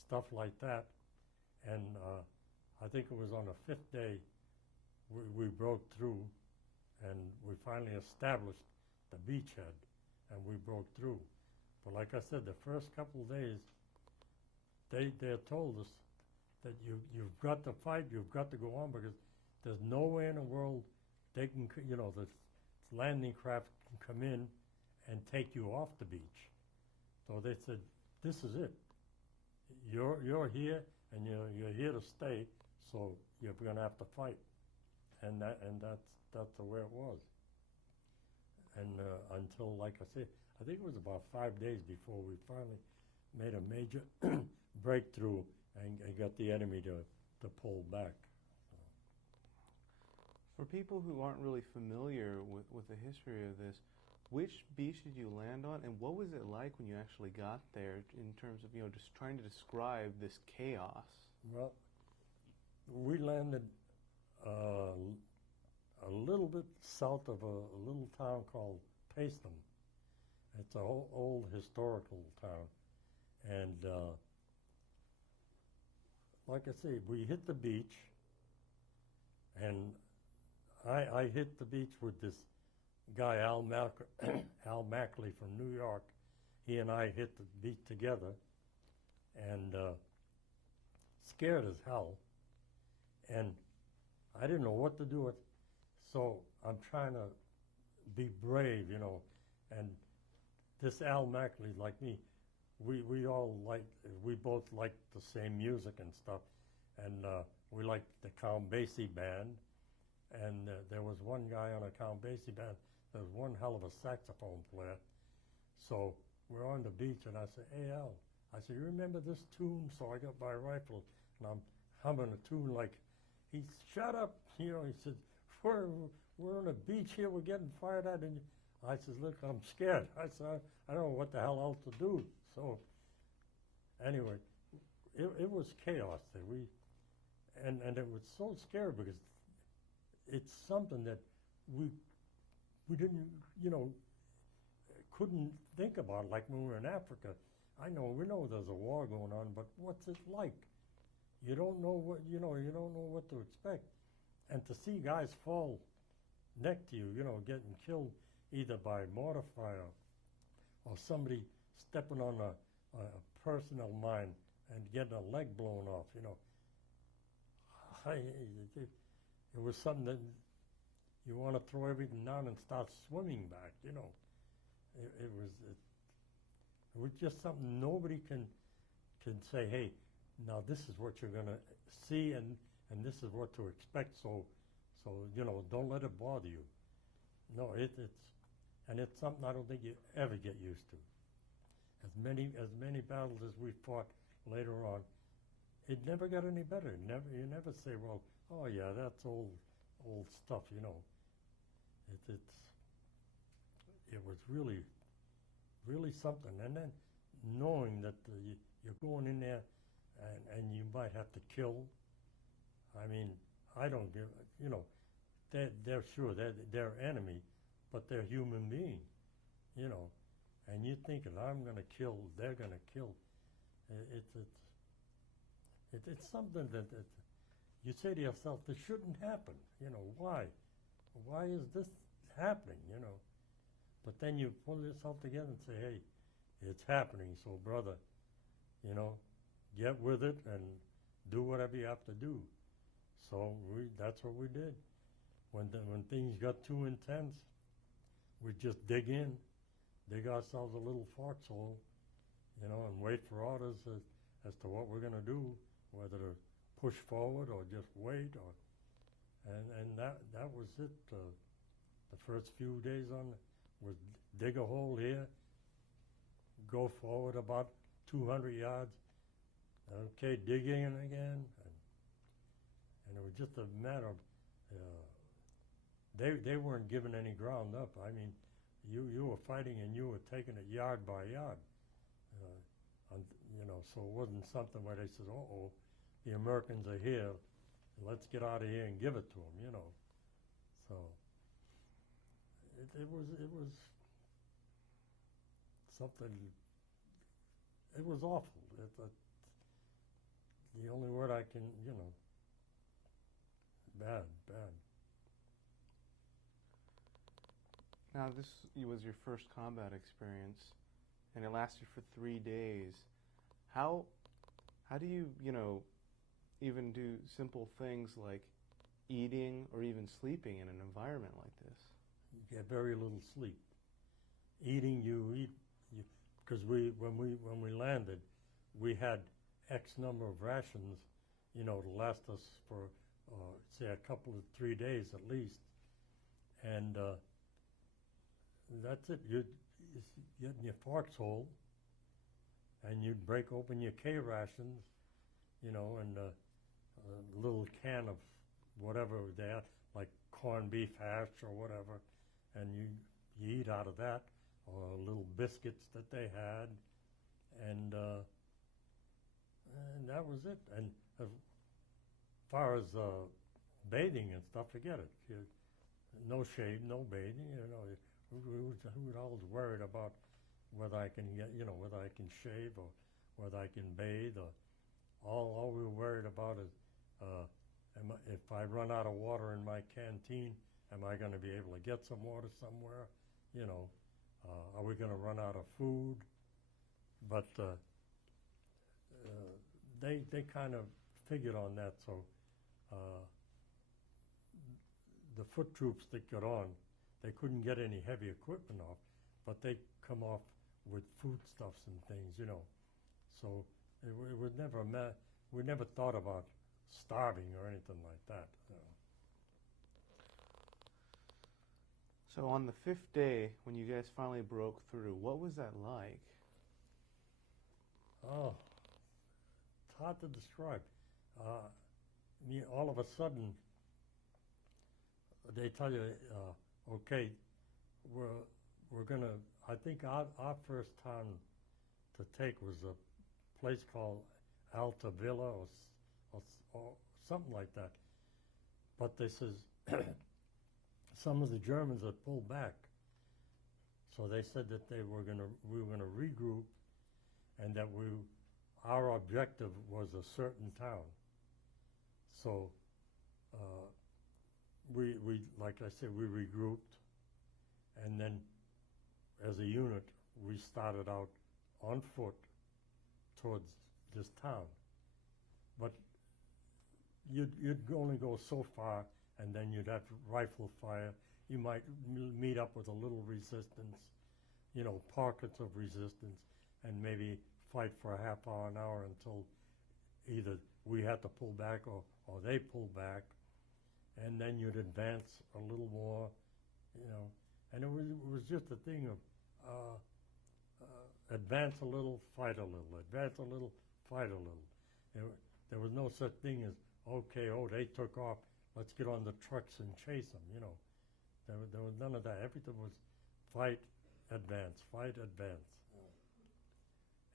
stuff like that. And I think it was on the 5th day we broke through, and we finally established the beachhead, and we broke through. But like I said, the first couple of days, they told us that you've got to fight, you've got to go on, because there's no way in the world they can, you know, the landing craft can come in and take you off the beach. So they said, this is it. You're here, and you're here to stay, so you're going to have to fight. And that's the way it was. And until, like I said, I think it was about 5 days before we finally made a major breakthrough and got the enemy to pull back. For people who aren't really familiar with the history of this, which beach did you land on, and what was it like when you actually got there in terms of, you know, just trying to describe this chaos? Well, we landed a little bit south of a little town called Paestum. It's an old historical town. And like I say, we hit the beach, and I hit the beach with this guy, Al Mackley from New York. He and I hit the beach together, and scared as hell. And I didn't know what to do with, so I'm trying to be brave, you know. And this Al Mackley, like me, we both liked the same music and stuff, and we liked the Count Basie band. And there was one guy on a Count Basie band. There was one hell of a saxophone player. So we're on the beach, and I said, "Hey Al," I said, "You remember this tune?" So I got my rifle, and I'm humming a tune like. He shut up, you know. He said, "We're on a beach here. We're getting fired at." And I said, "Look, I'm scared." I said, "I don't know what the hell else to do." So anyway, it was chaos there. And it was so scary because it's something that we didn't, you know, couldn't think about, like when we were in Africa. We know there's a war going on, but what's it like? You don't know you don't know what to expect. And to see guys fall neck to you, you know, getting killed either by mortar fire or somebody stepping on a personal mine and getting a leg blown off, you know. It was something that you want to throw everything down and start swimming back, you know. It was just something nobody can say, "Hey, now this is what you're going to see, and this is what to expect, so you know, don't let it bother you." No, it's something I don't think you ever get used to. As many battles as we fought later on, it never got any better. You never say, "Well, oh yeah, that's old stuff," you know. It was really something. And then knowing that you're going in there and you might have to kill. I mean, I don't give, you know, they're sure they're enemy, but they're human beings, you know. And you're thinking, I'm going to kill, they're going to kill. It's something that you say to yourself, this shouldn't happen. You know, why? Why is this happening, you know? But then you pull yourself together and say, hey, it's happening, so brother, you know, get with it and do whatever you have to do. So that's what we did. When things got too intense, we'd just dig ourselves a little foxhole, you know, and wait for orders as to what we're going to do, whether to push forward or just wait, and that was it. The first few days was dig a hole here, go forward about 200 yards, okay, dig in again, and it was just a matter of they weren't giving any ground up. I mean, you were fighting and you were taking it yard by yard, you know. So it wasn't something where they said, "Uh-oh, the Americans are here, let's get out of here and give it to them," you know. So it was something. It was awful. The only word I can, you know, bad. Now, this was your first combat experience, and it lasted for 3 days. How do you, you know, even do simple things like eating or even sleeping in an environment like this? You get very little sleep. Eating, you eat, because when we landed, we had X number of rations, you know, to last us for say a couple of 3 days at least, and that's it. You'd get in your foxhole, and you'd break open your K rations, you know, and a little can of whatever they had, like corned beef hash or whatever, and you eat out of that, or little biscuits that they had, and that was it. And as far as bathing and stuff, forget it. No shave, no bathing, you know. Who was always worried about whether I can get, you know, whether I can shave or whether I can bathe, or all we were worried about is if I run out of water in my canteen, am I going to be able to get some water somewhere? You know, are we going to run out of food? But they kind of figured on that. So the foot troops that got on, they couldn't get any heavy equipment off, but they come off with foodstuffs and things, you know. So it was never we never thought about starving or anything like that. You know. So on the 5th day, when you guys finally broke through, what was that like? Oh, it's hard to describe. All of a sudden, they tell you, okay, we're gonna. I think our first town to take was a place called Alta Villa or something like that. But they says some of the Germans had pulled back, so they said that we were gonna regroup, and that our objective was a certain town. So we like I said, we regrouped, and then as a unit we started out on foot towards this town. But you'd only go so far, and then you'd have rifle fire. You might meet up with a little resistance, you know, pockets of resistance, and maybe fight for a half hour, an hour, until either we had to pull back or they pull back, and then you'd advance a little more, you know. And it was just a thing of advance a little, fight a little, advance a little, fight a little. There was no such thing as, okay, they took off, let's get on the trucks and chase them, you know. There was none of that. Everything was fight, advance, fight, advance.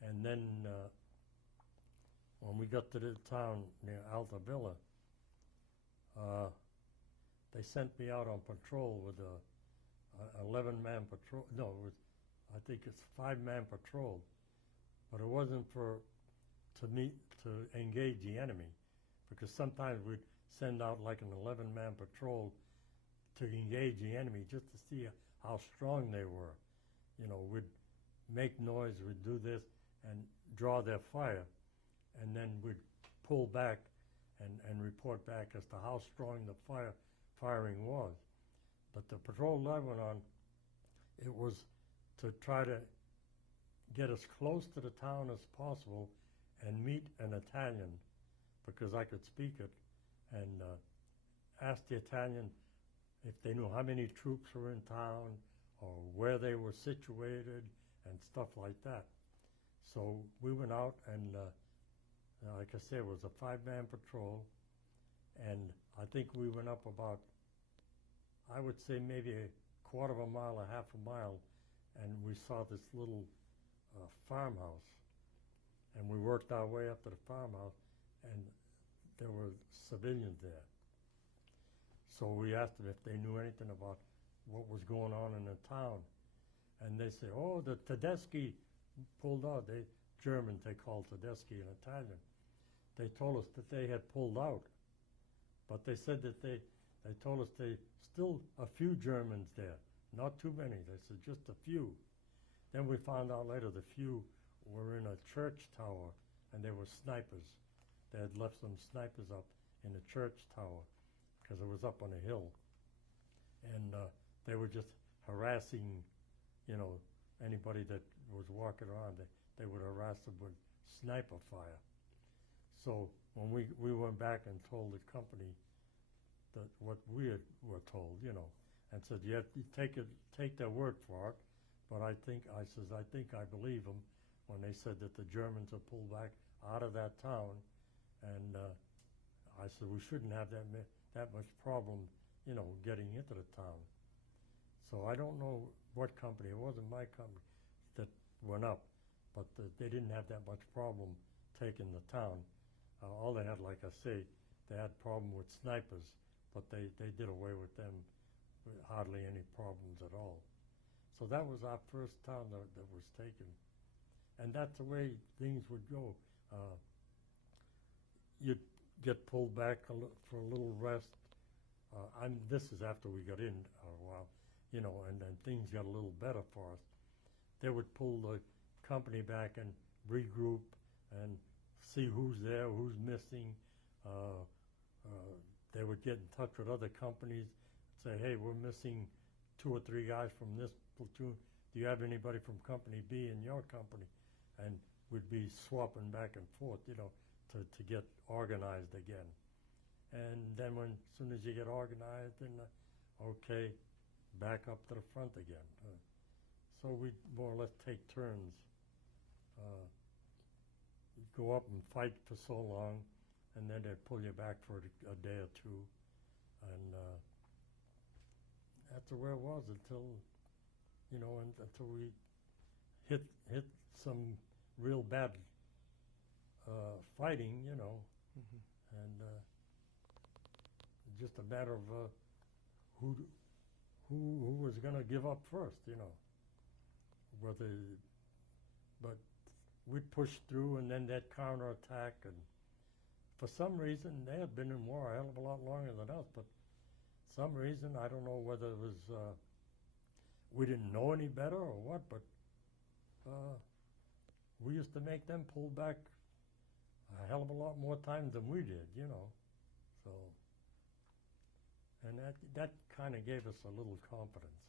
And then when we got to the town near Alta Villa, they sent me out on patrol with a 11-man patrol. No, it was, I think it's 5-man patrol, but it wasn't to engage the enemy, because sometimes we'd send out like an 11-man patrol to engage the enemy just to see how strong they were. You know, we'd make noise, we'd do this, and draw their fire, and then we'd pull back and report back as to how strong the firing was. But the patrol I went on, it was to try to get as close to the town as possible and meet an Italian, because I could speak it, and ask the Italian if they knew how many troops were in town or where they were situated and stuff like that. So we went out and, like I said, it was a 5-man patrol, and I think we went up about, I would say maybe a quarter of a mile, a half a mile, and we saw this little farmhouse. And we worked our way up to the farmhouse, and there were civilians there. So we asked them if they knew anything about what was going on in the town. And they said, oh, the Tedeschi pulled out. Germans, they called Tedeschi in Italian. They told us that they had pulled out. But they said that they told us they still a few Germans there, not too many. They said just a few. Then we found out later the few were in a church tower, and they were snipers. They had left some snipers up in the church tower because it was up on a hill. And they were just harassing, you know, anybody that was walking around. They would harass them with sniper fire. So when we went back and told the company that what we were told, you know, and said, you have to take their word for it, but I think I believe them when they said that the Germans have pulled back out of that town, and I said we shouldn't have that much problem, you know, getting into the town. So I don't know what company, it wasn't my company that went up, but they didn't have that much problem taking the town. All they had, like I say, they had problem with snipers, but they did away with them with hardly any problems at all. So that was our first town that was taken. And that's the way things would go. You'd get pulled back for a little rest. This is after we got in a while, you know, and then things got a little better for us. They would pull the company back and regroup and see who's there, who's missing. They would get in touch with other companies, say, hey, we're missing 2 or 3 guys from this platoon. Do you have anybody from Company B in your company? And we'd be swapping back and forth, you know, to get organized again. And then as soon as you get organized, then okay, back up to the front again. So we more or less take turns. Go up and fight for so long, and then they'd pull you back for a day or two. And that's where it was until, you know, until we hit some real bad fighting, you know, and just a matter of who was going to give up first, you know. But we'd push through, and then they'd counterattack, and for some reason they had been in war a hell of a lot longer than us. But some reason, I don't know whether it was we didn't know any better or what, but we used to make them pull back a hell of a lot more times than we did, you know. So, and that kind of gave us a little confidence.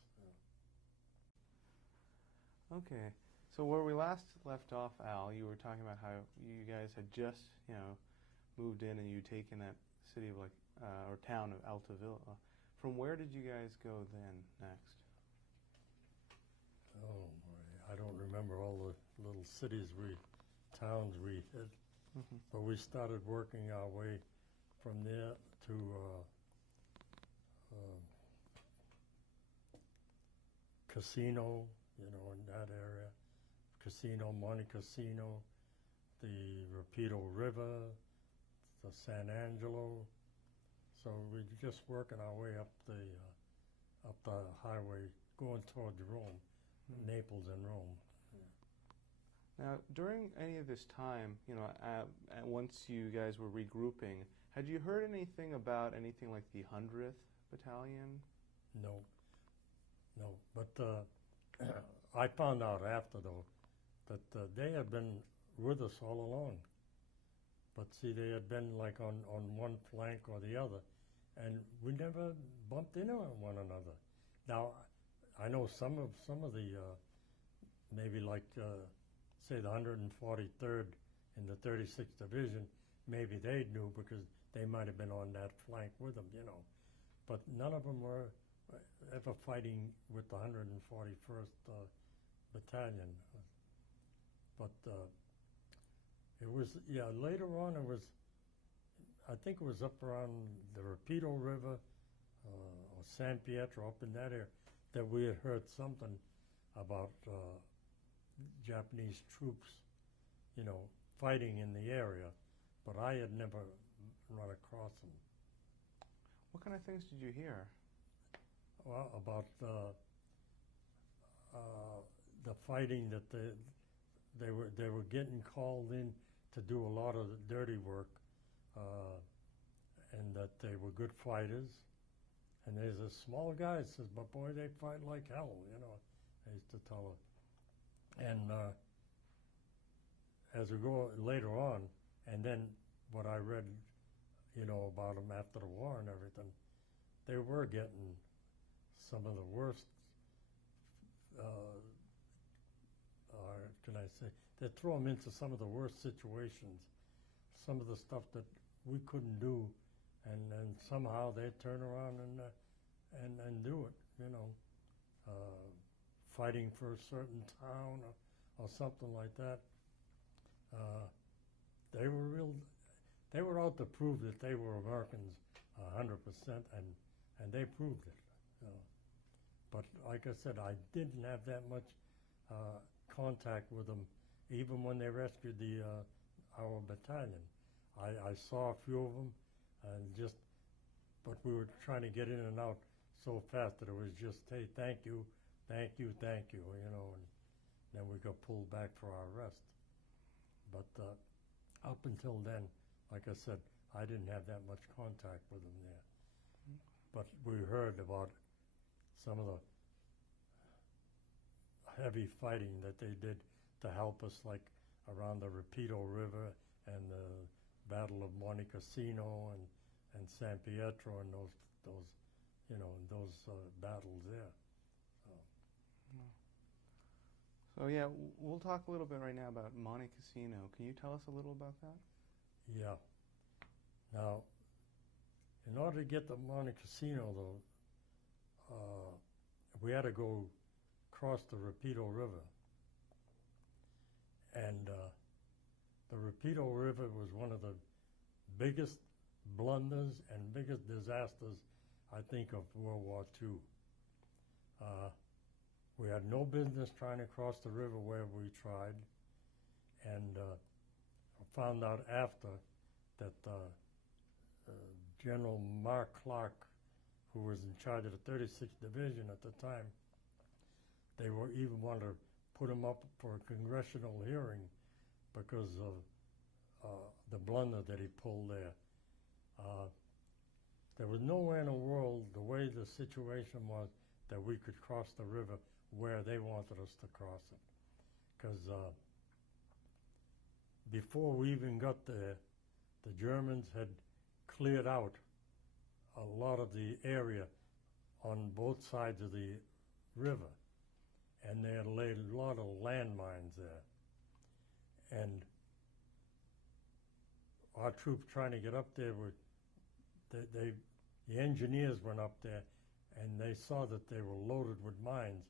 Okay. So where we last left off, Al, you were talking about how you guys had just, you know, moved in and you'd taken that city of or town of Altavilla. From where did you guys go then next? Oh boy, I don't remember all the little towns we hit, but we started working our way from there to Casino, you know, in that area. Casino, Monte Casino, the Rapido River, the San Angelo. So we're just working our way up the highway, going towards Rome, Naples and Rome. Now, during any of this time, you know, once you guys were regrouping, had you heard anything about anything like the 100th Battalion? No, no. But I found out after, though, that they had been with us all along. But see, they had been like on one flank or the other, and we never bumped into one another. Now, I know some of the maybe like say the 143rd in the 36th Division, maybe they knew because they might have been on that flank with them, you know. But none of them were ever fighting with the 141st Battalion. But it was, yeah, later on it was, I think it was up around the Rapido River or San Pietro, up in that area, that we had heard something about Japanese troops, you know, fighting in the area, but I had never run across them. What kind of things did you hear? Well, about the fighting that they were getting called in to do a lot of the dirty work, and that they were good fighters. And there's a small guy that says, but boy, they fight like hell, you know, I used to tell her. And as we go later on, and then what I read, you know, about them after the war and everything, they were getting some of the worst, can I say, they throw them into some of the worst situations, some of the stuff that we couldn't do, and then somehow they turn around and do it, you know, fighting for a certain town or something like that. They were out to prove that they were Americans 100%, and they proved it. But like I said, I didn't have that much contact with them, even when they rescued our battalion. I saw a few of them, and but we were trying to get in and out so fast that it was just, hey, thank you, thank you, thank you, you know, and then we got pulled back for our rest. But up until then, like I said, I didn't have that much contact with them there. But we heard about some of the heavy fighting that they did to help us, like around the Rapido River and the Battle of Monte Cassino and San Pietro and those you know, those battles there. So yeah, we'll talk a little bit right now about Monte Cassino. Can you tell us a little about that? Yeah. Now, in order to get to Monte Cassino, though, we had to go across the Rapido River. And the Rapido River was one of the biggest blunders and biggest disasters, I think, of World War II. We had no business trying to cross the river where we tried, and found out after that General Mark Clark, who was in charge of the 36th Division at the time, they were even wanted to put him up for a congressional hearing because of the blunder that he pulled there. There was nowhere in the world, the way the situation was, that we could cross the river where they wanted us to cross it. Because before we even got there, the Germans had cleared out a lot of the area on both sides of the river, and they had laid a lot of landmines there. And our troops trying to get up there were, the engineers went up there, and they saw that they were loaded with mines.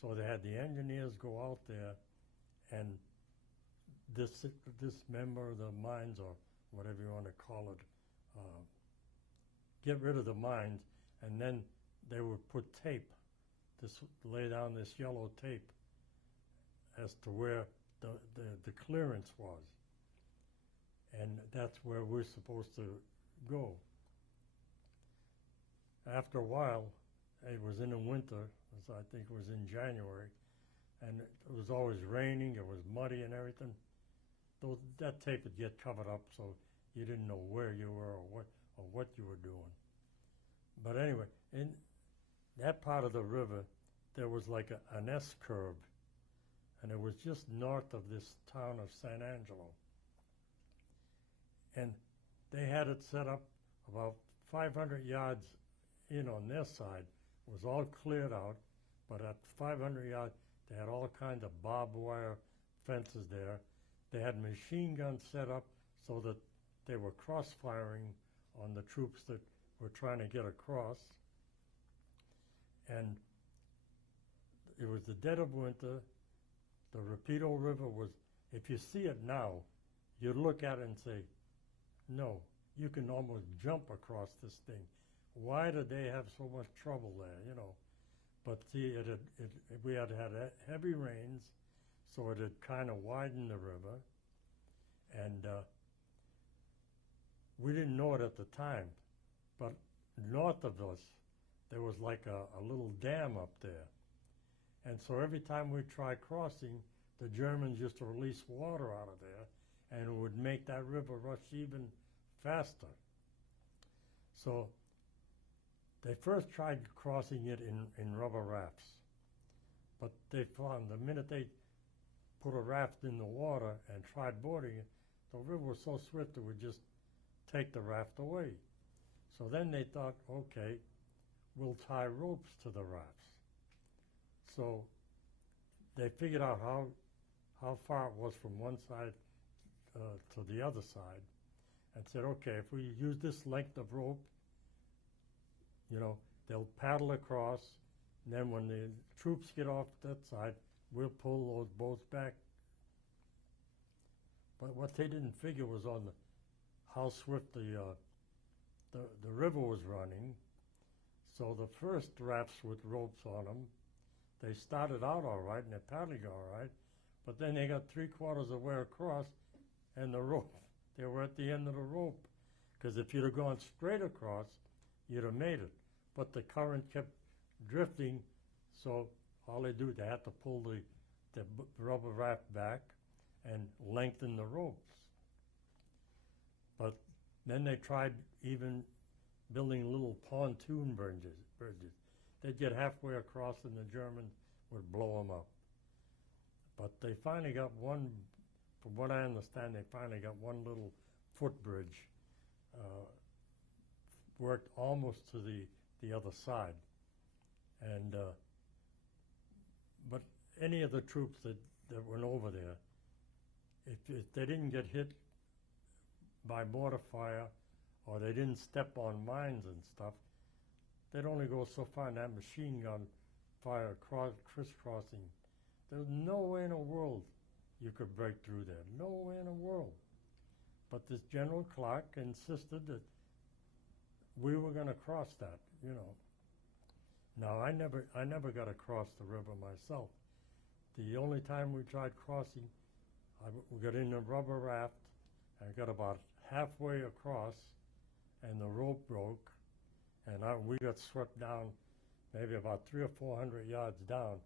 So they had the engineers go out there and dismember the mines, or whatever you want to call it, get rid of the mines, and then they would put tape, lay down this yellow tape as to where the clearance was. And that's where we're supposed to go. after a while, it was in the winter, so I think it was in January, and it was always raining, it was muddy and everything. That tape would get covered up so you didn't know where you were or what you were doing. But anyway, in that part of the river, there was like an S curve, and it was just north of this town of San Angelo. And they had it set up about 500 yards in on their side. It was all cleared out, but at 500 yards, they had all kinds of barbed wire fences there. They had machine guns set up so that they were cross-firing on the troops that were trying to get across. And it was the dead of winter. The Rapido River was, if you see it now, you look at it and say, no, you can almost jump across this thing. Why did they have so much trouble there, you know? But see, we had heavy rains, so it had kind of widened the river. And we didn't know it at the time, but north of us, there was like a little dam up there. And so every time we tried crossing, the Germans used to release water out of there, and it would make that river rush even faster. So they first tried crossing it in rubber rafts, but they found the minute they put a raft in the water and tried boarding it, the river was so swift it would just take the raft away. So then they thought, okay, we'll tie ropes to the rafts. So they figured out how far it was from one side to the other side, and said, okay, if we use this length of rope, you know, they'll paddle across, and then when the troops get off that side, we'll pull those boats back. But what they didn't figure was on how swift the river was running. So the first rafts with ropes on them, they started out all right and they're paddling all right, but then they got 3/4 of the way across, and the rope, they were at the end of the rope. Because if you'd have gone straight across, you'd have made it. But the current kept drifting, so all they do, they had to pull the rubber raft back and lengthen the ropes. But then they tried even building little pontoon bridges. They'd get halfway across and the Germans would blow them up. But they finally got one, from what I understand, they finally got one little footbridge, worked almost to the other side. And but any of the troops that went over there, if they didn't get hit by mortar fire or they didn't step on mines and stuff, they'd only go so far in that machine gun fire crisscrossing. There's no way in the world you could break through there. No way in the world. But this General Clark insisted that we were going to cross that, you know. Now, I never got across the river myself. The only time we tried crossing, we got in a rubber raft and got about halfway across, and the rope broke, and we got swept down maybe about 300 or 400 yards down.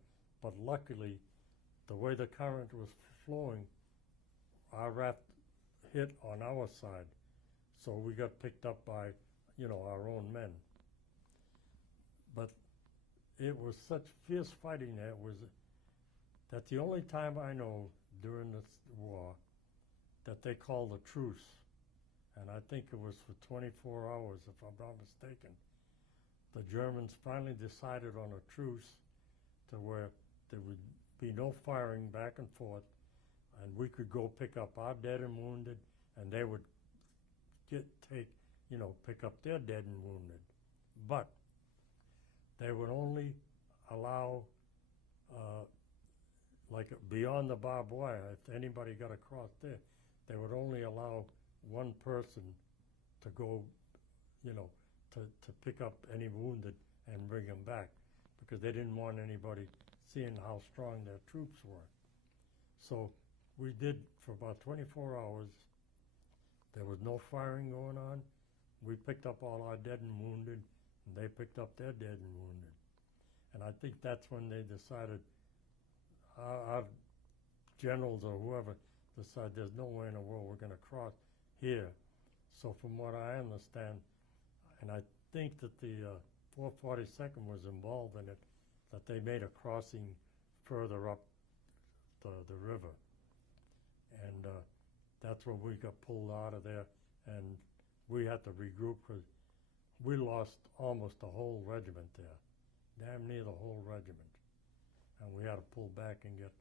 But luckily, the way the current was flowing, our raft hit on our side, so we got picked up by, you know, our own men. But it was such fierce fighting there. That's the only time I know during this war that they called a truce, and I think it was for 24 hours, if I'm not mistaken. The Germans finally decided on a truce to where there would be no firing back and forth, and we could go pick up our dead and wounded, and they would pick up their dead and wounded. But they would only allow, like beyond the barbed wire, if anybody got across there, they would only allow one person to go, you know, to pick up any wounded and bring them back, because they didn't want anybody seeing how strong their troops were. So we did for about 24 hours. There was no firing going on. We picked up all our dead and wounded, and they picked up their dead and wounded. And I think that's when they decided, our generals or whoever decided there's no way in the world we're going to cross here. So from what I understand, and I think that the 442nd was involved in it, that they made a crossing further up the river. And that's when we got pulled out of there, and we had to regroup because we lost almost the whole regiment there, damn near the whole regiment. And we had to pull back and get,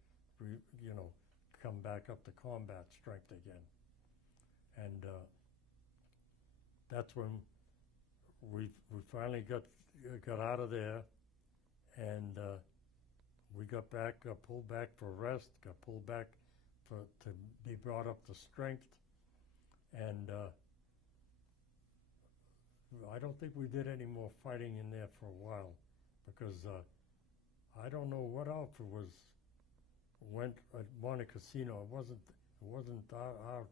come back up to combat strength again. And that's when we finally got out of there, and we got pulled back for rest, got pulled back to be brought up to strength, and I don't think we did any more fighting in there for a while, because I don't know what outfit went at Monte Cassino. It wasn't our.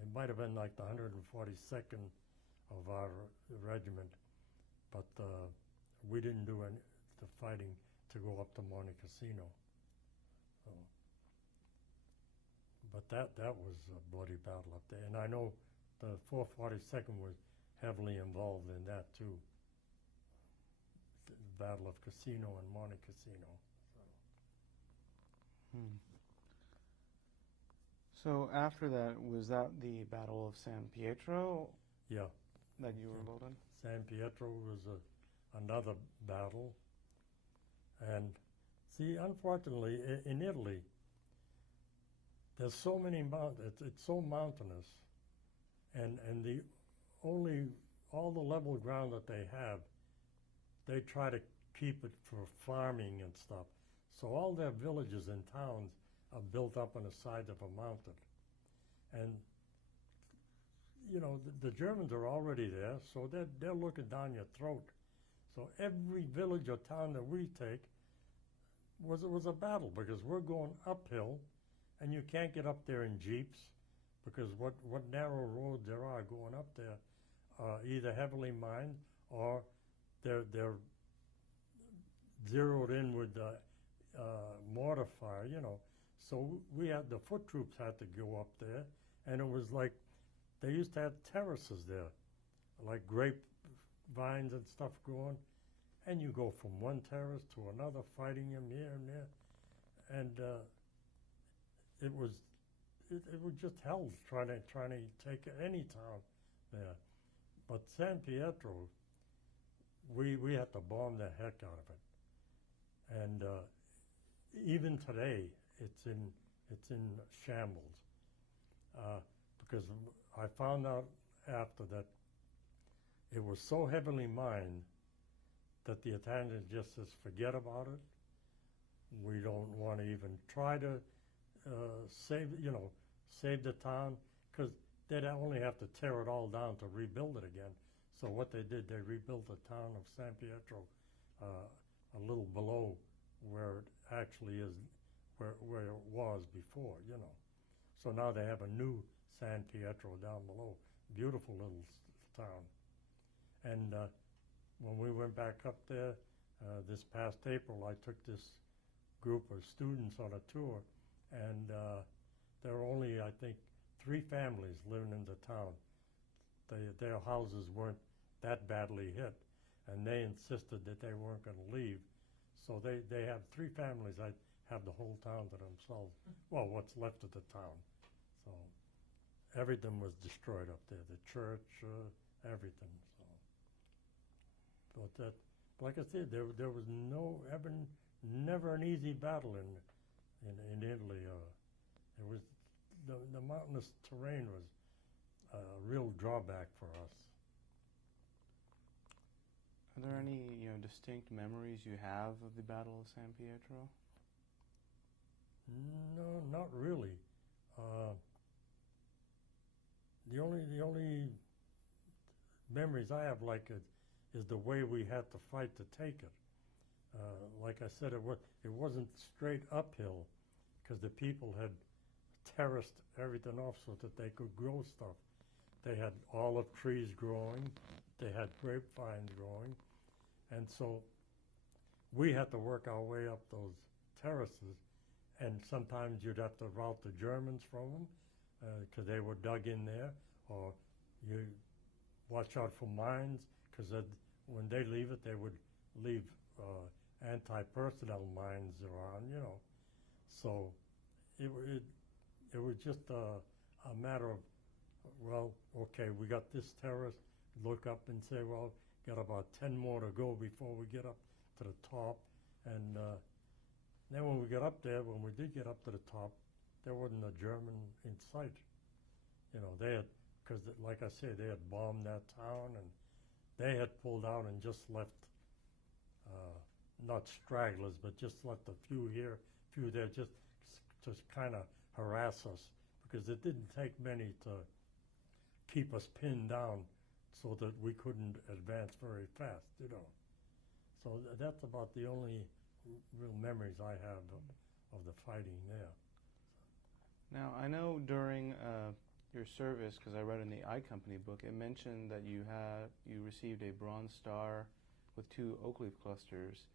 It might have been like the 142nd of our regiment, but we didn't do any the fighting to go up to Monte Cassino. So, but that was a bloody battle up there, and I know the 442nd was heavily involved in that too. The Battle of Cassino and Monte Cassino. So after that, was that the Battle of San Pietro? Yeah. That you were involved in? San Pietro was another battle. And see, unfortunately, in Italy, there's so many mountains. It's so mountainous, and all the level ground that they have, they try to keep it for farming and stuff. So all their villages and towns are built up on the side of a mountain. And, the Germans are already there, so they're looking down your throat. So every village or town that we take was a battle, because we're going uphill, and you can't get up there in jeeps, because what narrow roads there are going up there are either heavily mined or they're zeroed in with mortar fire, So we had, the foot troops had to go up there, and it was like they used to have terraces there, like grape vines and stuff growing, and you go from one terrace to another, fighting them here and there, and it was just hell trying to take any town there. But San Pietro, we had to bomb the heck out of it, and even today it's in shambles, because I found out after that it was so heavily mined that the Italians just says, forget about it. We don't want to even try to save the town, because they'd only have to tear it all down to rebuild it again. So what they did, they rebuilt the town of San Pietro a little below where it actually is, where it was before, So now they have a new San Pietro down below, beautiful little town. And when we went back up there this past April, I took this group of students on a tour, and there were only, I think, 3 families living in the town. Their houses weren't that badly hit, and they insisted that they weren't going to leave. So they have 3 families. I have the whole town to themselves. Well, what's left of the town. So everything was destroyed up there, the church, everything. So, but that, like I said, there was never an easy battle in Italy. It was the mountainous terrain was a real drawback for us. Are there any distinct memories you have of the Battle of San Pietro? No, not really. The only memories I have is the way we had to fight to take it. Like I said, it wasn't straight uphill, because the people had terraced everything off so that they could grow stuff. They had olive trees growing, they had grapevines growing, And so we had to work our way up those terraces, and sometimes you'd have to rout the Germans from them because they were dug in there, or you watch out for mines because when they leave it, they would leave anti-personnel mines around, you know. So it was just a matter of, well, okay, we got this terrace, look up and say, well, got about 10 more to go before we get up to the top. And then when we got up there, when we did get up to the top, there wasn't a German in sight. You know, they had, because like I said, they had bombed that town, and they had pulled out and just left, not stragglers, but just left a few here, few there, just kind of harass us, because it didn't take many to keep us pinned down so that we couldn't advance very fast, you know. So that's about the only real memories I have of the fighting there. Now, I know during your service, because I read in the I Company book, it mentioned that you received a Bronze Star with 2 oak leaf clusters.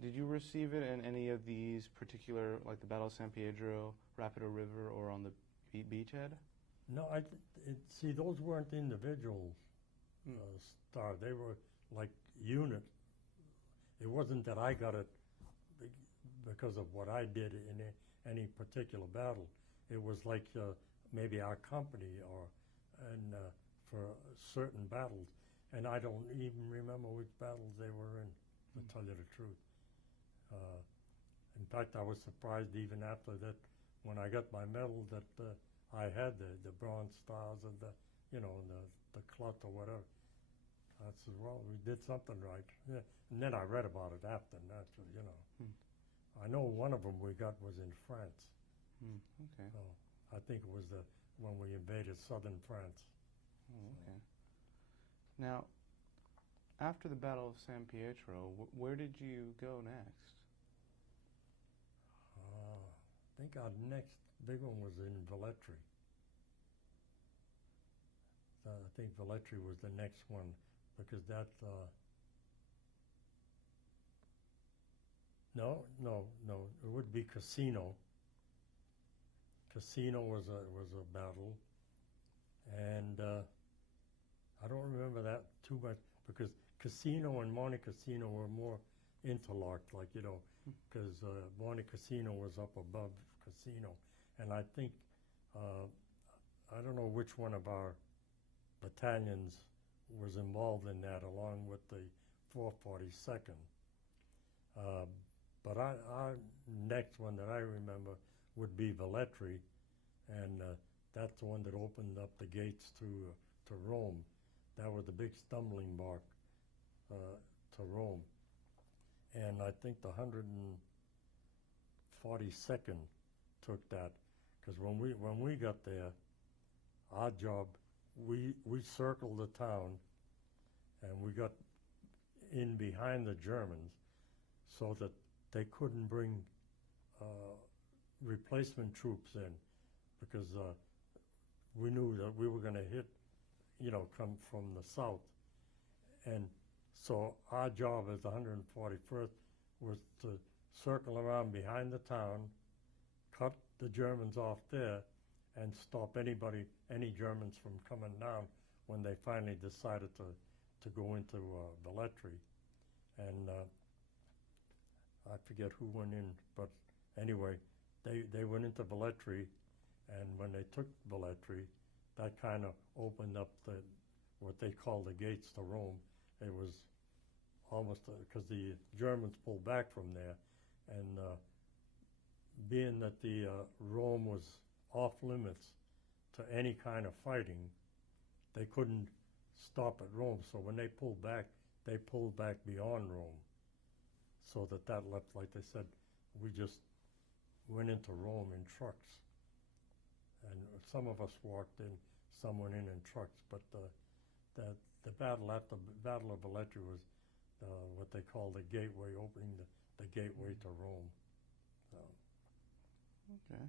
Did you receive it in any of these particular, like the Battle of San Pedro, Rapido River, or on the beachhead? No, see, those weren't individual stars. They were like unit. It wasn't that I got it because of what I did in any particular battle. It was like maybe our company for certain battles. And I don't even remember which battles they were in, to tell you the truth. In fact, I was surprised even after that, when I got my medal, that I had the Bronze Stars and the cloth or whatever. I said, well, we did something right. Yeah. And then I read about it after, naturally, you know. I know one of them we got was in France. Okay. So I think it was when we invaded southern France. Oh, okay. Now, after the Battle of San Pietro, where did you go next? I think our next big one was in Velletri. So I think Velletri was the next one, because that. No. It would be Casino. Casino was a battle, and I don't remember that too much, because Casino and Monte Cassino were more interlocked, like, you know, because Monte Cassino was up above Casino, and I think I don't know which one of our battalions was involved in that, along with the 442nd. But our next one that I remember would be Velletri, and that's the one that opened up the gates to Rome. That was the big stumbling block to Rome. And I think the 142nd took that, because when we got there, our job, we circled the town, and we got in behind the Germans so that they couldn't bring replacement troops in, because we knew that we were going to hit, you know, come from the south. And so our job as the 141st was to circle around behind the town, cut the Germans off there, and stop any Germans from coming down when they finally decided to go into Velletri. And I forget who went in, but anyway, they went into Velletri, and when they took Velletri, that kind of opened up what they call the gates to Rome. It was almost, because the Germans pulled back from there, and being that the Rome was off limits to any kind of fighting, they couldn't stop at Rome. So when they pulled back beyond Rome. So that left, like they said, we just went into Rome in trucks. And some of us walked in, some went in trucks. But the battle after the Battle of Velletri was what they call the gateway, opening the gateway to Rome. Okay.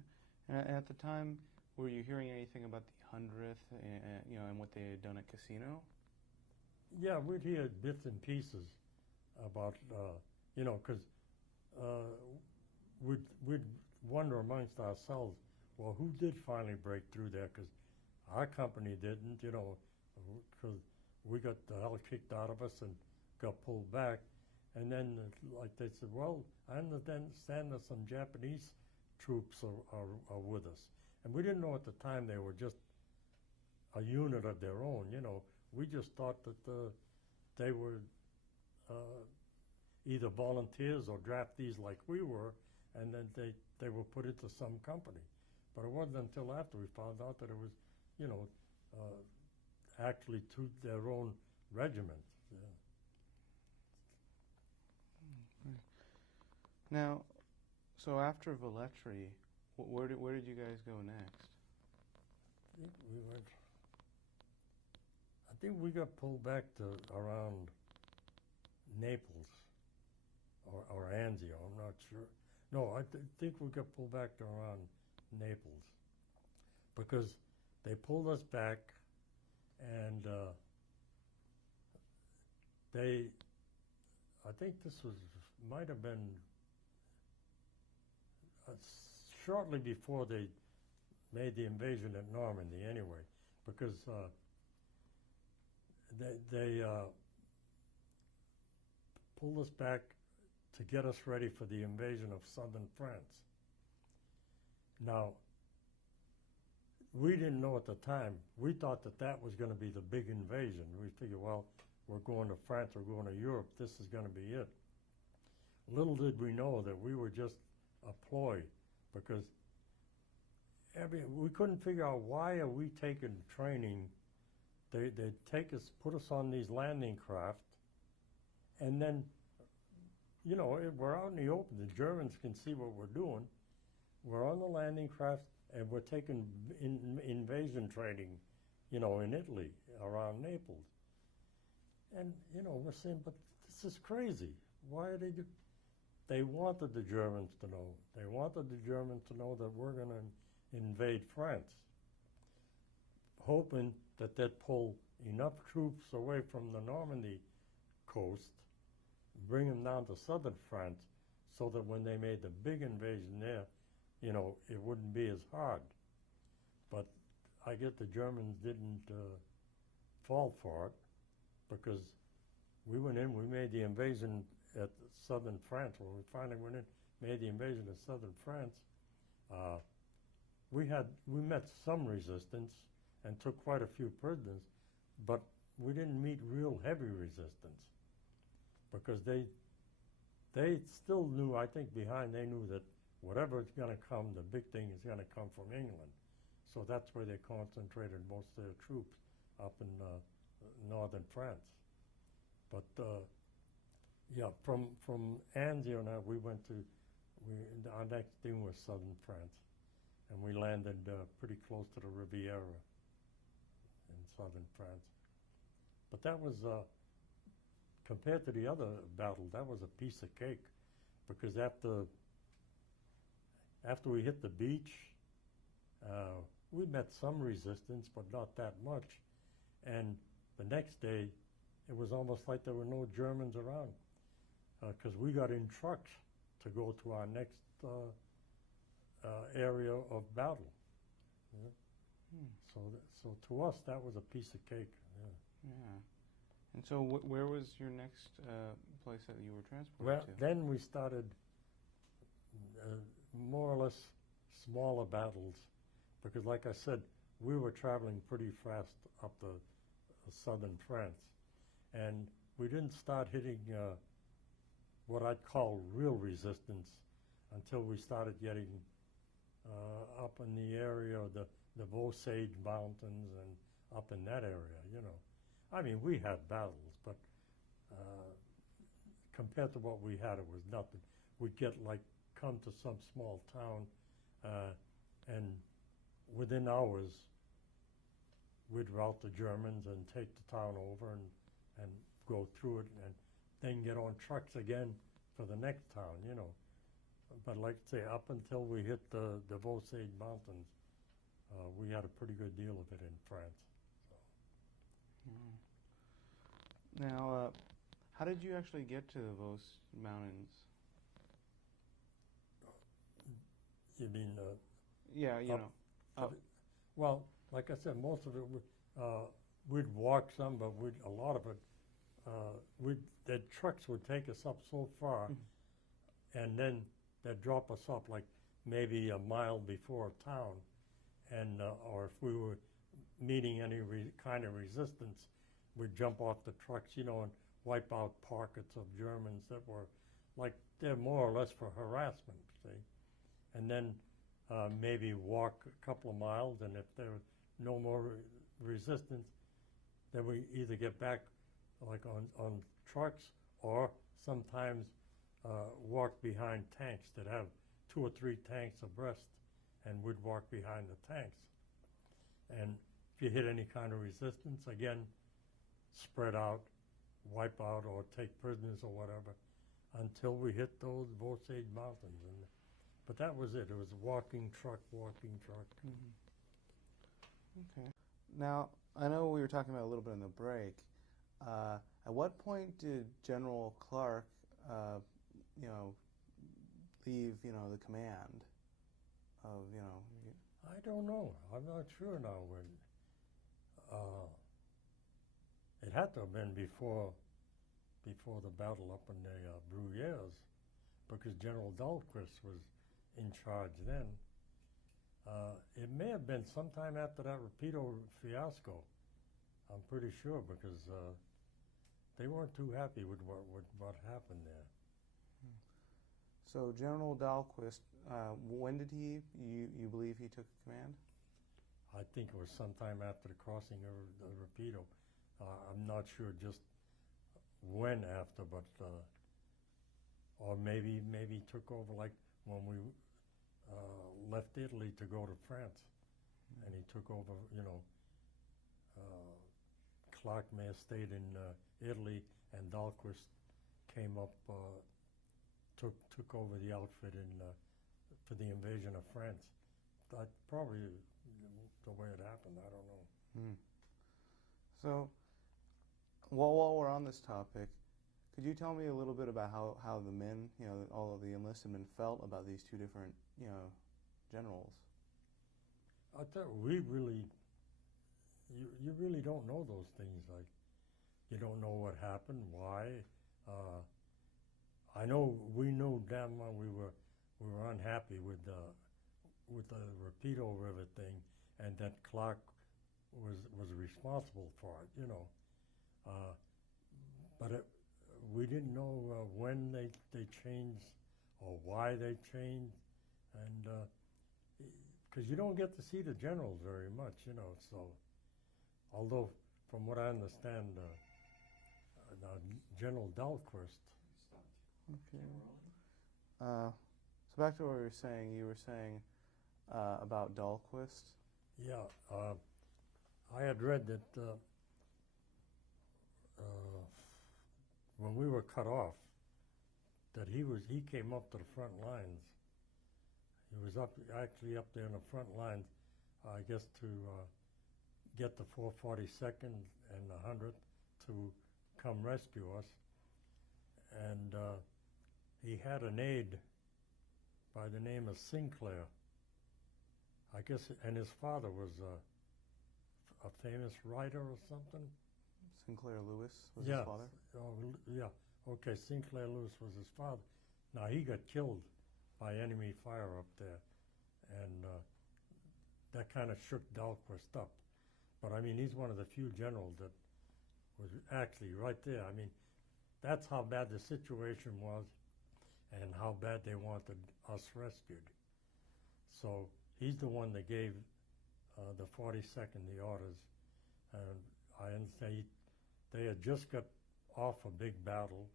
And at the time, were you hearing anything about the 100th, and what they had done at Casino? Yeah, we'd hear bits and pieces. about, you know, because we'd wonder amongst ourselves, well, who did finally break through there? Because our company didn't, you know, because we got the hell kicked out of us and got pulled back. And then, like they said, well, I understand that some Japanese troops are with us. And we didn't know at the time they were just a unit of their own, you know. We just thought that they were either volunteers or draftees like we were, and then they were put into some company. But it wasn't until after we found out that it was, you know, actually to their own regiment. Yeah. Now, so after Velletri, where did you guys go next? I think we got pulled back to around Naples or Anzio. I'm not sure. No, I think we got pulled back to around Naples because they pulled us back, and I think this might have been shortly before they made the invasion at Normandy anyway, because they pulled us back to get us ready for the invasion of southern France. Now, we didn't know at the time. We thought that was going to be the big invasion. We figured, well, we're going to France, we're going to Europe, this is going to be it. Little did we know that we were just a ploy, because we couldn't figure out why are we taking training. They'd take us, put us on these landing craft, and then, you know, we're out in the open. The Germans can see what we're doing. We're on the landing craft, and we're taking invasion training, you know, in Italy, around Naples. And, you know, we're saying, but this is crazy. Why are they They wanted the Germans to know. They wanted the Germans to know that we're going to invade France, hoping that they'd pull enough troops away from the Normandy coast, bring them down to southern France, so that when they made the big invasion there, you know, it wouldn't be as hard. But I guess the Germans didn't fall for it, because we went in, we made the invasion at southern France. When we finally went in, made the invasion of southern France, we met some resistance and took quite a few prisoners, but we didn't meet real heavy resistance, because they still knew, I think behind, they knew that whatever is going to come, the big thing is going to come from England. So that's where they concentrated most of their troops, up in northern France. But yeah, from Anzio now we went to, our next thing was southern France, and we landed pretty close to the Riviera in southern France. But that was, compared to the other battle, that was a piece of cake, because after we hit the beach, we met some resistance, but not that much. And the next day, it was almost like there were no Germans around, because we got in trucks to go to our next area of battle. Yeah. So to us, that was a piece of cake. Yeah. Yeah. And so where was your next place that you were transported well, to? Then we started more or less smaller battles, because like I said, we were traveling pretty fast up the southern France. And we didn't start hitting what I'd call real resistance until we started getting up in the area of the Vosges Mountains and up in that area, you know. I mean, we had battles, but compared to what we had, it was nothing. We'd come to some small town, and within hours, we'd rout the Germans and take the town over and go through it, and then get on trucks again for the next town, you know. But like I say, up until we hit the Vosges Mountains, we had a pretty good deal of it in France. So. Now, How did you actually get to those mountains? You mean Yeah, you up, know. Up. well, like I said, most of it we'd walk some, but a lot of it the trucks would take us up so far, and then they'd drop us off like maybe a mile before town, and or if we were meeting any kind of resistance, we'd jump off the trucks, you know, and wipe out pockets of Germans that were like they're more or less for harassment, see, and then maybe walk a couple of miles, and if there was no more resistance, then we either get back like on trucks, or sometimes walk behind tanks that have 2 or 3 tanks abreast, and we'd walk behind the tanks. And if you hit any kind of resistance, again, spread out, wipe out, or take prisoners or whatever, until we hit those Osage Mountains. But that was it. It was walking truck, walking truck. Okay. Now, I know we were talking about a little bit in the break. At what point did General Clark, leave, the command of, I don't know. I'm not sure now when. It had to have been before the battle up in the Bruyères, because General Dahlquist was in charge then. It may have been sometime after that Rapido fiasco. I'm pretty sure, because they weren't too happy with what happened there. So General Dahlquist, when did you believe he took command? I think it was sometime after the crossing of the Rapido. I'm not sure just when after, but or maybe he took over like when we left Italy to go to France, and he took over. Clark may have stayed in Italy, and Dahlquist came up, took over the outfit for the invasion of France. That's probably the way it happened. I don't know. So, while we're on this topic, could you tell me a little bit about how the men, all of the enlisted men felt about these two different, generals? I tell you, you really don't know those things. Like, you don't know what happened, why. I know we knew damn well we were unhappy with the Rapido River thing, and that Clark was responsible for it, but we didn't know when they changed or why they changed, and because you don't get to see the generals very much, so although from what I understand, General Dahlquist. Okay. So back to what you were saying about Dahlquist. Yeah, I had read that when we were cut off, that he came up to the front lines. He was actually up there in the front lines, I guess, to get the 442nd and the 100th to come rescue us. And he had an aide by the name of Sinclair, I guess, and his father was a famous writer or something. Sinclair Lewis was his father? Oh, yeah. Okay, Sinclair Lewis was his father. Now, he got killed by enemy fire up there, and that kind of shook Dahlquist up. But, I mean, he's one of the few generals that was actually right there. I mean, that's how bad the situation was and how bad they wanted us rescued. So he's the one that gave the 42nd the orders. And I understand they had just got off a big battle,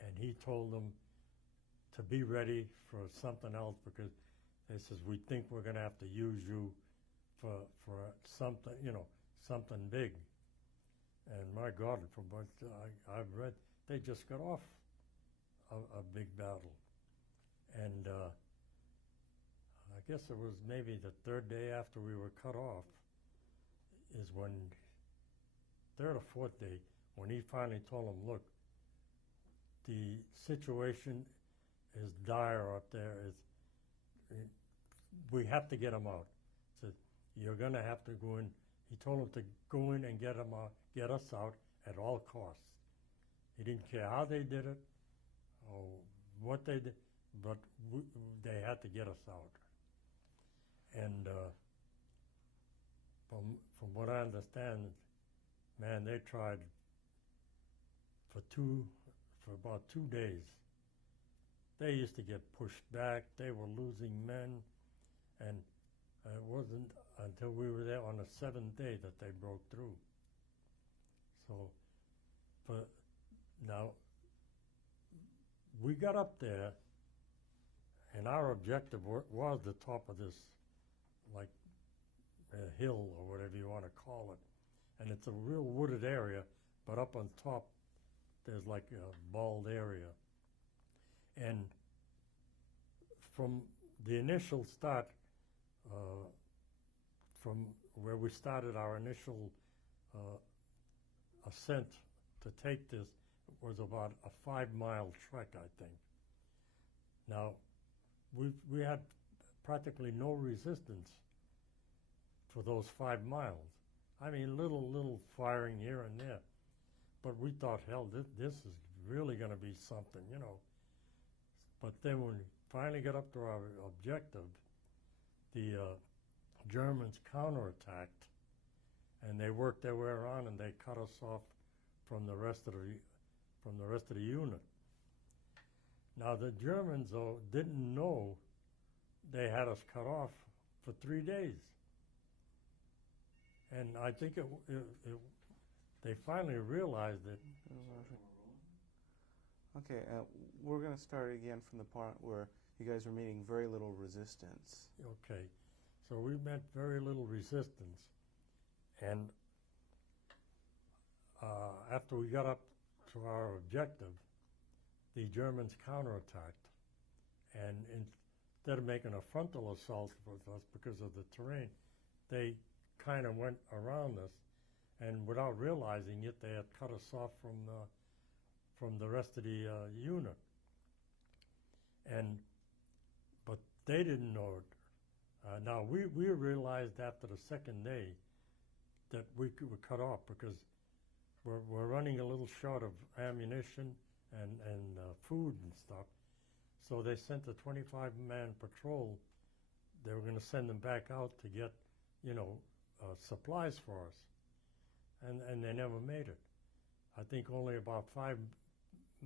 and he told them to be ready for something else, because they says, we think we're going to have to use you for something, something big. And my God, from what I've read, they just got off a big battle. And I guess it was maybe the third day after we were cut off is when, third or fourth day, when he finally told them, look, the situation is dire up there. We have to get them out. So you're going to have to go in. He told them to go in and get them out, get us out at all costs. He didn't care how they did it or what they did, but they had to get us out. And from what I understand, man, they tried for about 2 days. They used to get pushed back. They were losing men, and it wasn't until we were there on the 7th day that they broke through. So, but now we got up there, and our objective was the top of this, like, hill or whatever you want to call it, and it's a real wooded area, but up on top there's like a bald area. And from the initial start, from where we started our initial ascent to take this, was about a 5-mile trek, I think. Now, we had practically no resistance for those 5 miles. I mean, little firing here and there. But we thought, hell, this is really going to be something, you know. But then when we finally got up to our objective, the Germans counterattacked, and they worked their way around, and they cut us off from the rest of the unit. Now the Germans, though, didn't know they had us cut off for 3 days, and I think they finally realized it. Okay, we're going to start again from the part where you guys were meeting very little resistance. Okay, so we met very little resistance, and after we got up to our objective, the Germans counterattacked, and instead of making a frontal assault with us because of the terrain, they kind of went around us, and without realizing it, they had cut us off from the rest of the unit. But they didn't know it. Now we realized after the 2nd day that we were cut off because we're running a little short of ammunition and food and stuff. So they sent a 25-man patrol. They were going to send them back out to get, supplies for us. And they never made it. I think only about 5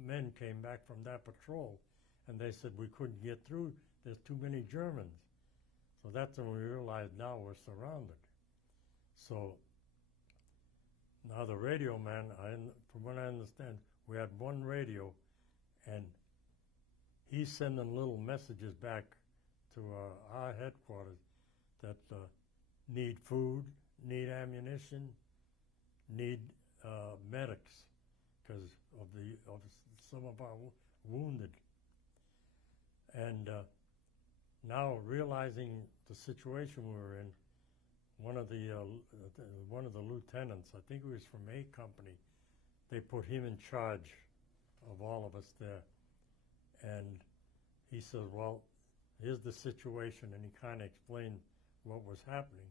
men came back from that patrol, and they said we couldn't get through. There's too many Germans. So that's when we realized now we're surrounded. So now the radio man, from what I understand, we had one radio, and he's sending little messages back to our headquarters that need food, need ammunition, need medics because of some of our wounded. And now realizing the situation we were in, one of the lieutenants, I think he was from A Company, they put him in charge of all of us there. And he said, well, here's the situation, and he kind of explained what was happening.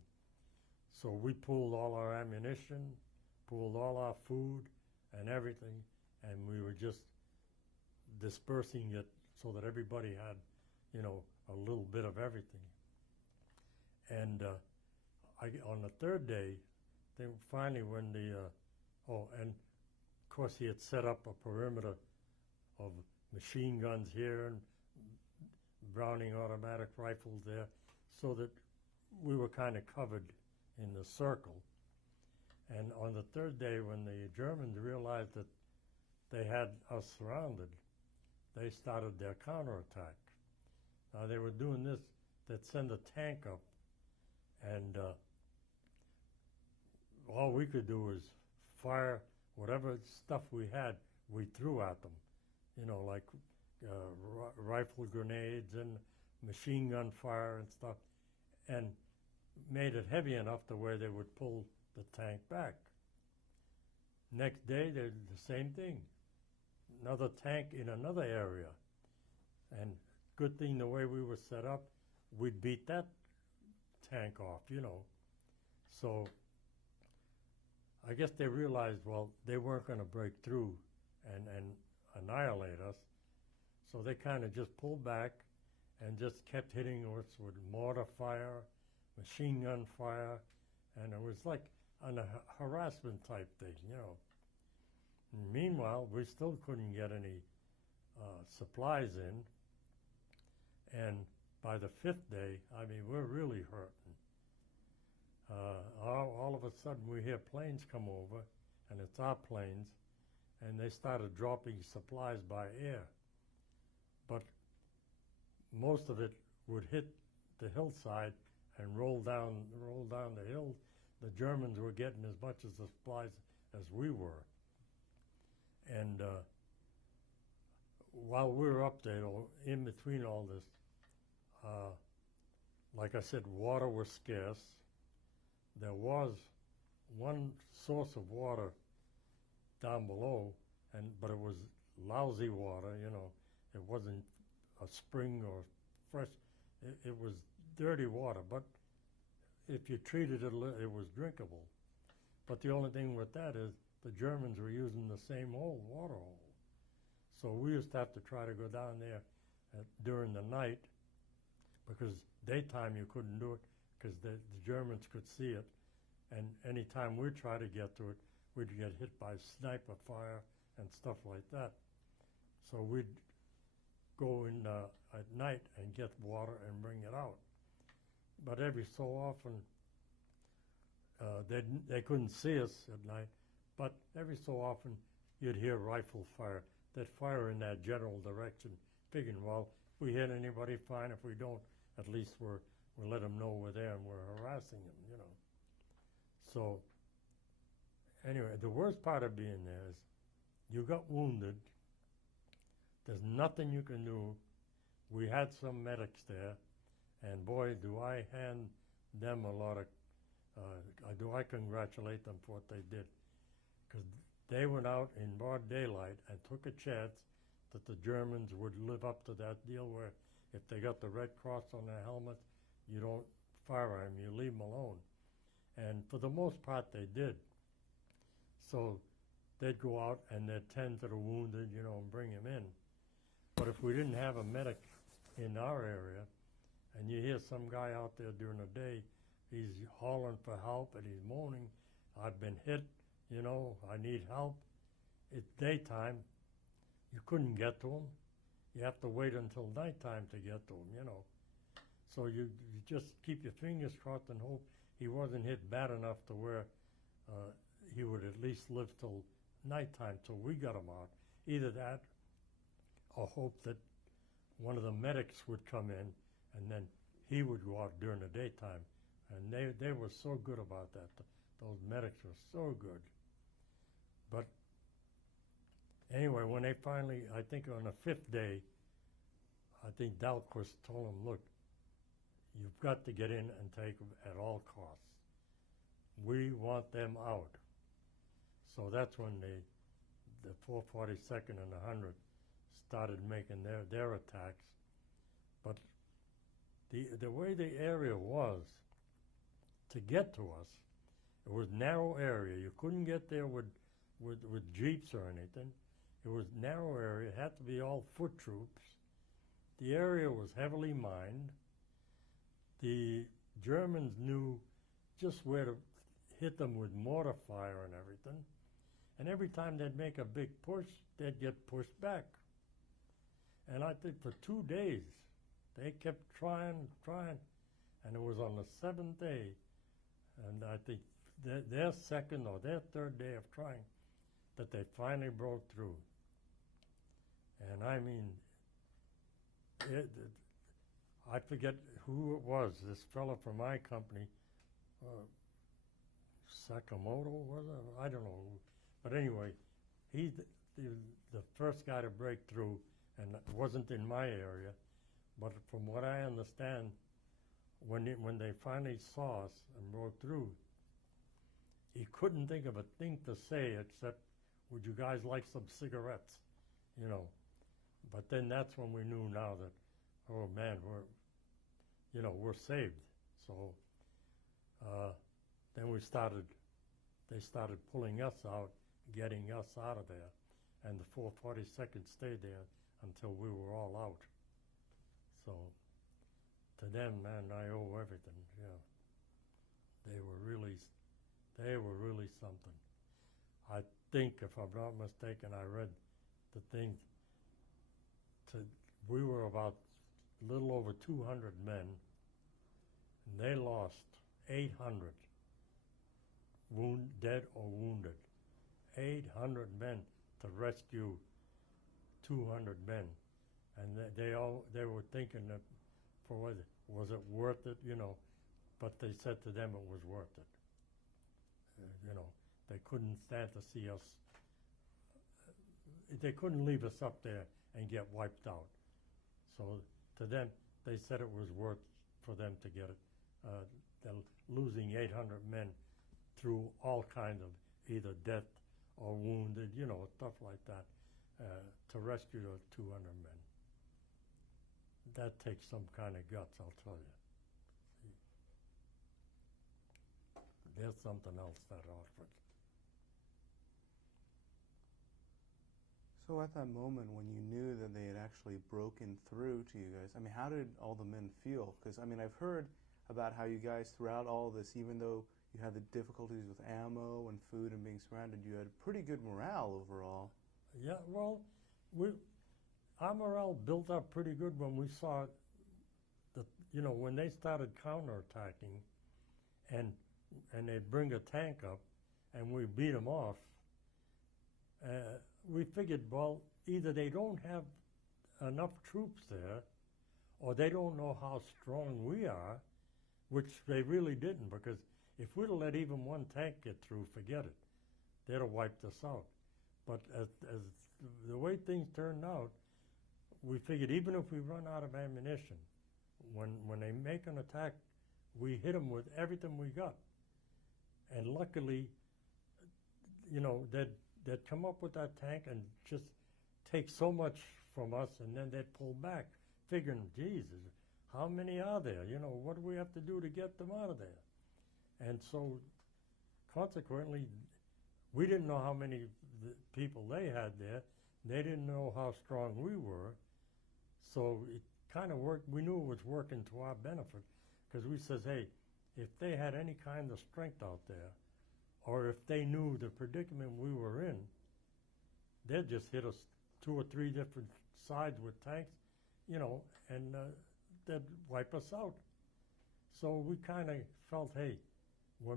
So we pulled all our ammunition, pulled all our food and everything, and we were just dispersing it so that everybody had, a little bit of everything. And on the 3rd day, they finally, when and of course he had set up a perimeter of machine guns here and Browning automatic rifles there, so that we were kind of covered in the circle. And on the 3rd day, when the Germans realized that they had us surrounded, they started their counterattack. Now they were doing this, they'd send a tank up, and all we could do was fire whatever stuff we had, we threw at them, like rifle grenades and machine gun fire and stuff, and made it heavy enough to where they would pull the tank back. Next day, they did the same thing. another tank in another area. And good thing the way we were set up, we'd beat that tank off, you know. So I guess they realized, well, they weren't going to break through and annihilate us. So they kind of just pulled back and just kept hitting us with mortar fire, machine gun fire, and it was like a harassment type thing, you know. And meanwhile, we still couldn't get any supplies in, and by the 5th day, I mean, we're really hurting. All of a sudden, we hear planes come over, and it's our planes, and they started dropping supplies by air. But most of it would hit the hillside and roll down the hill. The Germans were getting as much of the supplies as we were. And while we were up there, in between all this, like I said, water was scarce. There was one source of water down below, but it was lousy water, you know. It wasn't a spring or fresh. It was dirty water, but if you treated it, it was drinkable. But the only thing with that is the Germans were using the same old water hole. So we used to have to try to go down there during the night, because daytime you couldn't do it because the Germans could see it. And any time we'd try to get to it, we'd get hit by sniper fire and stuff like that. So we'd go in at night and get water and bring it out. But every so often, they couldn't see us at night, but every so often you'd hear rifle fire. They'd fire in that general direction, figuring, well, if we hit anybody, fine. If we don't, at least we'll let them know we're there and we're harassing them, you know. So anyway, the worst part of being there is you got wounded. There's nothing you can do. We had some medics there, and boy, do I hand them a lot of, do I congratulate them for what they did. Because they went out in broad daylight and took a chance that the Germans would live up to that deal where if they got the Red Cross on their helmet, you don't fire them, you leave them alone. And for the most part, they did. So they'd go out and they'd tend to the wounded, you know, and bring them in. But if we didn't have a medic in our area, and you hear some guy out there during the day, he's hollering for help and he's moaning, I've been hit, you know, I need help. It's daytime. You couldn't get to him. You have to wait until nighttime to get to him, you know. So you just keep your fingers crossed and hope he wasn't hit bad enough to where he would at least live till nighttime till we got him out. Either that or hope that one of the medics would come in and then he would go out during the daytime. And they were so good about that. Those medics were so good. But anyway, when they finally, I think on the 5th day, I think Dahlquist told them, look, you've got to get in and take them at all costs. We want them out. So that's when the 442nd and the 100th started making their attacks. But the way the area was, to get to us, it was narrow area. You couldn't get there with jeeps or anything. It was narrow area. It had to be all foot troops. The area was heavily mined. The Germans knew just where to hit them with mortar fire and everything. And every time they'd make a big push, they'd get pushed back. And I think for 2 days, they kept trying, and it was on the 7th day, and I think their second or their third day of trying, that they finally broke through. And I mean, I forget who it was, this fellow from my company, Sakamoto, was it? I don't know. But anyway, he's the first guy to break through, and it wasn't in my area. But from what I understand, when they finally saw us and broke through, he couldn't think of a thing to say except, would you guys like some cigarettes? you know. But then that's when we knew now that, oh man, we're saved. So then they started pulling us out, getting us out of there, and the 442nd stayed there until we were all out. So to them, man, I owe everything. Yeah, they were really something. I think, if I'm not mistaken, I read the thing. We were about a little over 200 men, and they lost 800, dead or wounded. 800 men to rescue 200 men, and they were thinking that was it worth it, you know? But they said to them it was worth it. You know, they couldn't stand to see us. They couldn't leave us up there and get wiped out. So to them, they said it was worth for them to get it. Losing 800 men through all kinds of either death or wounded, you know, stuff like that, to rescue those 200 men. That takes some kind of guts, I'll tell you. There's something else, that outfit. So at that moment when you knew that they had actually broken through to you guys, I mean, how did all the men feel? Because, I mean, I've heard about how you guys, throughout all this, even though you had the difficulties with ammo and food and being surrounded, you had pretty good morale overall. Yeah, well, our morale built up pretty good when we saw when they started counterattacking, and they'd bring a tank up, and we beat them off. We figured, well, either they don't have enough troops there, or they don't know how strong we are, which they really didn't, because if we'd have let even one tank get through, forget it. They'd have wiped us out. But as the way things turned out, we figured even if we run out of ammunition, when they make an attack, we hit them with everything we got. And luckily, you know, they'd come up with that tank and just take so much from us, and then they'd pull back, figuring, Jesus, how many are there? You know, what do we have to do to get them out of there? And so, consequently, we didn't know how many people they had there. They didn't know how strong we were. So it kind of worked. We knew it was working to our benefit, because we says, hey, if they had any kind of strength out there, or if they knew the predicament we were in, they'd just hit us 2 or 3 different sides with tanks, you know, and they'd wipe us out. So we kind of felt, hey, we're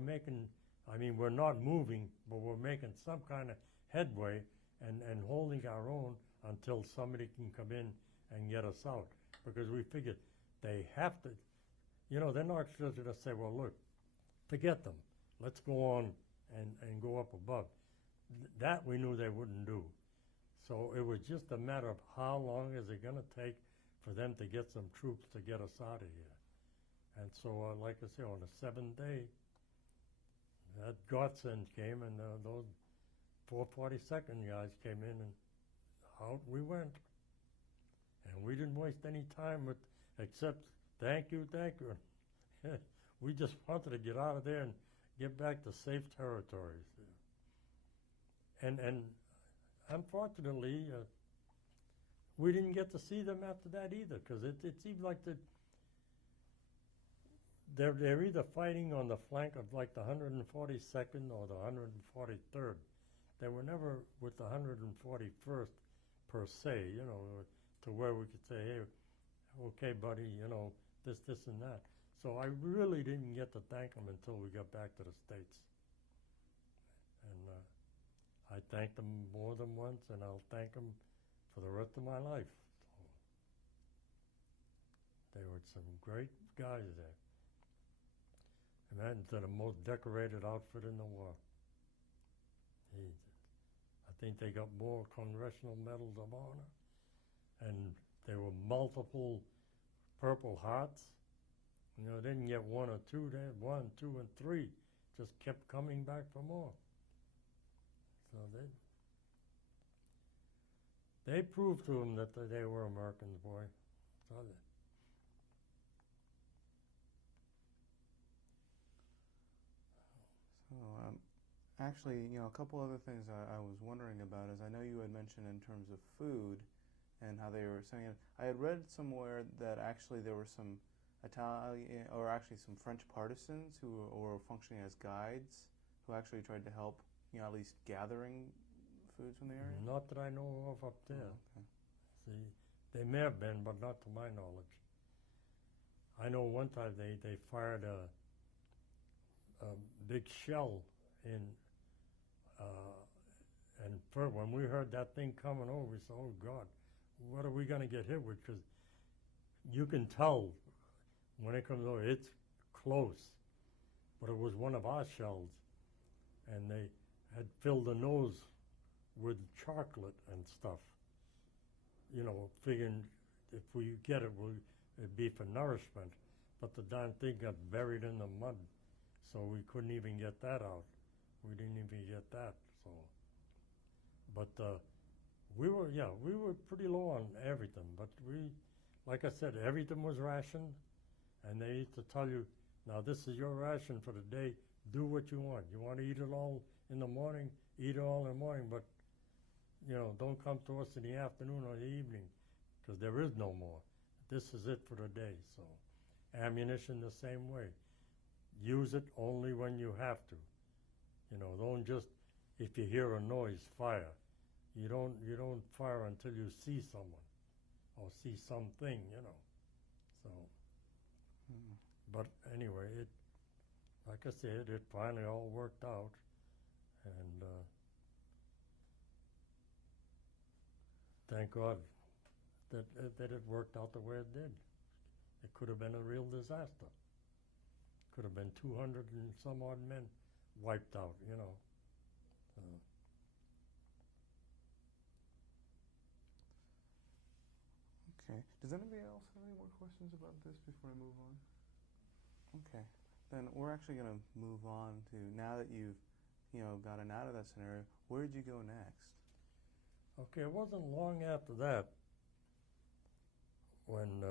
not moving, but we're making some kind of headway and holding our own until somebody can come in and get us out. Because we figured they have to, you know, they're not just going to say, well, look, forget them. Let's go on and go up above. That we knew they wouldn't do. So it was just a matter of how long is it going to take for them to get some troops to get us out of here. And so, like I say, on the 7th day, that godsend came, and those 442nd guys came in, and out we went. And we didn't waste any time except thank you. We just wanted to get out of there and get back to safe territories. And unfortunately, we didn't get to see them after that either, because it seemed like they're either fighting on the flank of like the 142nd or the 143rd. They were never with the 141st per se, you know, to where we could say, hey, okay, buddy, you know, this and that. So I really didn't get to thank them until we got back to the States. And I thanked them more than once, and I'll thank them for the rest of my life. So they were some great guys there. And that's the most decorated outfit in the war. I think they got more Congressional Medals of Honor, and there were multiple Purple Hearts. You know, they didn't get 1 or 2, they had 1, 2, and 3. Just kept coming back for more. So They proved to him that they were Americans, boy. So So, actually, a couple other things I was wondering about is I know you had mentioned in terms of food and how they were saying it. I had read somewhere that actually there were some Italian, or actually some French partisans who were functioning as guides who actually tried to help, at least gathering foods from the area? not that I know of up there. Oh, okay. See, they may have been, but not to my knowledge. I know one time they fired a big shell in, and when we heard that thing coming over, we said, "Oh God, what are we going to get hit with?" Because you can tell when it comes over, it's close. But it was one of our shells, and they had filled the nose with chocolate and stuff. Figuring if we get it, it'd be for nourishment. But the darn thing got buried in the mud, so we couldn't even get that out. We didn't even get that. So, but we were pretty low on everything. But like I said, everything was rationed, and they used to tell you, now this is your ration for the day. Do what you want. You want to eat it all in the morning, eat it all in the morning, but don't come to us in the afternoon or the evening, because there is no more. This is it for the day. So, ammunition the same way. Use it only when you have to. Don't just, if you hear a noise, fire. You don't fire until you see someone or see something. So, but anyway, like I said, it finally all worked out, and thank God that it worked out the way it did. It could have been a real disaster. Could have been 200 and some odd men wiped out, Okay. Does anybody else have any more questions about this before I move on? Okay. Then we're actually going to move on to, now that you've, gotten out of that scenario, where did you go next? Okay, it wasn't long after that when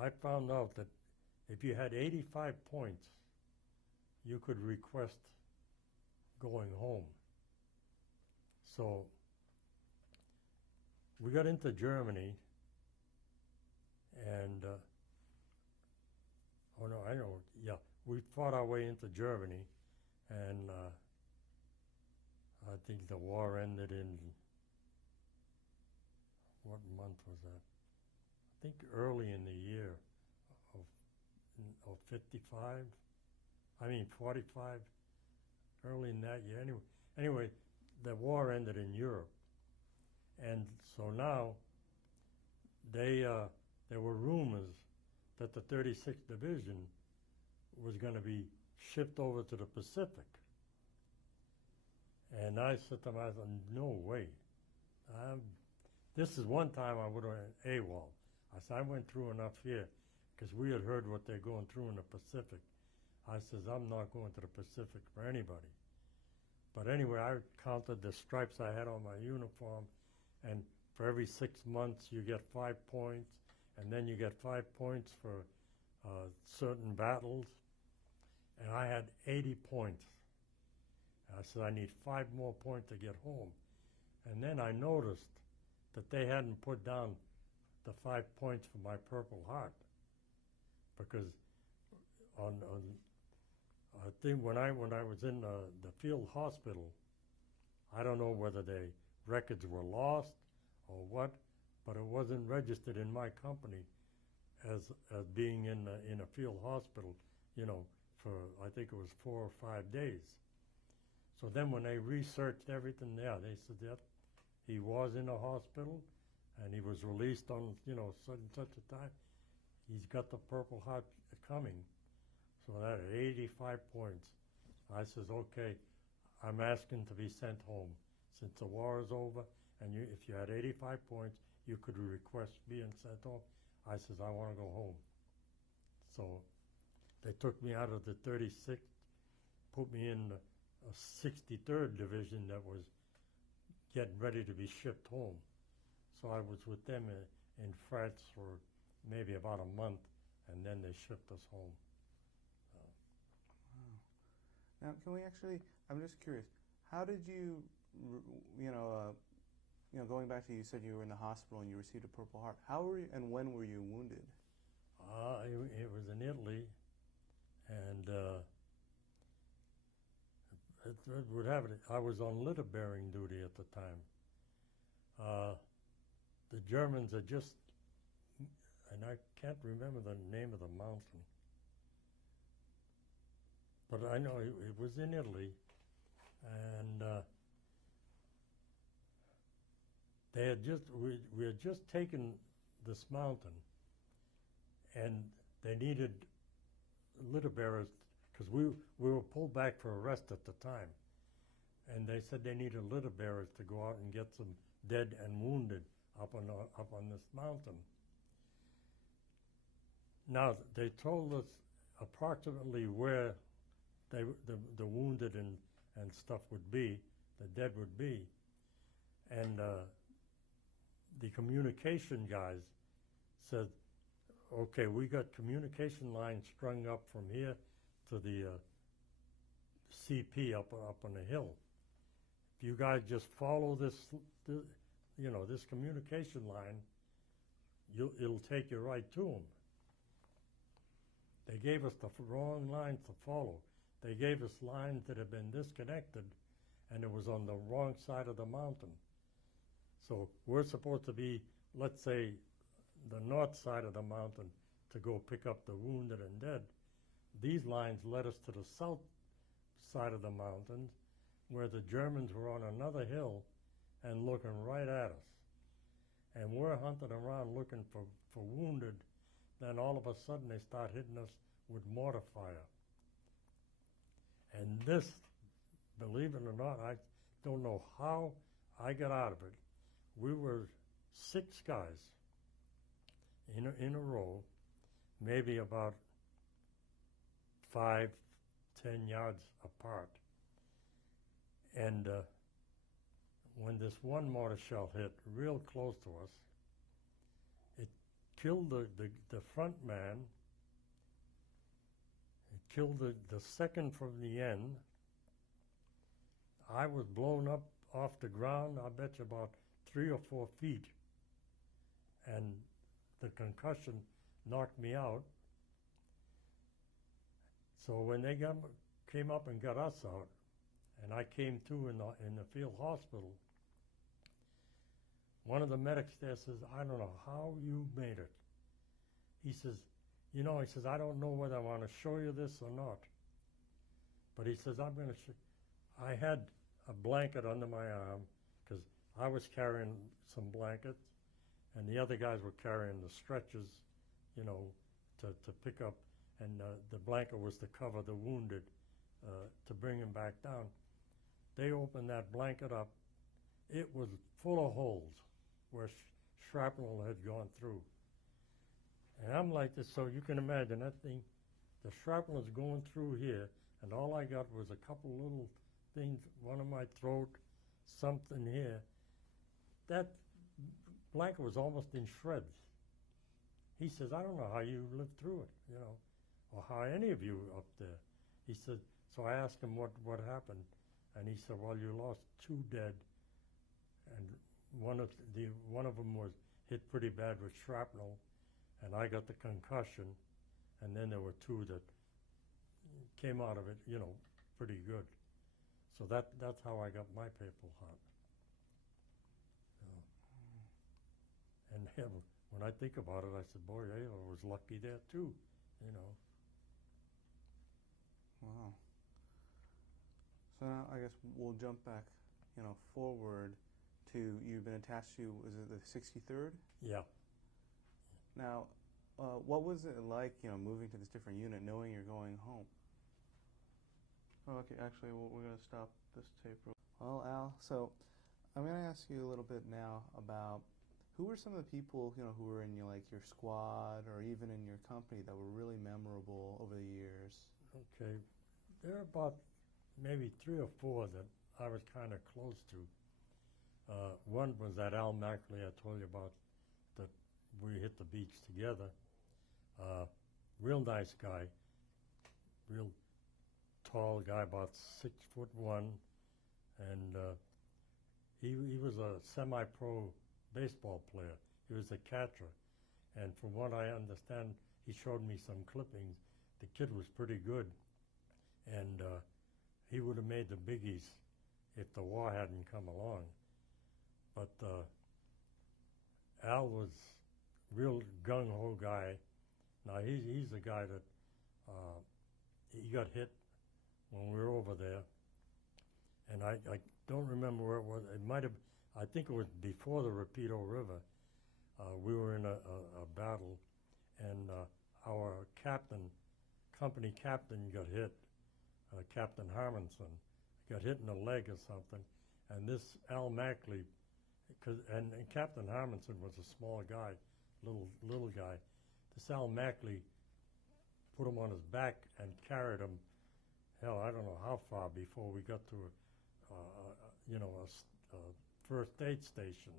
I found out that if you had 85 points, you could request going home. So we got into Germany, and we fought our way into Germany, and I think the war ended in, what month was that? I think early in the year of 55. I mean 45. Early in that year. Anyway, the war ended in Europe, and so now there were rumors that the 36th Division was going to be shipped over to the Pacific. And I said to myself, no way. This is one time I would have went AWOL. I said, I went through enough here, because we had heard what they're going through in the Pacific. I says, I'm not going to the Pacific for anybody. But anyway, I counted the stripes I had on my uniform, and for every 6 months you get 5 points, and then you get 5 points for certain battles. And I had 80 points. I said, I need 5 more points to get home. And then I noticed that they hadn't put down the 5 points for my Purple Heart, because I think when I was in the field hospital, I don't know whether the records were lost or what, but it wasn't registered in my company as being in a field hospital, for I think it was 4 or 5 days. So then when they researched everything there, they said that he was in a hospital and he was released on, such and such a time. He's got the Purple Heart coming. So that 85 points. I says, okay, I'm asking to be sent home. Since the war is over, and if you had 85 points, you could request being sent home. I says, I want to go home. So they took me out of the 36th, put me in a 63rd Division that was getting ready to be shipped home. So I was with them in France for maybe about a month, and then they shipped us home. Now, can we actually? I'm just curious. How did you, going back to you said you were in the hospital and you received a Purple Heart. How were you, and when were you wounded? It was in Italy, and it would have it. I was on litter bearing duty at the time. The Germans had just, and I can't remember the name of the mountain, but I know it was in Italy, and they had we had just taken this mountain, and they needed litter bearers because we were pulled back for arrest at the time, and they said they needed litter bearers to go out and get some dead and wounded up on this mountain. Now they told us approximately where the wounded and stuff would be, the dead would be, and the communication guys said, okay, we got communication lines strung up from here to the CP up on the hill. If you guys just follow this communication line, it'll take you right to them. They gave us the wrong lines to follow. They gave us lines that had been disconnected, and it was on the wrong side of the mountain. So we're supposed to be, let's say, the north side of the mountain to go pick up the wounded and dead. These lines led us to the south side of the mountain, where the Germans were on another hill and looking right at us. And we're hunting around looking for wounded. Then all of a sudden they start hitting us with mortar fire. And this, believe it or not, I don't know how I got out of it. We were 6 guys in a row, maybe about 5-10 yards apart. And when this one mortar shell hit real close to us, it killed the front man. It killed the second from the end. I was blown up off the ground, I bet you about 3 or 4 feet. And the concussion knocked me out. So when they came up and got us out, and I came to in the field hospital, one of the medics there says, I don't know how you made it. He says, I don't know whether I want to show you this or not. But he says, I'm going to show. I had a blanket under my arm because I was carrying some blankets, and the other guys were carrying the stretchers, to pick up, and the blanket was to cover the wounded, to bring them back down. They opened that blanket up. It was full of holes where shrapnel had gone through. And I'm like this, so you can imagine that thing, the shrapnel is going through here, and all I got was a couple little things, one in my throat, something here. That blanket was almost in shreds. He says, I don't know how you lived through it, or how any of you up there. He said, so I asked him what happened, and he said, well, you lost 2 dead, and one of them was hit pretty bad with shrapnel, and I got the concussion, and then there were 2 that came out of it, pretty good. So that's how I got my Purple Heart. And when I think about it, I said, boy, I was lucky there too, Wow. So now I guess we'll jump back, forward to you've been attached to, is it the 63rd? Yeah. Now, what was it like, moving to this different unit, knowing you're going home? Oh, okay, actually, we're going to stop this tape. Well, Al, so I'm going to ask you a little bit now about who were some of the people, who were in your squad or even in your company that were really memorable over the years? Okay. There are about maybe 3 or 4 that I was kind of close to. One was that Al Mackley I told you about, that we hit the beach together. Real nice guy, real tall guy, about 6'1", and he was a semi-pro baseball player. He was a catcher, and from what I understand, he showed me some clippings. The kid was pretty good, and he would have made the biggies if the war hadn't come along. But Al was real gung-ho guy. Now he's a guy that he got hit when we were over there, and I don't remember where it was. It might have, I think it was before the Rapido River. We were in a battle, and our company captain got hit. Captain Harmonson got hit in the leg or something, and this Al Mackley, and Captain Harmonson was a small guy, little guy. This Al Mackley put him on his back and carried him, hell, I don't know how far before we got to a first aid station.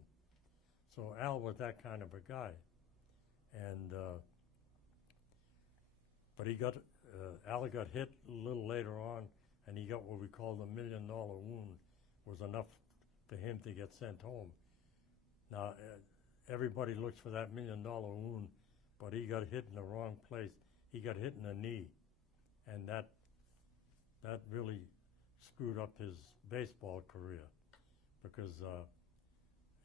So Al was that kind of a guy, and but Al got hit a little later on, and he got what we call the $1 million wound. Was enough for him to get sent home. Now everybody looks for that $1 million wound, but he got hit in the wrong place. He got hit in the knee, and that really screwed up his baseball career, because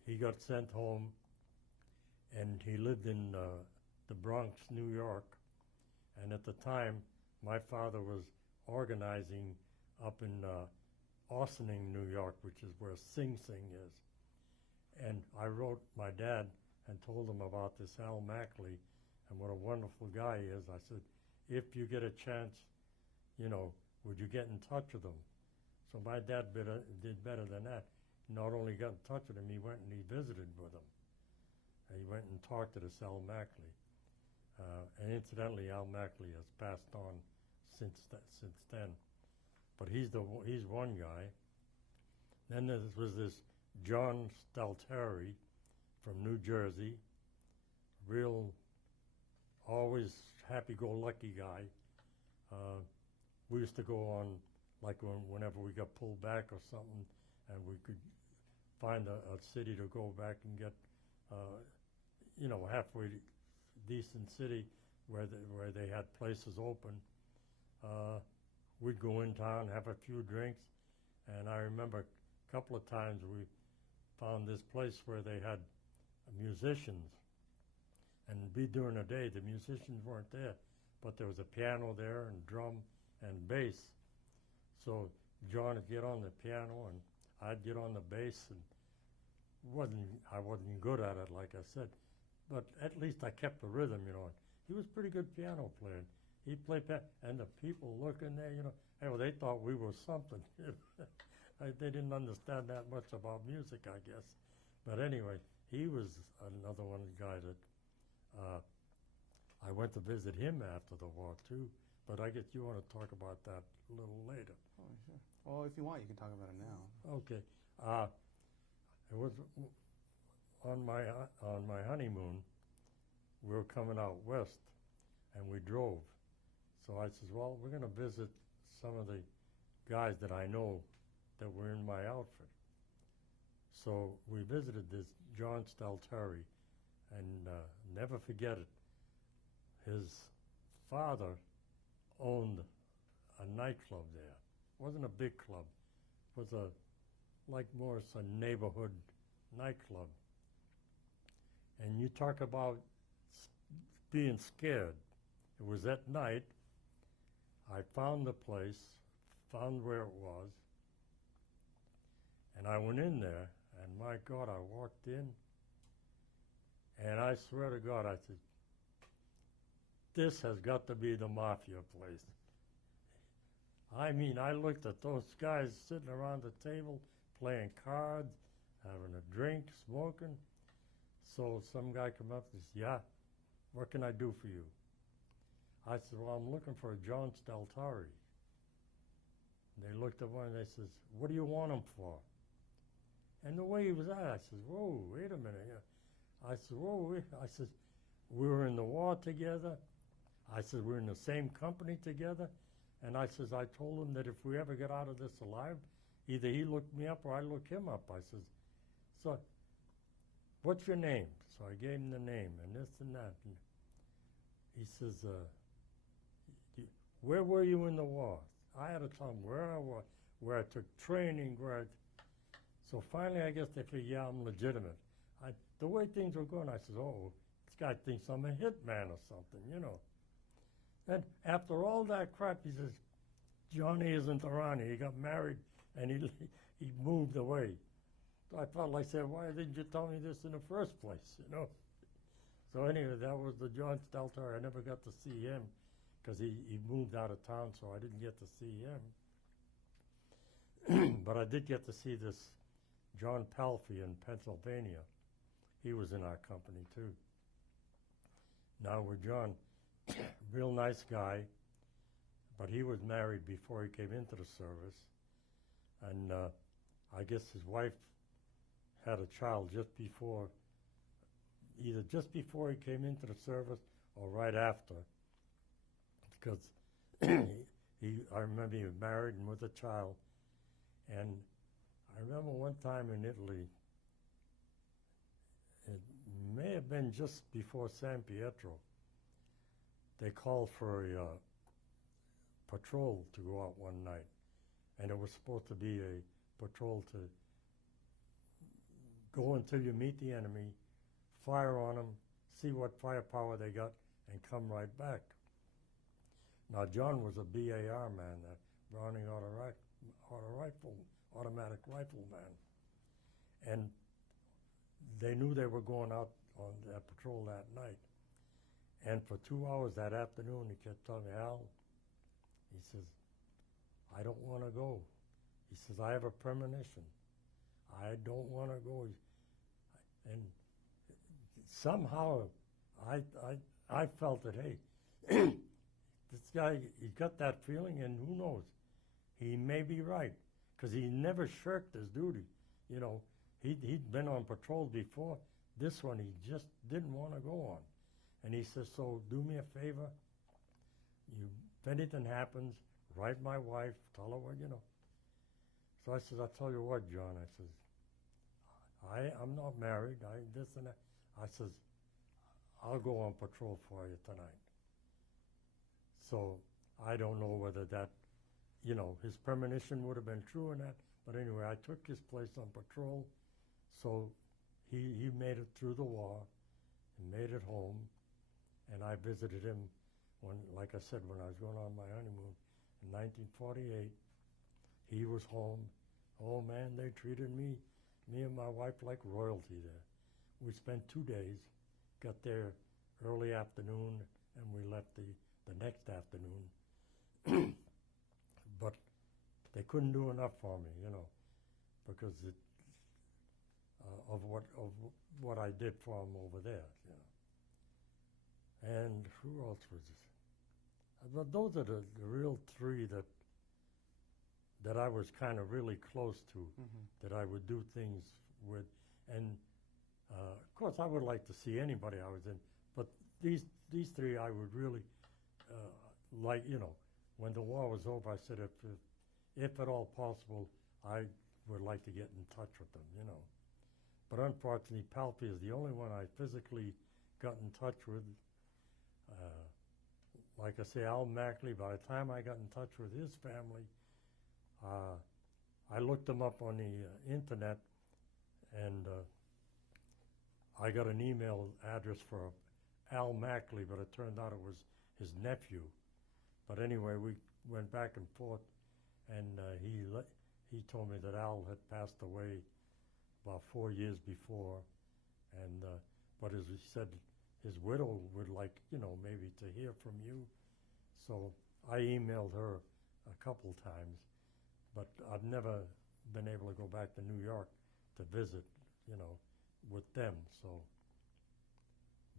he got sent home, and he lived in the Bronx, New York, and at the time my father was organizing up in Austining, New York, which is where Sing Sing is. And I wrote my dad and told him about this Al Mackley and what a wonderful guy he is. I said, if you get a chance, would you get in touch with him? So my dad did better than that. He not only got in touch with him, he went and he visited with him. And he went and talked to this Al Mackley. And incidentally, Al Mackley has passed on since then. But he's one guy. Then there was this John Stalteri from New Jersey, real, always happy-go-lucky guy. We used to go on, like whenever we got pulled back or something, and we could find a city to go back and get, halfway decent city where they had places open. We'd go in town, have a few drinks, and I remember a couple of times we found this place where they had musicians, and it'd be during the day. The musicians weren't there, but there was a piano there and drum and bass. So John would get on the piano and I'd get on the bass, and I wasn't good at it, like I said, but at least I kept the rhythm, He was a pretty good piano player. He played and the people looking there, they thought we were something. They didn't understand that much about music, I guess. But anyway, he was another one guy that I went to visit him after the war too. But I guess you want to talk about that a little later. Oh, sure. Well, if you want, you can talk about it now. Okay. It was on my honeymoon. We were coming out west, and we drove. So I says, well, we're going to visit some of the guys that I know that were in my outfit. So we visited this John Stalteri, and never forget it. His father owned a nightclub there. It wasn't a big club. It was more a neighborhood nightclub. And you talk about being scared. It was at night. I found the place, found where it was, and I went in there, and my God, I walked in, and I swear to God, I said, this has got to be the mafia place. I mean, I looked at those guys sitting around the table, playing cards, having a drink, smoking. So some guy come up and says, yeah, what can I do for you? I said, well, I'm looking for a John Stalteri. And they looked at one and they says, what do you want him for? And the way he was at, I says, whoa, wait a minute. I said, whoa, I said, we were in the war together. I said, we're in the same company together. And I says, I told him that if we ever get out of this alive, either he looked me up or I look him up. I says, so what's your name? So I gave him the name and this and that. And he says, where were you in the war? I had to tell him where I was, where I took training, so finally I guess they figured, yeah, I'm legitimate. The way things were going, I said, oh, this guy thinks I'm a hitman or something, you know. And after all that crap, he says, Johnny isn't around here. He got married and he moved away. So I felt like saying, why didn't you tell me this in the first place, you know? So anyway, that was the John Stelter. I never got to see him because he moved out of town, so I didn't get to see him. But I did get to see this John Palfy in Pennsylvania. He was in our company, too. Now with John, real nice guy, but he was married before he came into the service. And I guess his wife had a child either just before he came into the service or right after, because I remember he was married and with a child. And I remember one time in Italy, it may have been just before San Pietro, they called for a patrol to go out one night. And it was supposed to be a patrol to go until you meet the enemy, fire on them, see what firepower they got, and come right back. Now, John was a BAR man, a Browning automatic rifle man. And they knew they were going out on that patrol that night. And for 2 hours that afternoon, he kept telling me, Al, he says, I don't want to go. He says, I have a premonition. I don't want to go. And somehow I felt that, hey, this guy, he got that feeling, and who knows, he may be right, because he never shirked his duty. You know, he'd been on patrol before. This one, he just didn't want to go on. And he says, so do me a favor. If anything happens, write my wife, tell her what, you know. So I said, I'll tell you what, John. I says, I'm not married. This and that. I says, I'll go on patrol for you tonight. So I don't know whether that, you know, his premonition would have been true or not. But anyway, I took his place on patrol. So he made it through the war and made it home. And I visited him when, like I said, when I was going on my honeymoon in 1948. He was home. Oh man, they treated me and my wife like royalty there. We spent 2 days, got there early afternoon, and we left the next afternoon. But they couldn't do enough for me, you know, because of what I did for them over there, you know. And who else was this? But those are the real three that I was kind of really close to, that I would do things with. And of course, I would like to see anybody I was in, but these three I would really like, you know, when the war was over, I said if at all possible, I would like to get in touch with them, you know. But unfortunately, Palpy is the only one I physically got in touch with. Like I say, Al Mackley, by the time I got in touch with his family, I looked them up on the internet, and I got an email address for Al Mackley, but it turned out it was his nephew. But anyway, we went back and forth, and he told me that Al had passed away about 4 years before, and but as he said, his widow would like, you know, maybe to hear from you. So I emailed her a couple times, but I've never been able to go back to New York to visit, you know, with them. So,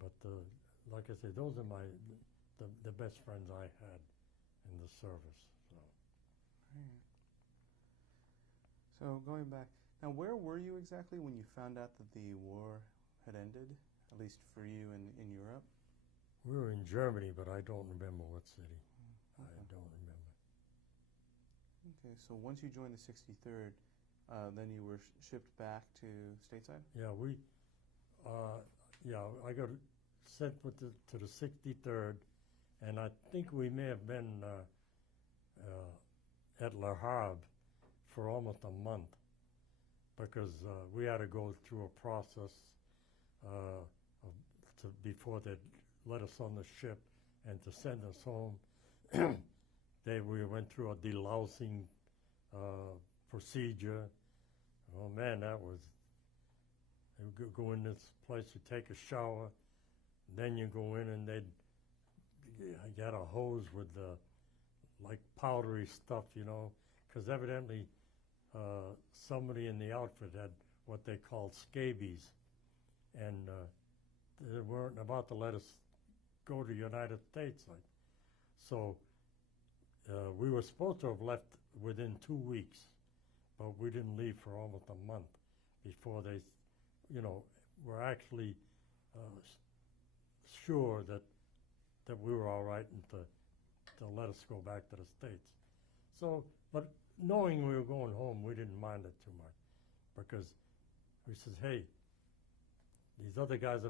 but like I say, those are the best friends I had in the service. So. So going back, Now, where were you exactly when you found out that the war had ended, at least for you in Europe? We were in Germany, but I don't remember what city. Okay. I don't remember. Okay, so once you joined the 63rd, then you were shipped back to stateside? Yeah, I got sent to the 63rd, and I think we may have been at Le Havre for almost a month because we had to go through a process before they let us on the ship and to send us home. We went through a delousing procedure. Oh man, that was. You go in this place, you take a shower, then you go in and they'd get a hose with like powdery stuff, because evidently somebody in the outfit had what they called scabies, and they weren't about to let us go to the United States. So we were supposed to have left within 2 weeks, but we didn't leave for almost a month before they, were actually sure that we were all right and to let us go back to the States. So, but knowing we were going home, we didn't mind it too much because we said, hey, these other guys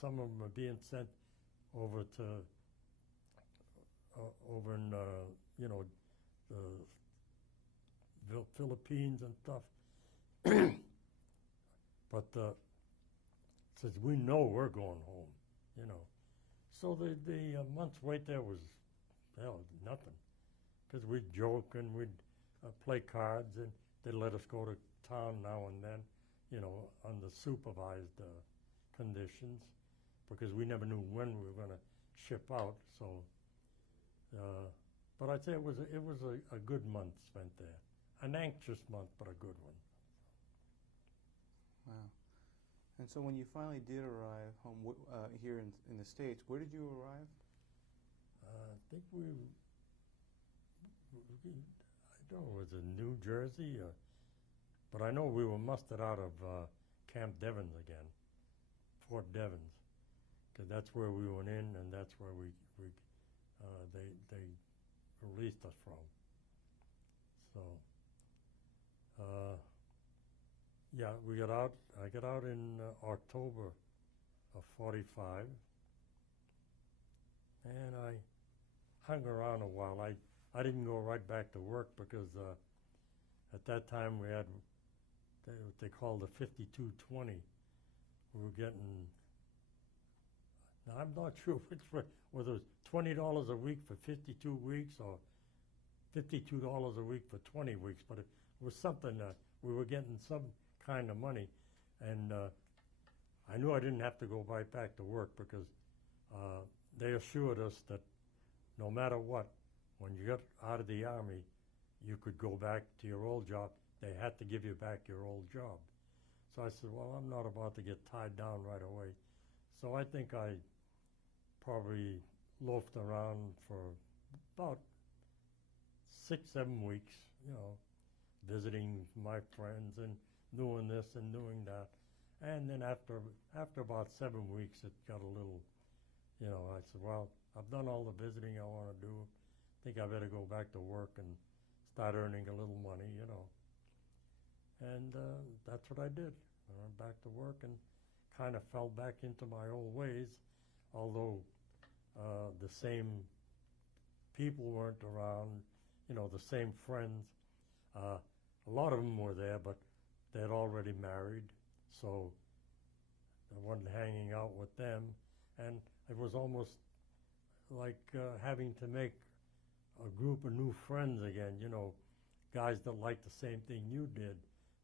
some of them are being sent over to, over in, the Philippines and stuff. But says, we know we're going home, So the month's wait there was, nothing. Because we'd joke and we'd play cards and they'd let us go to town now and then, under supervised conditions, because we never knew when we were going to ship out. So, but I'd say it was a good month spent there. An anxious month, but a good one. Wow. And so when you finally did arrive home here in the States, where did you arrive? I think I don't know, was it New Jersey? But I know we were mustered out of Camp Devens again, Fort Devens, because that's where we went in, and that's where they released us from. So, yeah, we got out. I got out in October of '45, and I hung around a while. I didn't go right back to work because at that time we had what they called the 5220. We were getting. Now I'm not sure which whether it was $20 a week for 52 weeks or $52 a week for 20 weeks, but it was something that we were getting some kind of money, and I knew I didn't have to go right back to work because they assured us that no matter what, when you got out of the Army, you could go back to your old job. They had to give you back your old job. So I said, well, I'm not about to get tied down right away. So I think I probably loafed around for about 6-7 weeks, visiting my friends and doing this and doing that. And then after about 7 weeks, it got a little, I said, well, I've done all the visiting I want to do. I think I better go back to work and start earning a little money, And that's what I did. I went back to work and kind of fell back into my old ways, although the same people weren't around, the same friends. A lot of them were there, but they had already married, so I wasn't hanging out with them. And it was almost like having to make a group of new friends again, guys that liked the same thing you did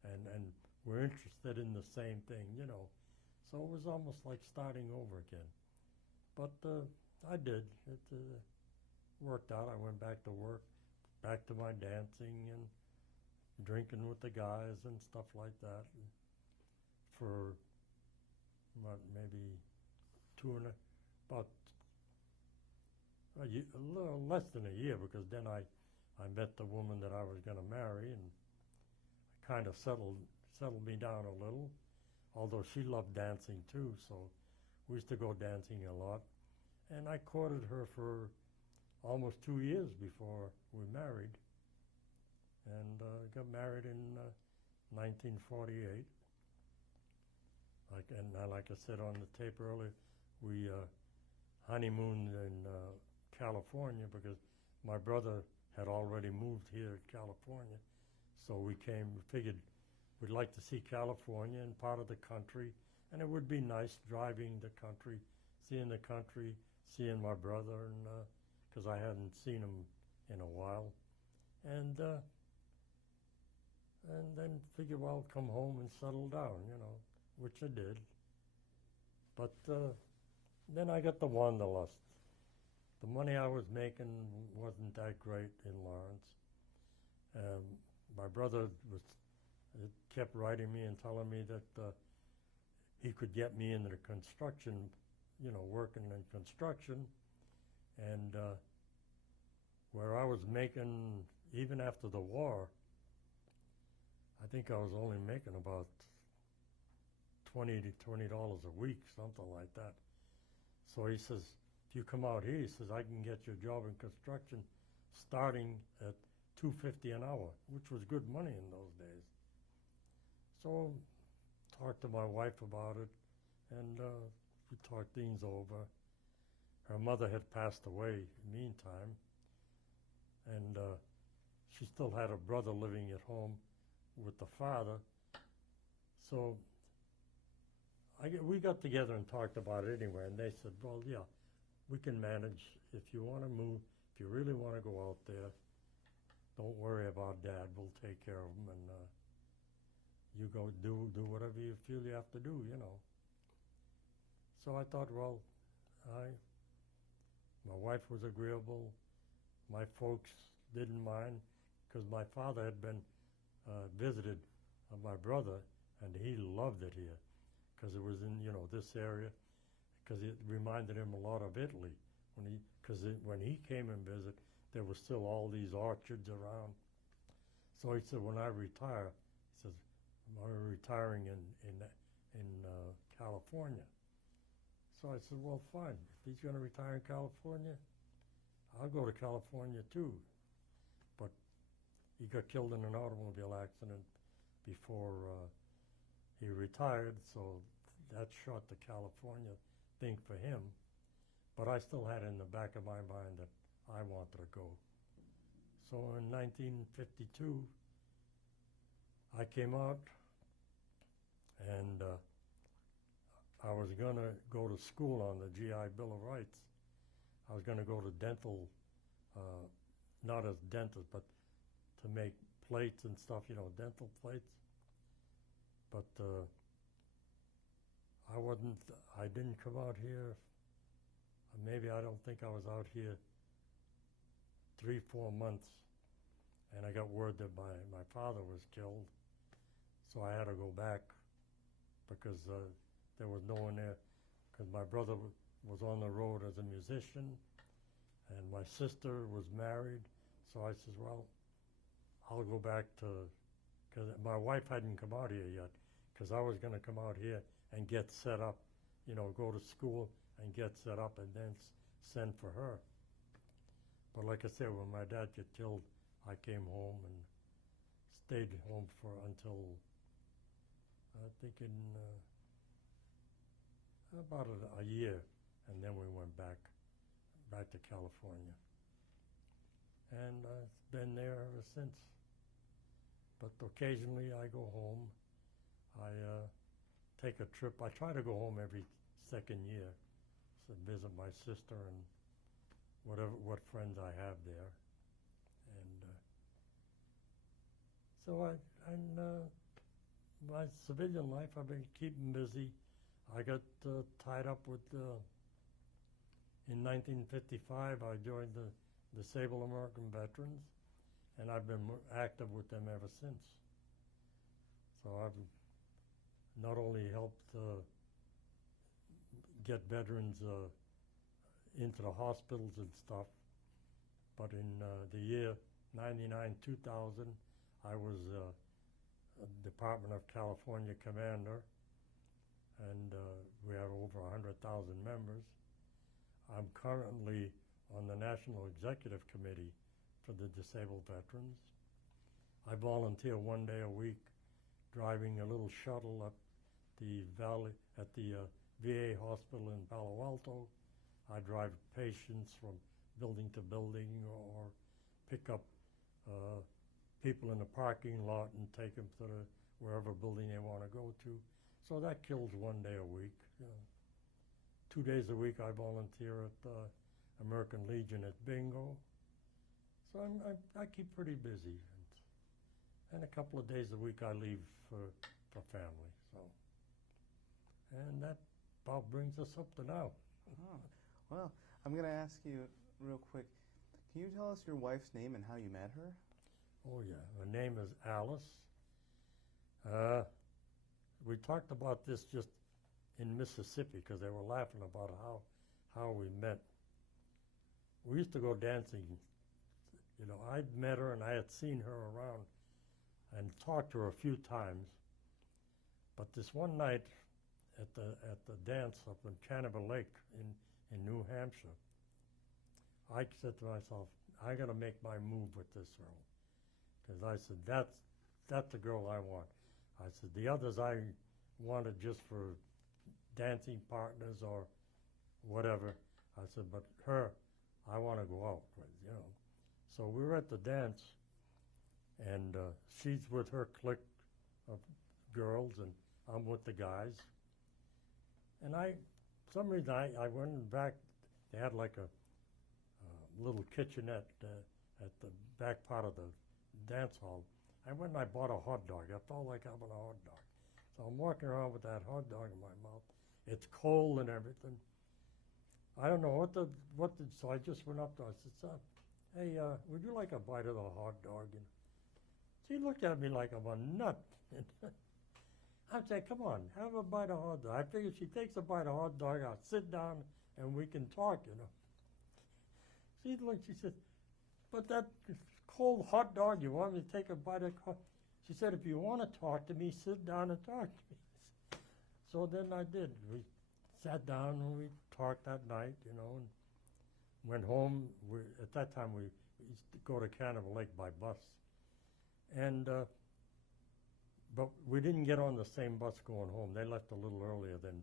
and were interested in the same thing, So it was almost like starting over again. But I did. It worked out. I went back to work, back to my dancing and drinking with the guys and stuff like that for maybe about a little less than a year, because then I met the woman that I was going to marry, and I kind of settled me down a little, although she loved dancing too, so we used to go dancing a lot. And I courted her for almost 2 years before we married, and got married in 1948. Like I said on the tape earlier, we honeymooned in California because my brother had already moved here to California. So we figured we'd like to see California and part of the country, and it would be nice driving the country, seeing the country, seeing my brother, and because I hadn't seen him in a while. And then figured, well, come home and settle down, which I did. But then I got the wanderlust. The money I was making wasn't that great in Lawrence. My brother kept writing me and telling me that he could get me into the construction, working in construction. And where I was making, even after the war, I think I was only making about $20 a week, something like that. So he says, if you come out here, he says, I can get you a job in construction starting at $2.50 an hour, which was good money in those days. So talked to my wife about it, and we talked things over. Her mother had passed away in the meantime, and she still had a brother living at home with the father. So we got together and talked about it anyway, and they said, well, yeah, we can manage. If you want to move, if you really want to go out there, don't worry about Dad. We'll take care of him, and you go do whatever you feel you have to do, So I thought, well, my wife was agreeable. My folks didn't mind, because my father had been visited my brother, and he loved it here, because it was in this area, because it reminded him a lot of Italy. When he came and visited, there were still all these orchards around. So he said, when I retire, he says, I'm retiring in California. So I said, well, fine. If he's going to retire in California, I'll go to California too. But he got killed in an automobile accident before he retired, so that shot the California thing for him. But I still had in the back of my mind that I wanted to go. So in 1952, I came out, and I was going to go to school on the GI Bill of Rights. I was going to go to dental, not as dentist, but to make plates and stuff, dental plates. But I didn't come out here, maybe I don't think I was out here 3-4 months, and I got word that my father was killed, so I had to go back, because there was no one there, because my brother was on the road as a musician, and my sister was married. So I said, well, I'll go back because my wife hadn't come out here yet, because I was going to come out here and get set up, go to school and get set up, and then send for her. But like I said, when my dad got killed, I came home and stayed home until I think in about a year, and then we went back to California, and I've been there ever since. But occasionally I go home. I take a trip. I try to go home every second year to visit my sister and what friends I have there. And so my civilian life, I've been keeping busy. I got tied up with, in 1955, I joined the Disabled American Veterans, and I've been active with them ever since. So I've not only helped get veterans into the hospitals and stuff, but in the year 99-2000, I was Department of California commander, and we have over 100,000 members. I'm currently on the National Executive Committee for the Disabled Veterans. I volunteer 1 day a week driving a little shuttle up the valley at the VA hospital in Palo Alto. I drive patients from building to building or pick up people in the parking lot and take them to wherever building they want to go to. So that kills 1 day a week. You know. 2 days a week I volunteer at American Legion at Bingo. So I keep pretty busy. And a couple of days a week I leave for family. So, and that about brings us up to now. Oh, well, I'm going to ask you real quick. Can you tell us your wife's name and how you met her? Oh yeah, her name is Alice. We talked about this just in Mississippi because they were laughing about how we met. We used to go dancing. You know, I'd met her and I had seen her around and talked to her a few times. But this one night at the dance up in Cannibal Lake in New Hampshire, I said to myself, I got to make my move with this girl. Because I said, that's the girl I want. I said, the others I wanted just for dancing partners or whatever. I said, but her, I want to go out with, you know. So we were at the dance, and she's with her clique of girls, and I'm with the guys. And for some reason, I went back. They had like a little kitchenette at the back part of the dance hall. I went and I bought a hot dog. I felt like having a hot dog. So I'm walking around with that hot dog in my mouth. It's cold and everything. I don't know so I just went up to her. I said, son, hey, would you like a bite of the hot dog? And she looked at me like I'm a nut. I said, come on, have a bite of hot dog. I figured she takes a bite of hot dog, I'll sit down and we can talk, you know. She looked, she said, but that cold hot dog, you want me to take a bite of coffee? She said, if you want to talk to me, sit down and talk to me. So then I did. We sat down and we talked that night, you know, and went home. At that time, we used to go to Cannibal Lake by bus. And, but we didn't get on the same bus going home. They left a little earlier than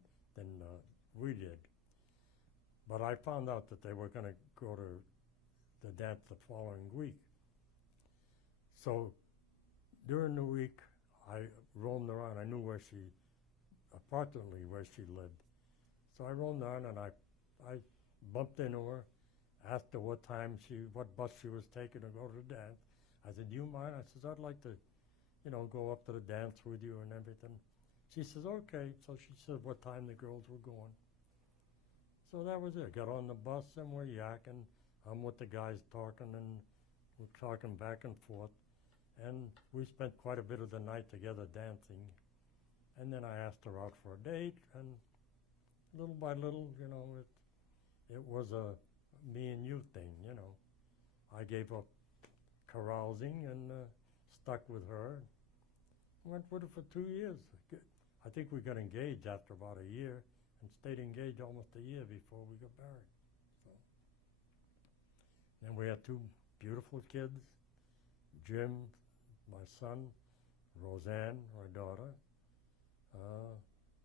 we did. But I found out that they were going to go to the dance the following week. So during the week, I roamed around. I knew approximately where she lived. So I roamed around and I bumped into her, asked her what bus she was taking to go to the dance. I said, do you mind? I said, I'd like to, you know, go up to the dance with you and everything. She says, okay. So she said what time the girls were going. So that was it. Got on the bus and we're yakking. I'm with the guys talking and we're talking back and forth. And we spent quite a bit of the night together dancing. And then I asked her out for a date, and little by little, you know, it was a me and you thing, you know. I gave up carousing and stuck with her. Went with her for 2 years. I think we got engaged after about a year and stayed engaged almost a year before we got married. So. And we had 2 beautiful kids, Jim, my son, Roseanne, our daughter.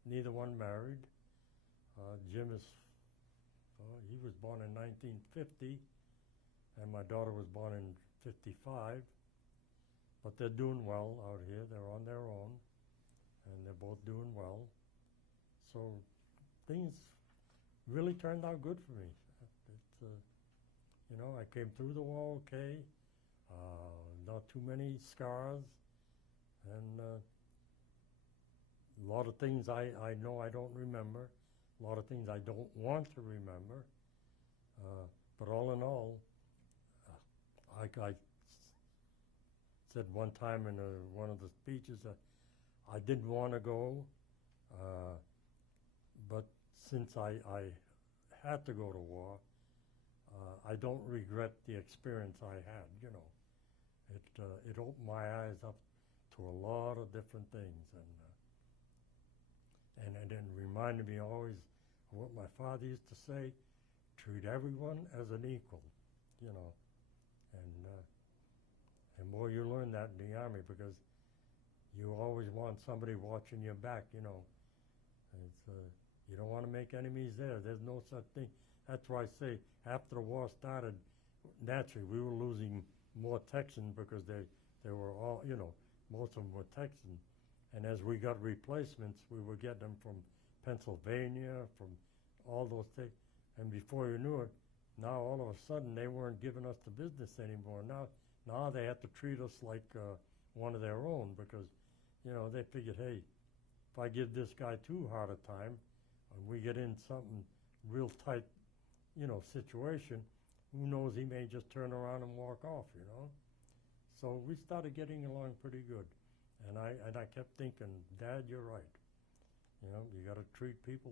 Neither one married. Jim he was born in 1950, and my daughter was born in 55. But they're doing well out here. They're on their own, and they're both doing well. So things really turned out good for me. You know, I came through the war okay. Not too many scars, and a lot of things I know I don't remember, a lot of things I don't want to remember, but all in all, I said one time in one of the speeches that I didn't want to go, but since I had to go to war, I don't regret the experience I had, you know. It opened my eyes up to to a lot of different things, and it reminded me always of what my father used to say: treat everyone as an equal, you know. And more you learn that in the Army, because you always want somebody watching your back, you know. It's, you don't want to make enemies there. There's no such thing. That's why I say after the war started, naturally we were losing more Texans because they were all, you know, most of them were Texans. And as we got replacements, we were getting them from Pennsylvania, from all those things. And before you knew it, now all of a sudden they weren't giving us the business anymore. Now they had to treat us like one of their own, because, you know, they figured, hey, if I give this guy too hard a time, and we get in something real tight, you know, situation, who knows, he may just turn around and walk off, you know. So we started getting along pretty good. And I kept thinking, Dad, you're right. You know, you got to treat people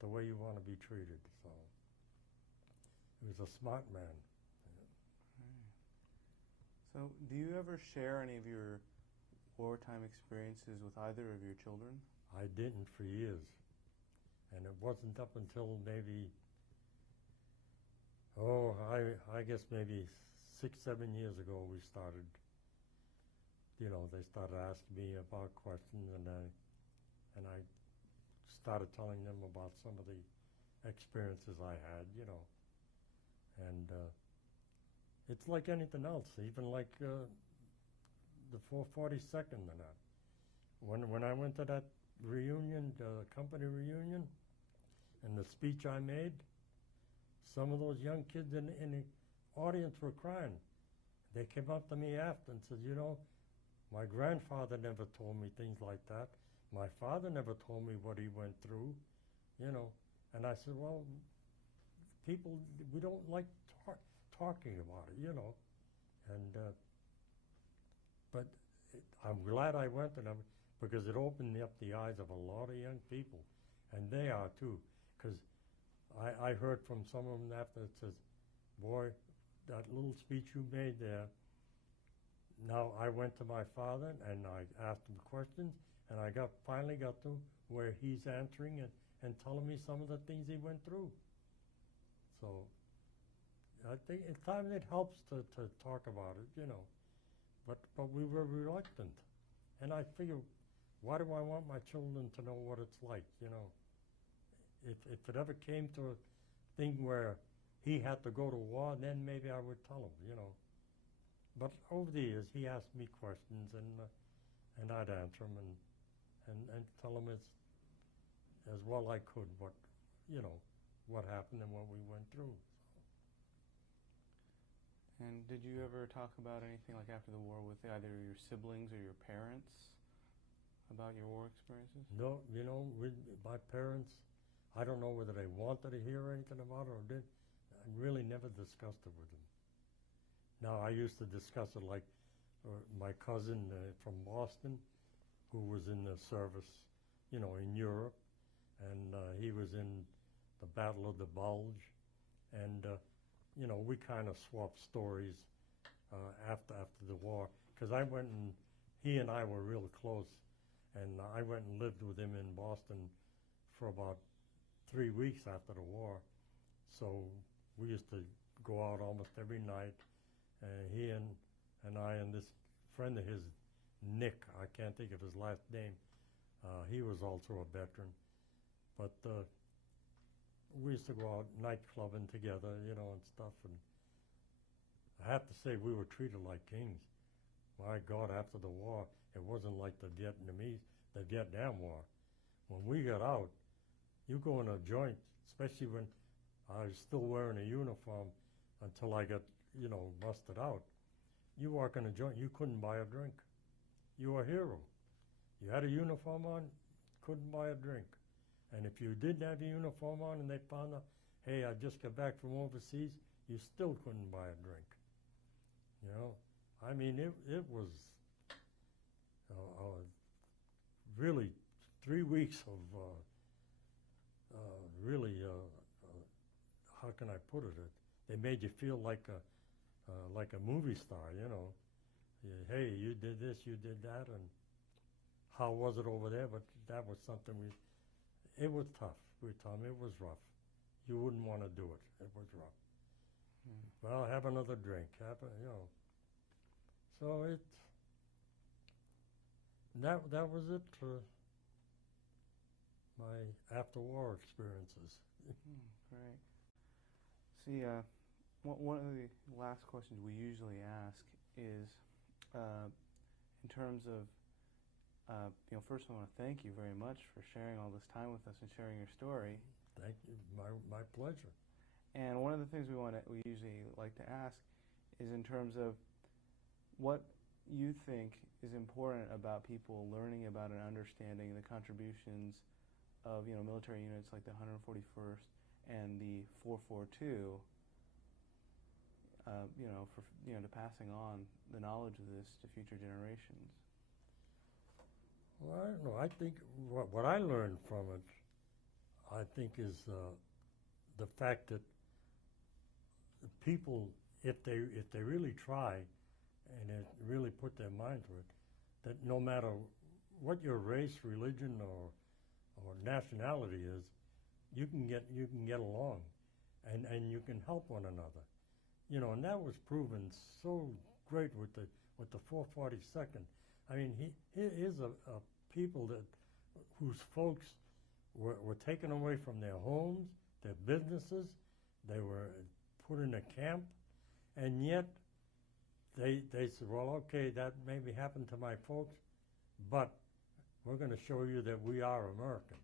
the way you want to be treated. So he was a smart man. So do you ever share any of your wartime experiences with either of your children? I didn't for years. And it wasn't up until maybe, I guess maybe 6, 7 years ago we started, you know, they started asking me about questions, and I started telling them about some of the experiences I had, you know. And it's like anything else, even like the 442nd and that. When I went to that reunion, company reunion, and the speech I made, some of those young kids in the audience were crying. They came up to me after and said, you know, my grandfather never told me things like that. My father never told me what he went through, you know. And I said, well, people, we don't like talking about it, you know. And but I'm glad I went to them, because it opened up the eyes of a lot of young people, and they are too. Because I heard from some of them after, it says, boy, that little speech you made there, now I went to my father and I asked him questions, and I finally got to where he's answering and telling me some of the things he went through. So I think at times it helps to talk about it, you know. But we were reluctant. And I figure, why do I want my children to know what it's like, you know? If it ever came to a thing where he had to go to war, then maybe I would tell him, you know. But over the years, he asked me questions, and I'd answer him and tell him as well I could what, you know, what happened and what we went through. And did you ever talk about anything like after the war with either your siblings or your parents about your war experiences? No, you know, with my parents, I don't know whether they wanted to hear anything about it or did. I really never discussed it with them. Now, I used to discuss it like my cousin from Boston, who was in the service, you know, in Europe, and he was in the Battle of the Bulge, and you know, we kind of swapped stories after the war, because I went and he and I were real close, and I went and lived with him in Boston for about 3 weeks after the war. So we used to go out almost every night, and he and I and this friend of his, Nick, I can't think of his last name, he was also a veteran, but we used to go out night clubbing together, you know, and stuff. And I have to say, we were treated like kings. My God, after the war, it wasn't like the Vietnam War. When we got out, you go in a joint, especially when I was still wearing a uniform until I got, you know, busted out. You walk in a joint, you couldn't buy a drink. You were a hero. You had a uniform on, couldn't buy a drink. And if you didn't have a uniform on and they found out, hey, I just got back from overseas, you still couldn't buy a drink. You know, I mean, it was really 3 weeks of really, how can I put it? They made you feel like a movie star, you know. Hey, you did this, you did that, and how was it over there? But that was something it was tough. We told him it was rough. You wouldn't want to do it. It was rough. Well, have another drink. So that was it for my after-war experiences. Great. See, one of the last questions we usually ask is, in terms of, first I want to thank you very much for sharing all this time with us and sharing your story. Thank you. My pleasure. And one of the things we usually like to ask is in terms of what you think is important about people learning about and understanding the contributions of military units like the 141st and the 442, to passing on the knowledge of this to future generations. Well, I don't know. I think what I learned from it, I think, is the fact that the people, if they really try and really put their mind to it, that no matter what your race, religion, or nationality is, you can get along, and you can help one another, and that was proven so great with the 442nd. I mean, here's a people whose folks were taken away from their homes, their businesses, they were put in a camp, and yet they said, well, okay, that maybe happened to my folks, but we're going to show you that we are American,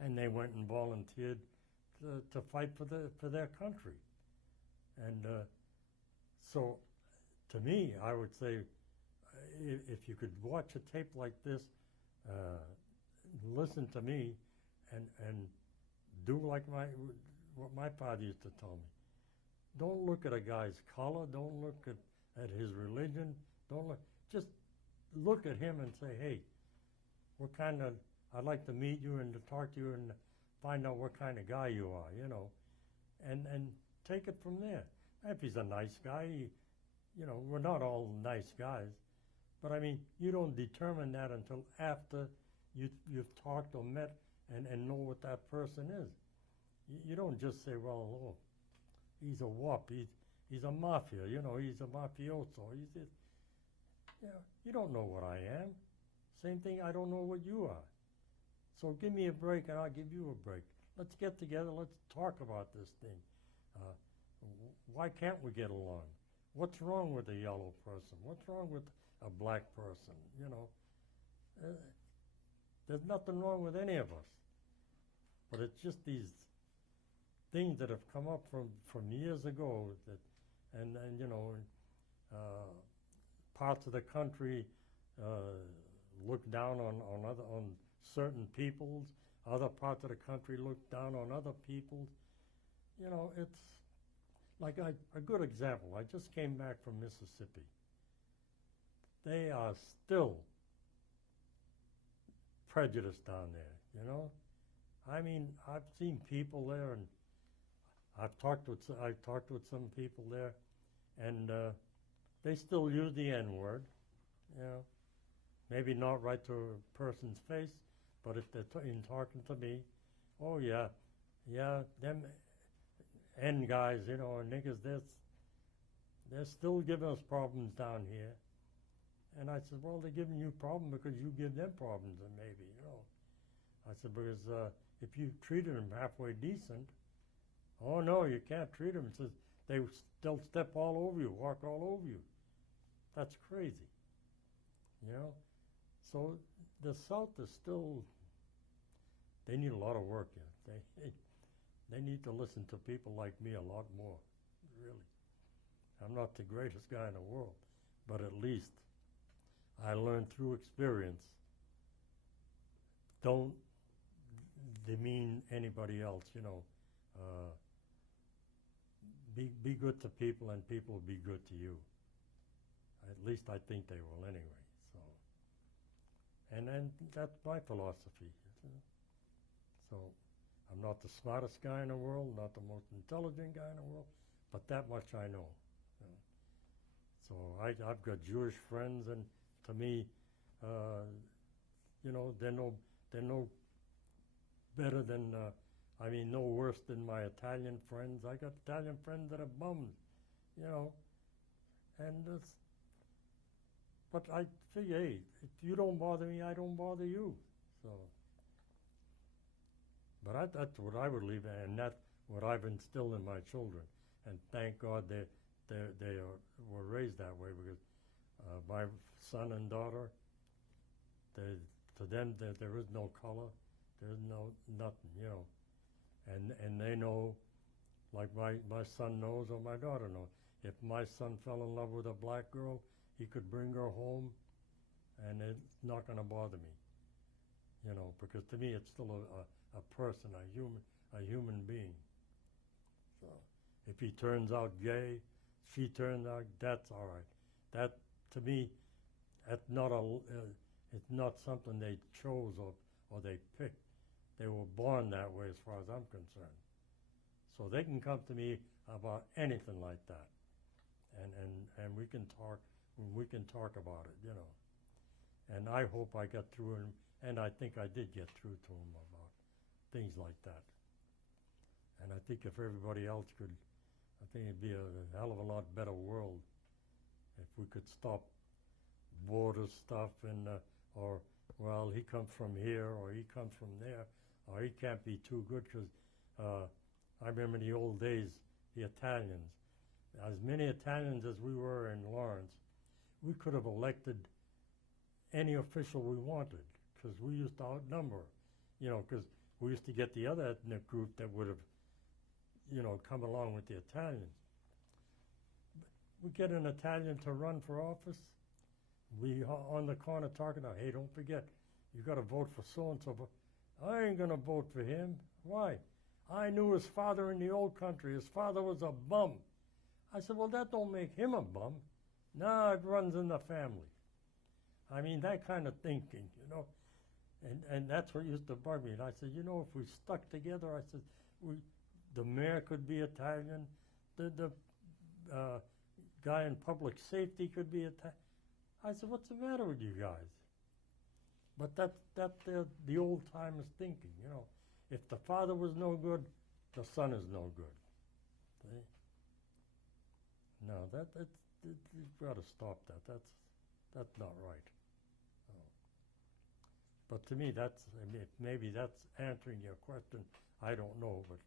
and they went and volunteered to fight for their country. And so, to me, I would say, if you could watch a tape like this, listen to me, and do like what my father used to tell me. Don't look at a guy's color. Don't look at his religion. Just look at him and say, hey, I'd like to meet you and to talk to you and find out what kind of guy you are, and take it from there. If he's a nice guy, we're not all nice guys, but I mean, you don't determine that until after you've talked or met and know what that person is. You don't just say, well, oh, he's a wop, he's a mafia, he's a mafioso. You don't know what I am. Same thing, I don't know what you are. So give me a break and I'll give you a break. Let's get together, let's talk about this thing. Why can't we get along? What's wrong with a yellow person? What's wrong with a black person? There's nothing wrong with any of us. But it's just these things that have come up from years ago and parts of the country look down on certain peoples. Other parts of the country look down on other peoples. It's like a good example. I just came back from Mississippi. They are still prejudiced down there, I mean, I've seen people there, and I've talked with some people there, and they still use the N-word, Maybe not right to a person's face, but if they're talking to me, oh yeah, them N guys, niggas, they're still giving us problems down here. And I said, well, they're giving you problems because you give them problems, and maybe, I said, because if you treated them halfway decent, oh no, you can't treat them. It says they'll step all over you, walk all over you. That's crazy, So the South is still, they need a lot of work here. They need to listen to people like me a lot more, really. I'm not the greatest guy in the world, but at least I learned through experience, don't demean anybody else, be good to people and people will be good to you. At least I think they will anyway. So, and that's my philosophy. So I'm not the smartest guy in the world, not the most intelligent guy in the world, but that much I know. So I've got Jewish friends, and to me, they're no better than, no worse than my Italian friends. I got Italian friends that are bums, and but I figure, hey, if you don't bother me, I don't bother you. So, but that's what I would leave, and that's what I've instilled in my children. And thank God they were raised that way, because my son and daughter, to them there is no color, there's nothing, and they know, like my son knows or my daughter knows. If my son fell in love with a black girl, he could bring her home, and it's not going to bother me, because to me it's still a person, a human being. So if he turns out gay, she turns out, that's all right. That, to me, that's not it's not something they chose or they picked. They were born that way, as far as I'm concerned. So they can come to me about anything like that, and we can talk about it, And I hope I got through him, and I think I did get through to him about things like that. And I think if everybody else could, I think it'd be a hell of a lot better world if we could stop border stuff or, well, he comes from here or he comes from there, or he can't be too good, because I remember in the old days, the Italians, as many Italians as we were in Lawrence, we could have elected any official we wanted, because we used to outnumber, because we used to get the other ethnic group that would have, come along with the Italians. We get an Italian to run for office, we on the corner talking about, hey, don't forget, you got to vote for so-and-so. But I ain't going to vote for him. Why? I knew his father in the old country. His father was a bum. I said, well, that don't make him a bum. No, it runs in the family. I mean, that kind of thinking, And that's what used to bug me. And I said, if we stuck together, I said, the mayor could be Italian, the guy in public safety could be Italian. I said, what's the matter with you guys? But that's the old timers thinking, If the father was no good, the son is no good. See? No, you've got to stop that. That's not right. But to me, maybe that's answering your question. I don't know, but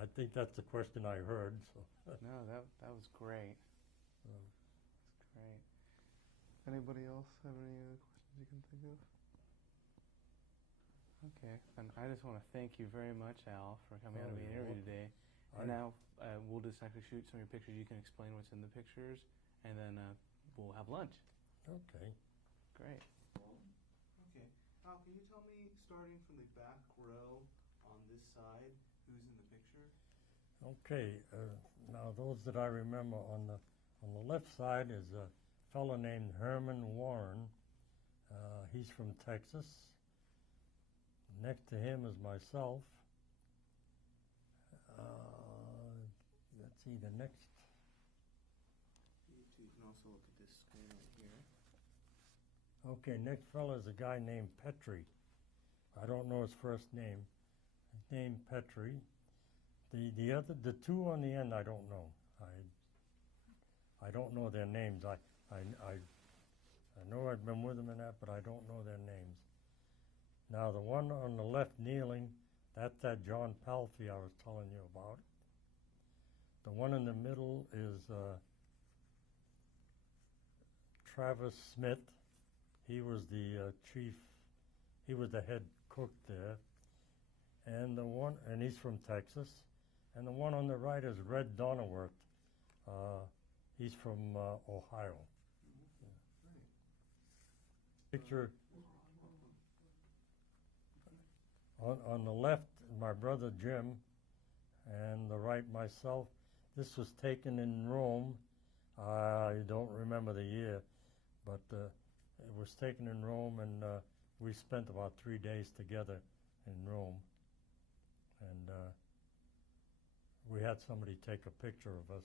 I think that's the question I heard. So. No, that was great. That's great. Anybody else have any other questions you can think of? Okay, and I just want to thank you very much, Al, for coming out of the interview today. And now we'll just actually shoot some of your pictures. You can explain what's in the pictures, and then we'll have lunch. Okay. Great. Okay. Al, can you tell me, starting from the back row on this side, who's in the picture? Okay. Now, those that I remember, on the left side is a fellow named Herman Warren. He's from Texas. Next to him is myself. Let's see the next. You can also look at this screen right here. Okay, next fellow is a guy named Petrie. I don't know his first name. His name Petrie. The two on the end, I don't know. I don't know their names. I know I've been with them in that, but I don't know their names. Now, the one on the left kneeling, that's that John Palfy I was telling you about. The one in the middle is Travis Smith. He was the chief. He was the head cook there. And he's from Texas. And the one on the right is Red Donnerworth. He's from Ohio. Picture on the left, my brother Jim, and the right, myself. This was taken in Rome. I don't remember the year, but it was taken in Rome, and we spent about 3 days together in Rome. And we had somebody take a picture of us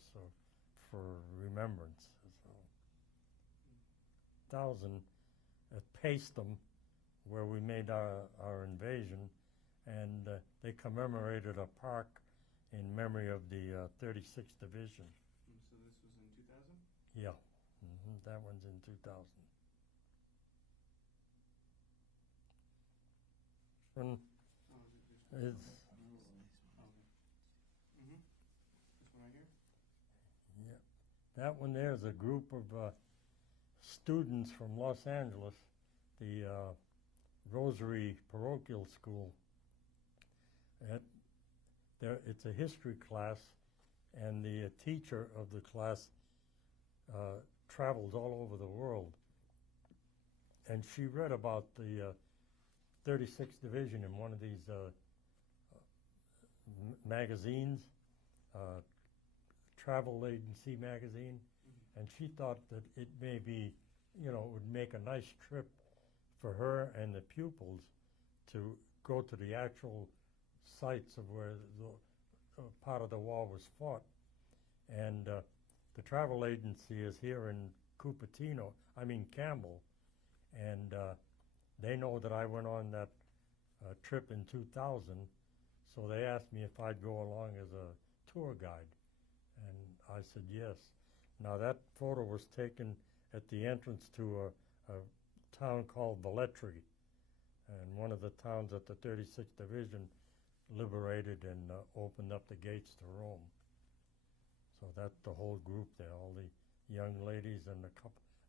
for remembrance. So, 2000 at Paestum, where we made our invasion, and they commemorated a park in memory of the 36th Division. So this was in 2000? Yeah, that one's in 2000. And it's, This one right here? yeah, that one there is a group of students from Los Angeles, the Rosary Parochial School. It's a history class, and the teacher of the class travels all over the world. And she read about the 36th Division in one of these magazines, travel agency magazine, and she thought that it may be, would make a nice trip for her and the pupils to go to the actual sites of where the part of the war was fought. And the travel agency is here in Campbell, and they know that I went on that trip in 2000, so they asked me if I'd go along as a tour guide, and I said yes. Now that photo was taken at the entrance to a town called Velletri, and one of the towns that the 36th Division liberated and opened up the gates to Rome. So that's the whole group there, all the young ladies and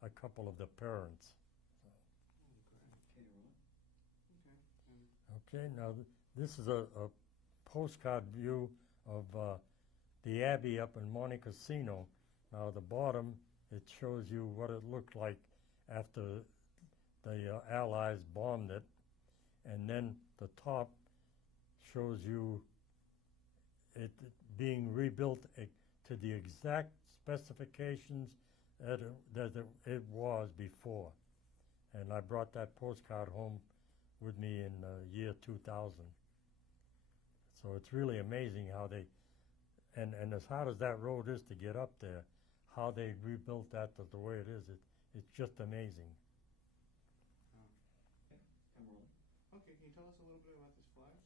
a couple of the parents. Okay, now this is a postcard view of the Abbey up in Monte Cassino. Now the bottom, it shows you what it looked like after the Allies bombed it, and then the top shows you it being rebuilt to the exact specifications that it was before. And I brought that postcard home with me in year 2000. So it's really amazing how they, and as hard as that road is to get up there, how they rebuilt that to the way it is. It's just amazing. Okay, can you tell us a little bit about this flag?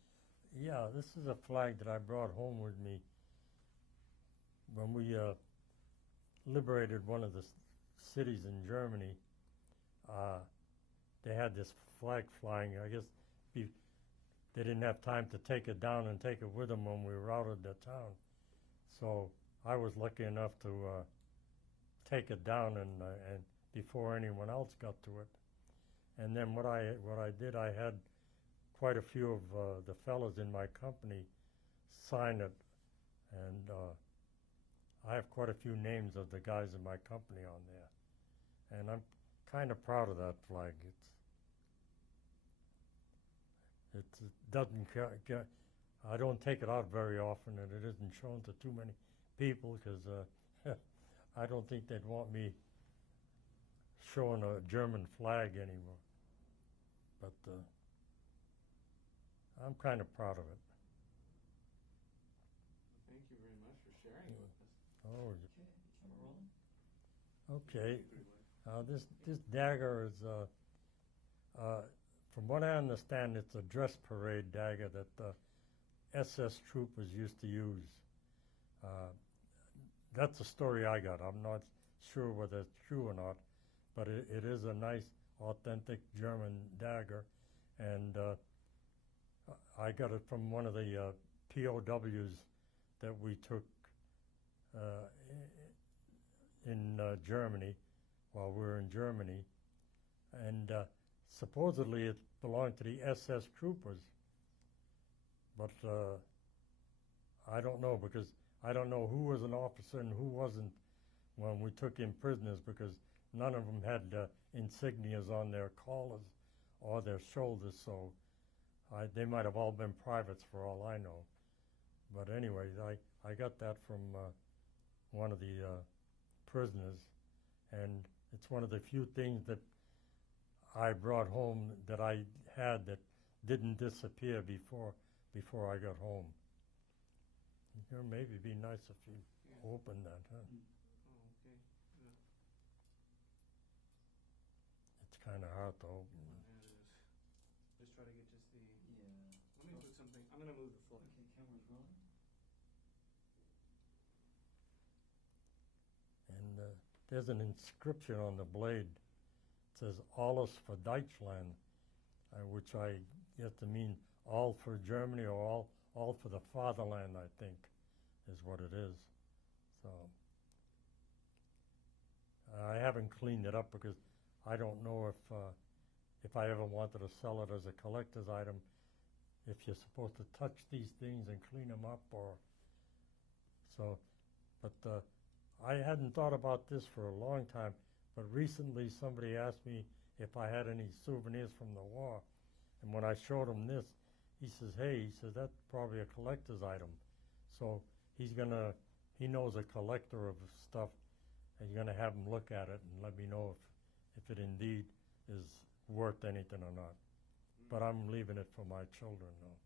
Yeah, this is a flag that I brought home with me when we liberated one of the cities in Germany. They had this flag flying. I guess they didn't have time to take it down and take it with them when we routed the town. So I was lucky enough to take it down and before anyone else got to it. And then what I did, I had quite a few of the fellows in my company sign it, and I have quite a few names of the guys in my company on there, and I'm kind of proud of that flag. It doesn't I don't take it out very often, and it isn't shown to too many people because I don't think they'd want me showing a German flag anymore. But I'm kind of proud of it. Thank you very much for sharing it with us. Oh, okay. This dagger is, from what I understand, it's a dress parade dagger that the SS troopers used to use. That's the story I got. I'm not sure whether it's true or not, but it is a nice, authentic German dagger, and I got it from one of the POWs that we took in Germany while we were in Germany, and supposedly it belonged to the SS troopers, but I don't know, because I don't know who was an officer and who wasn't when we took in prisoners, because none of them had insignias on their collars or their shoulders, so they might have all been privates for all I know. But anyway, I got that from one of the prisoners, and it's one of the few things that I brought home that I had that didn't disappear before I got home. Maybe it'd be nice if you opened that, huh? kind of hard to open. Yeah, it is. Just try to get just the. Yeah. Let me put something. I'm gonna move the floor. Okay, camera's rolling. And there's an inscription on the blade. It says "Alles for Deutschland," which I guess to mean all for Germany or all for the fatherland, I think, is what it is. So I haven't cleaned it up because I don't know if I ever wanted to sell it as a collector's item, if you're supposed to touch these things and clean them up or so. But I hadn't thought about this for a long time, but recently somebody asked me if I had any souvenirs from the war, and when I showed him this, he says, "Hey," he says, "that's probably a collector's item." So he knows a collector of stuff, and he's gonna have him look at it and let me know if it indeed is worth anything or not. But I'm leaving it for my children, though.